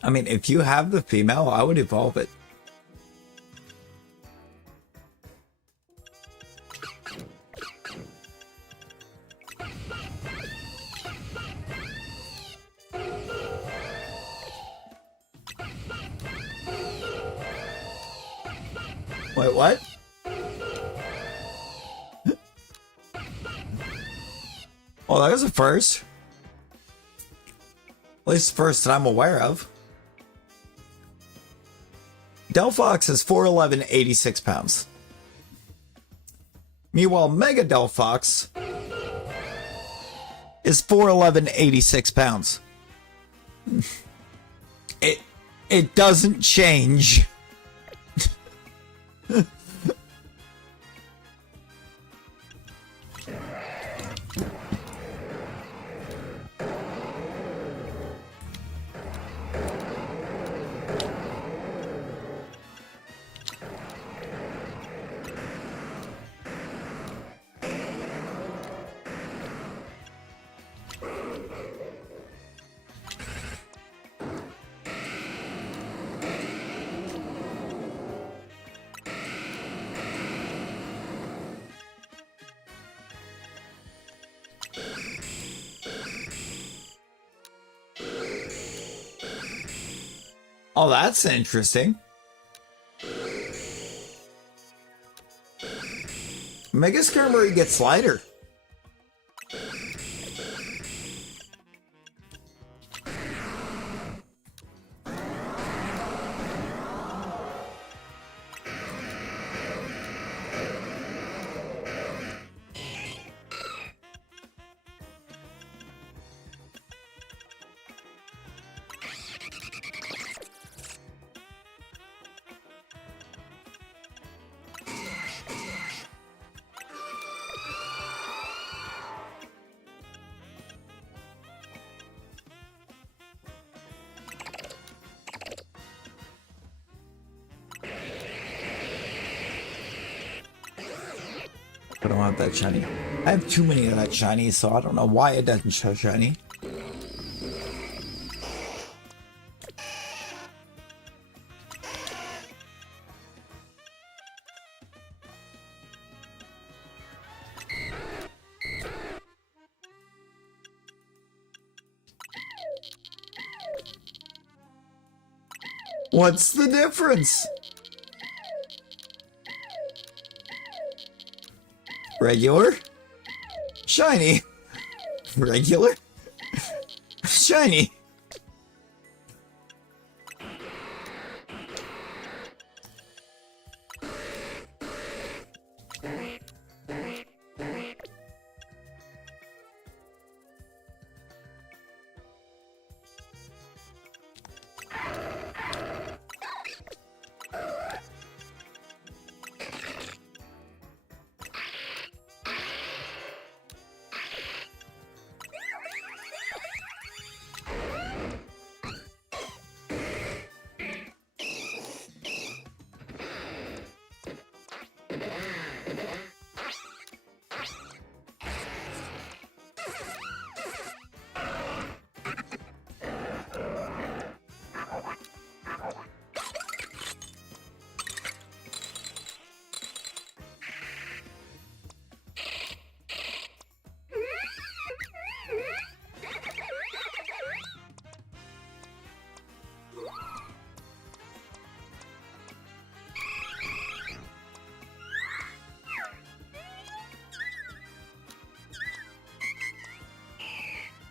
I mean, if you have the female, I would evolve it. Wait, what? Well, that was a first. At least the first that I'm aware of. Delphox is 4'11", 86 pounds. Meanwhile, Mega Delphox is 4'11", 86 pounds. It doesn't change. Oh, that's interesting. Mega Skirmery gets lighter. I don't want that shiny. I have too many of that shiny, so I don't know why it doesn't show shiny. What's the difference? Regular? Shiny. Regular? Shiny.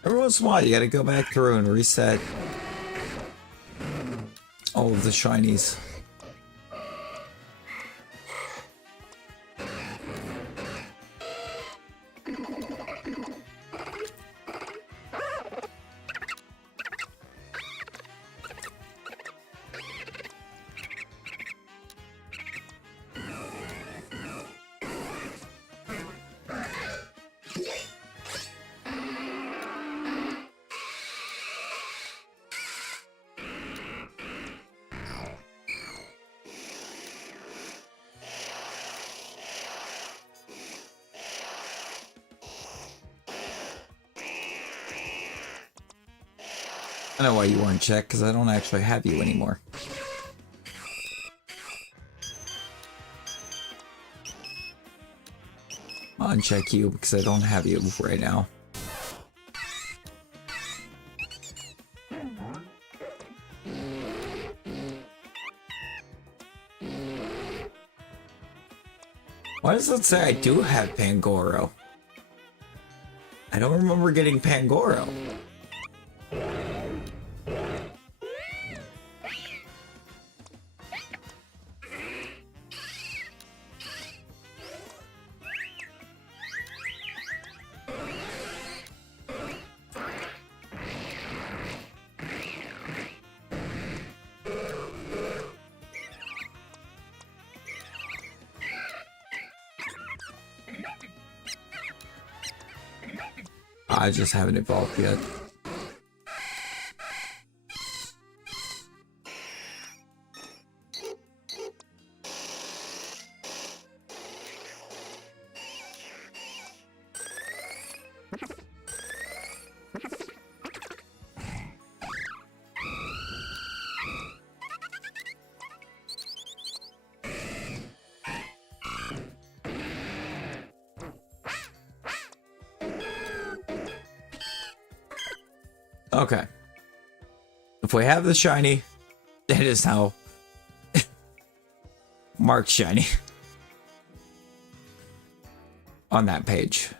Every once in a while, you gotta go back through and reset all of the shinies. I know why you weren't checked, because I don't actually have you anymore. I'll uncheck you because I don't have you right now. Why does it say I do have Pangoro? I don't remember getting Pangoro. I just haven't evolved yet. Okay. If we have the shiny, it is now marked shiny on that page.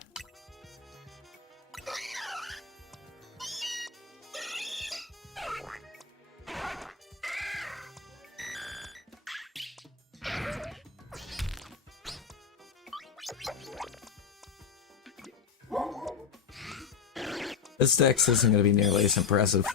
This dex isn't going to be nearly as impressive.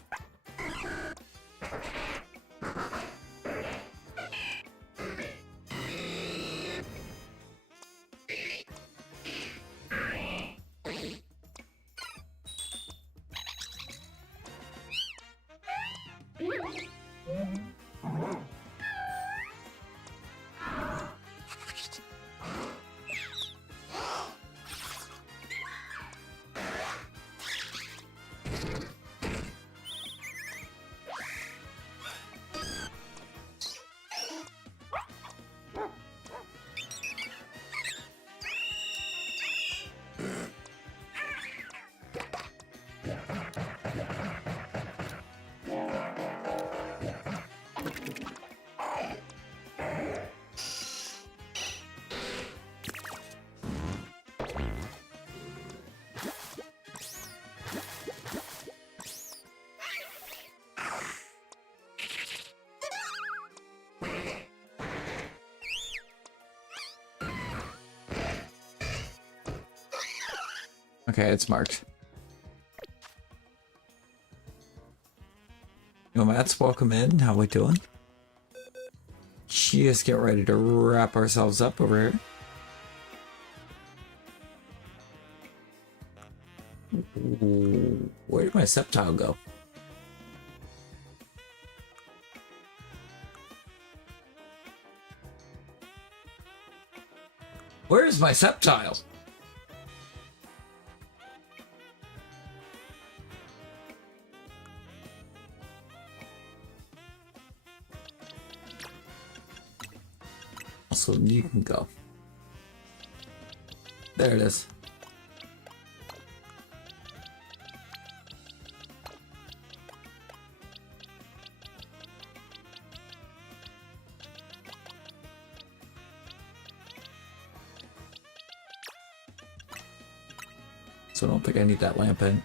Okay, it's marked. Yo, Matt's welcome in. How we doing? Just get ready to wrap ourselves up over here. Ooh, where did my septile go? Where is my septile? So you can go. There it is. So I don't think I need that lamp in.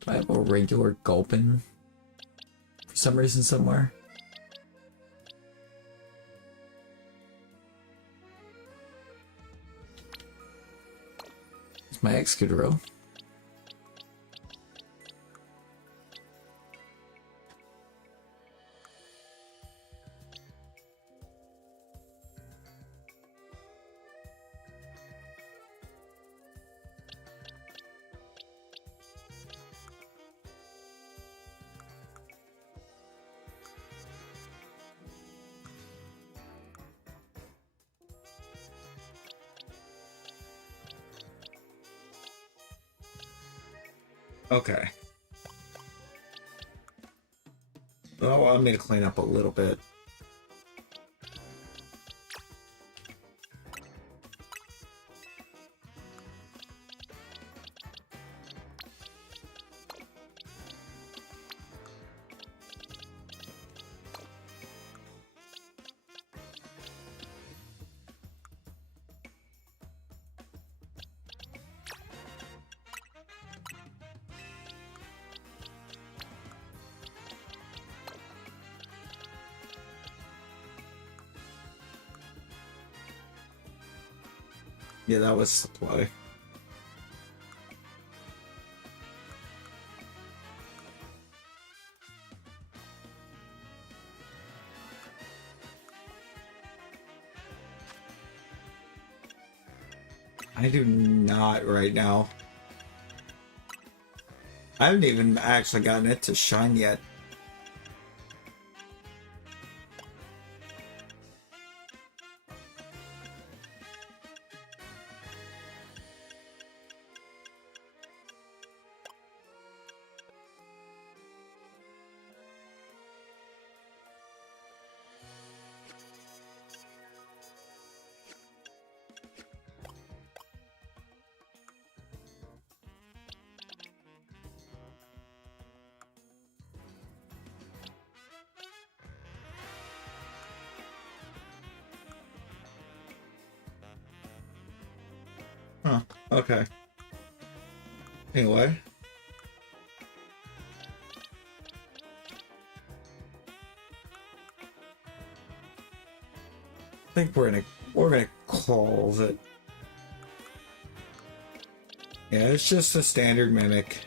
Do I have a regular gulpin for some reason somewhere? It's my Excadrill. Okay. Oh, I need to clean up a little bit. Yeah, that was supply. I do not right now. I haven't even actually gotten it to shine yet. Huh, okay. Anyway. I think we're gonna call it. Yeah, it's just a standard mimic.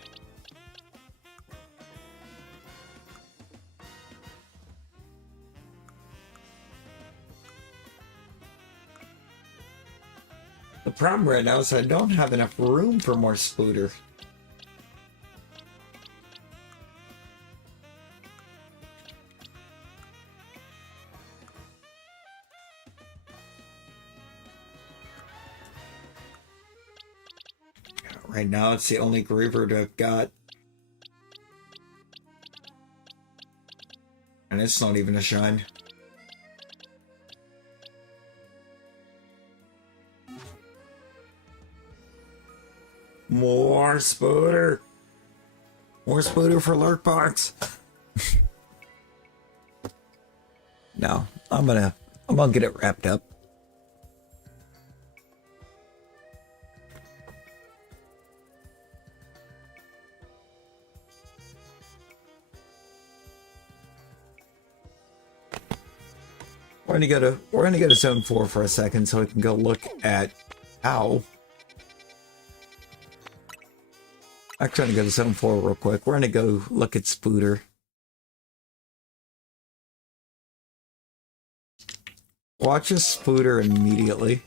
The problem right now is I don't have enough room for more Splooter. Right now, it's the only Griever that I've got. And it's not even a shine. More Spooter! More Spooter for Lurkbox! No, I'm gonna get it wrapped up. we're gonna go to zone 4 for a second so we can go look at ow. Actually, I'm gonna go to zone 4 real quick. We're gonna go look at Spooter. Watch a Spooter immediately.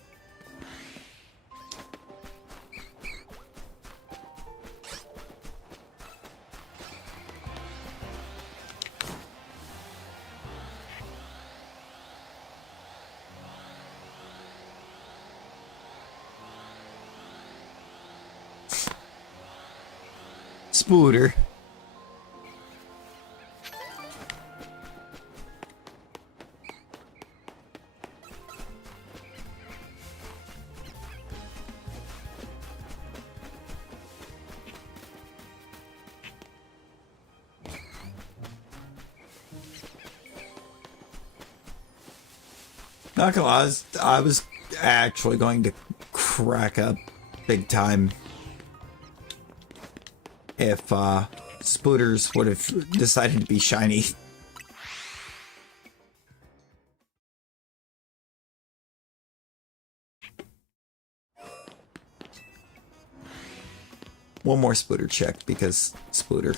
Spooter. Not gonna lie, I was actually going to crack up big time if Spooters would have decided to be shiny. One more Spooter check because Spooter.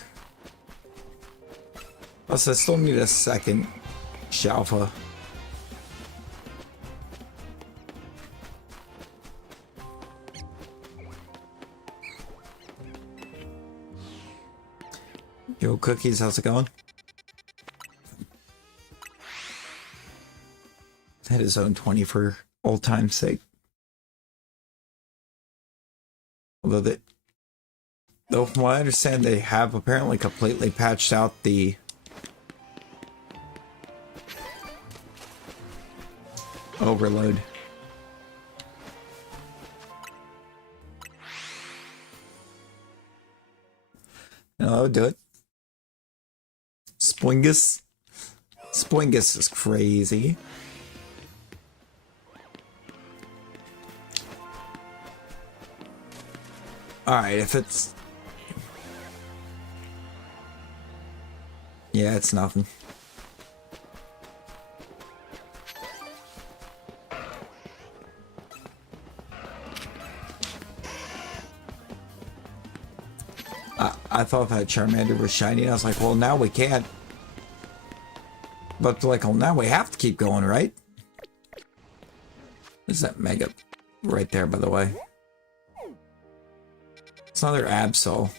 Also, I still need a second Shalpha. Yo, Cookies, how's it going? Hit his own 20 for old time's sake. Although from what I understand, they have apparently completely patched out the overload. No, I would do it. Splingus. Splingus is crazy. Alright, if it's... Yeah, it's nothing. I thought that Charmander was shiny. I was like, well, now we can't. But like, well, now we have to keep going, right? There's that Mega right there, by the way. It's another Absol.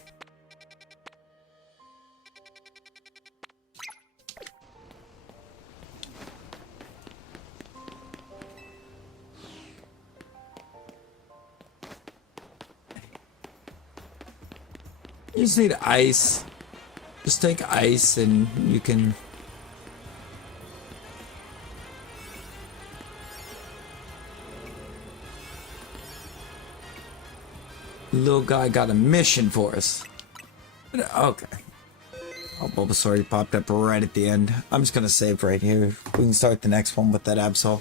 You just need ice. Just take ice and you can... Little guy got a mission for us. Okay. Oh, Bulbasaur popped up right at the end. I'm just gonna save right here. We can start the next one with that Absol.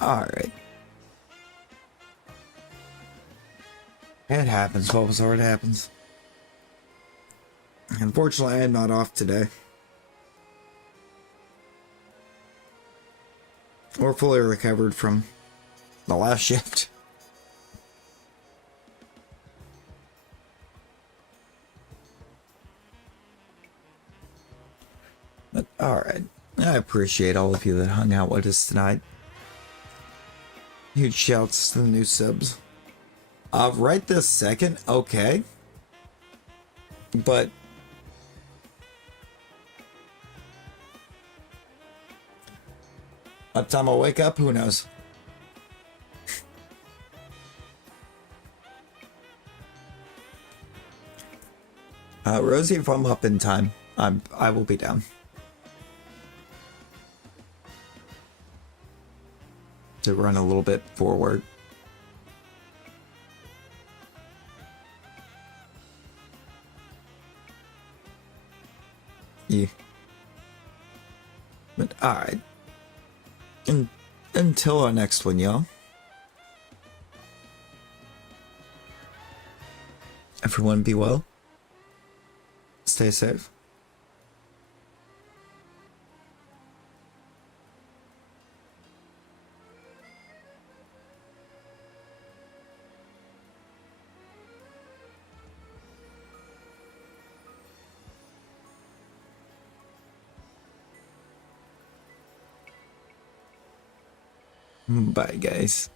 Alright. It happens, Bulbasaur, it happens. Unfortunately, I am not off today. Or fully recovered from the last shift. But, alright. I appreciate all of you that hung out with us tonight. Huge shouts to the new subs. Right this second, okay. But by the time I wake up, who knows? Rosie, if I'm up in time, I will be down. To run a little bit forward. Yeah. But alright. And until our next one, y'all. Everyone be well. Stay safe. Bye, guys.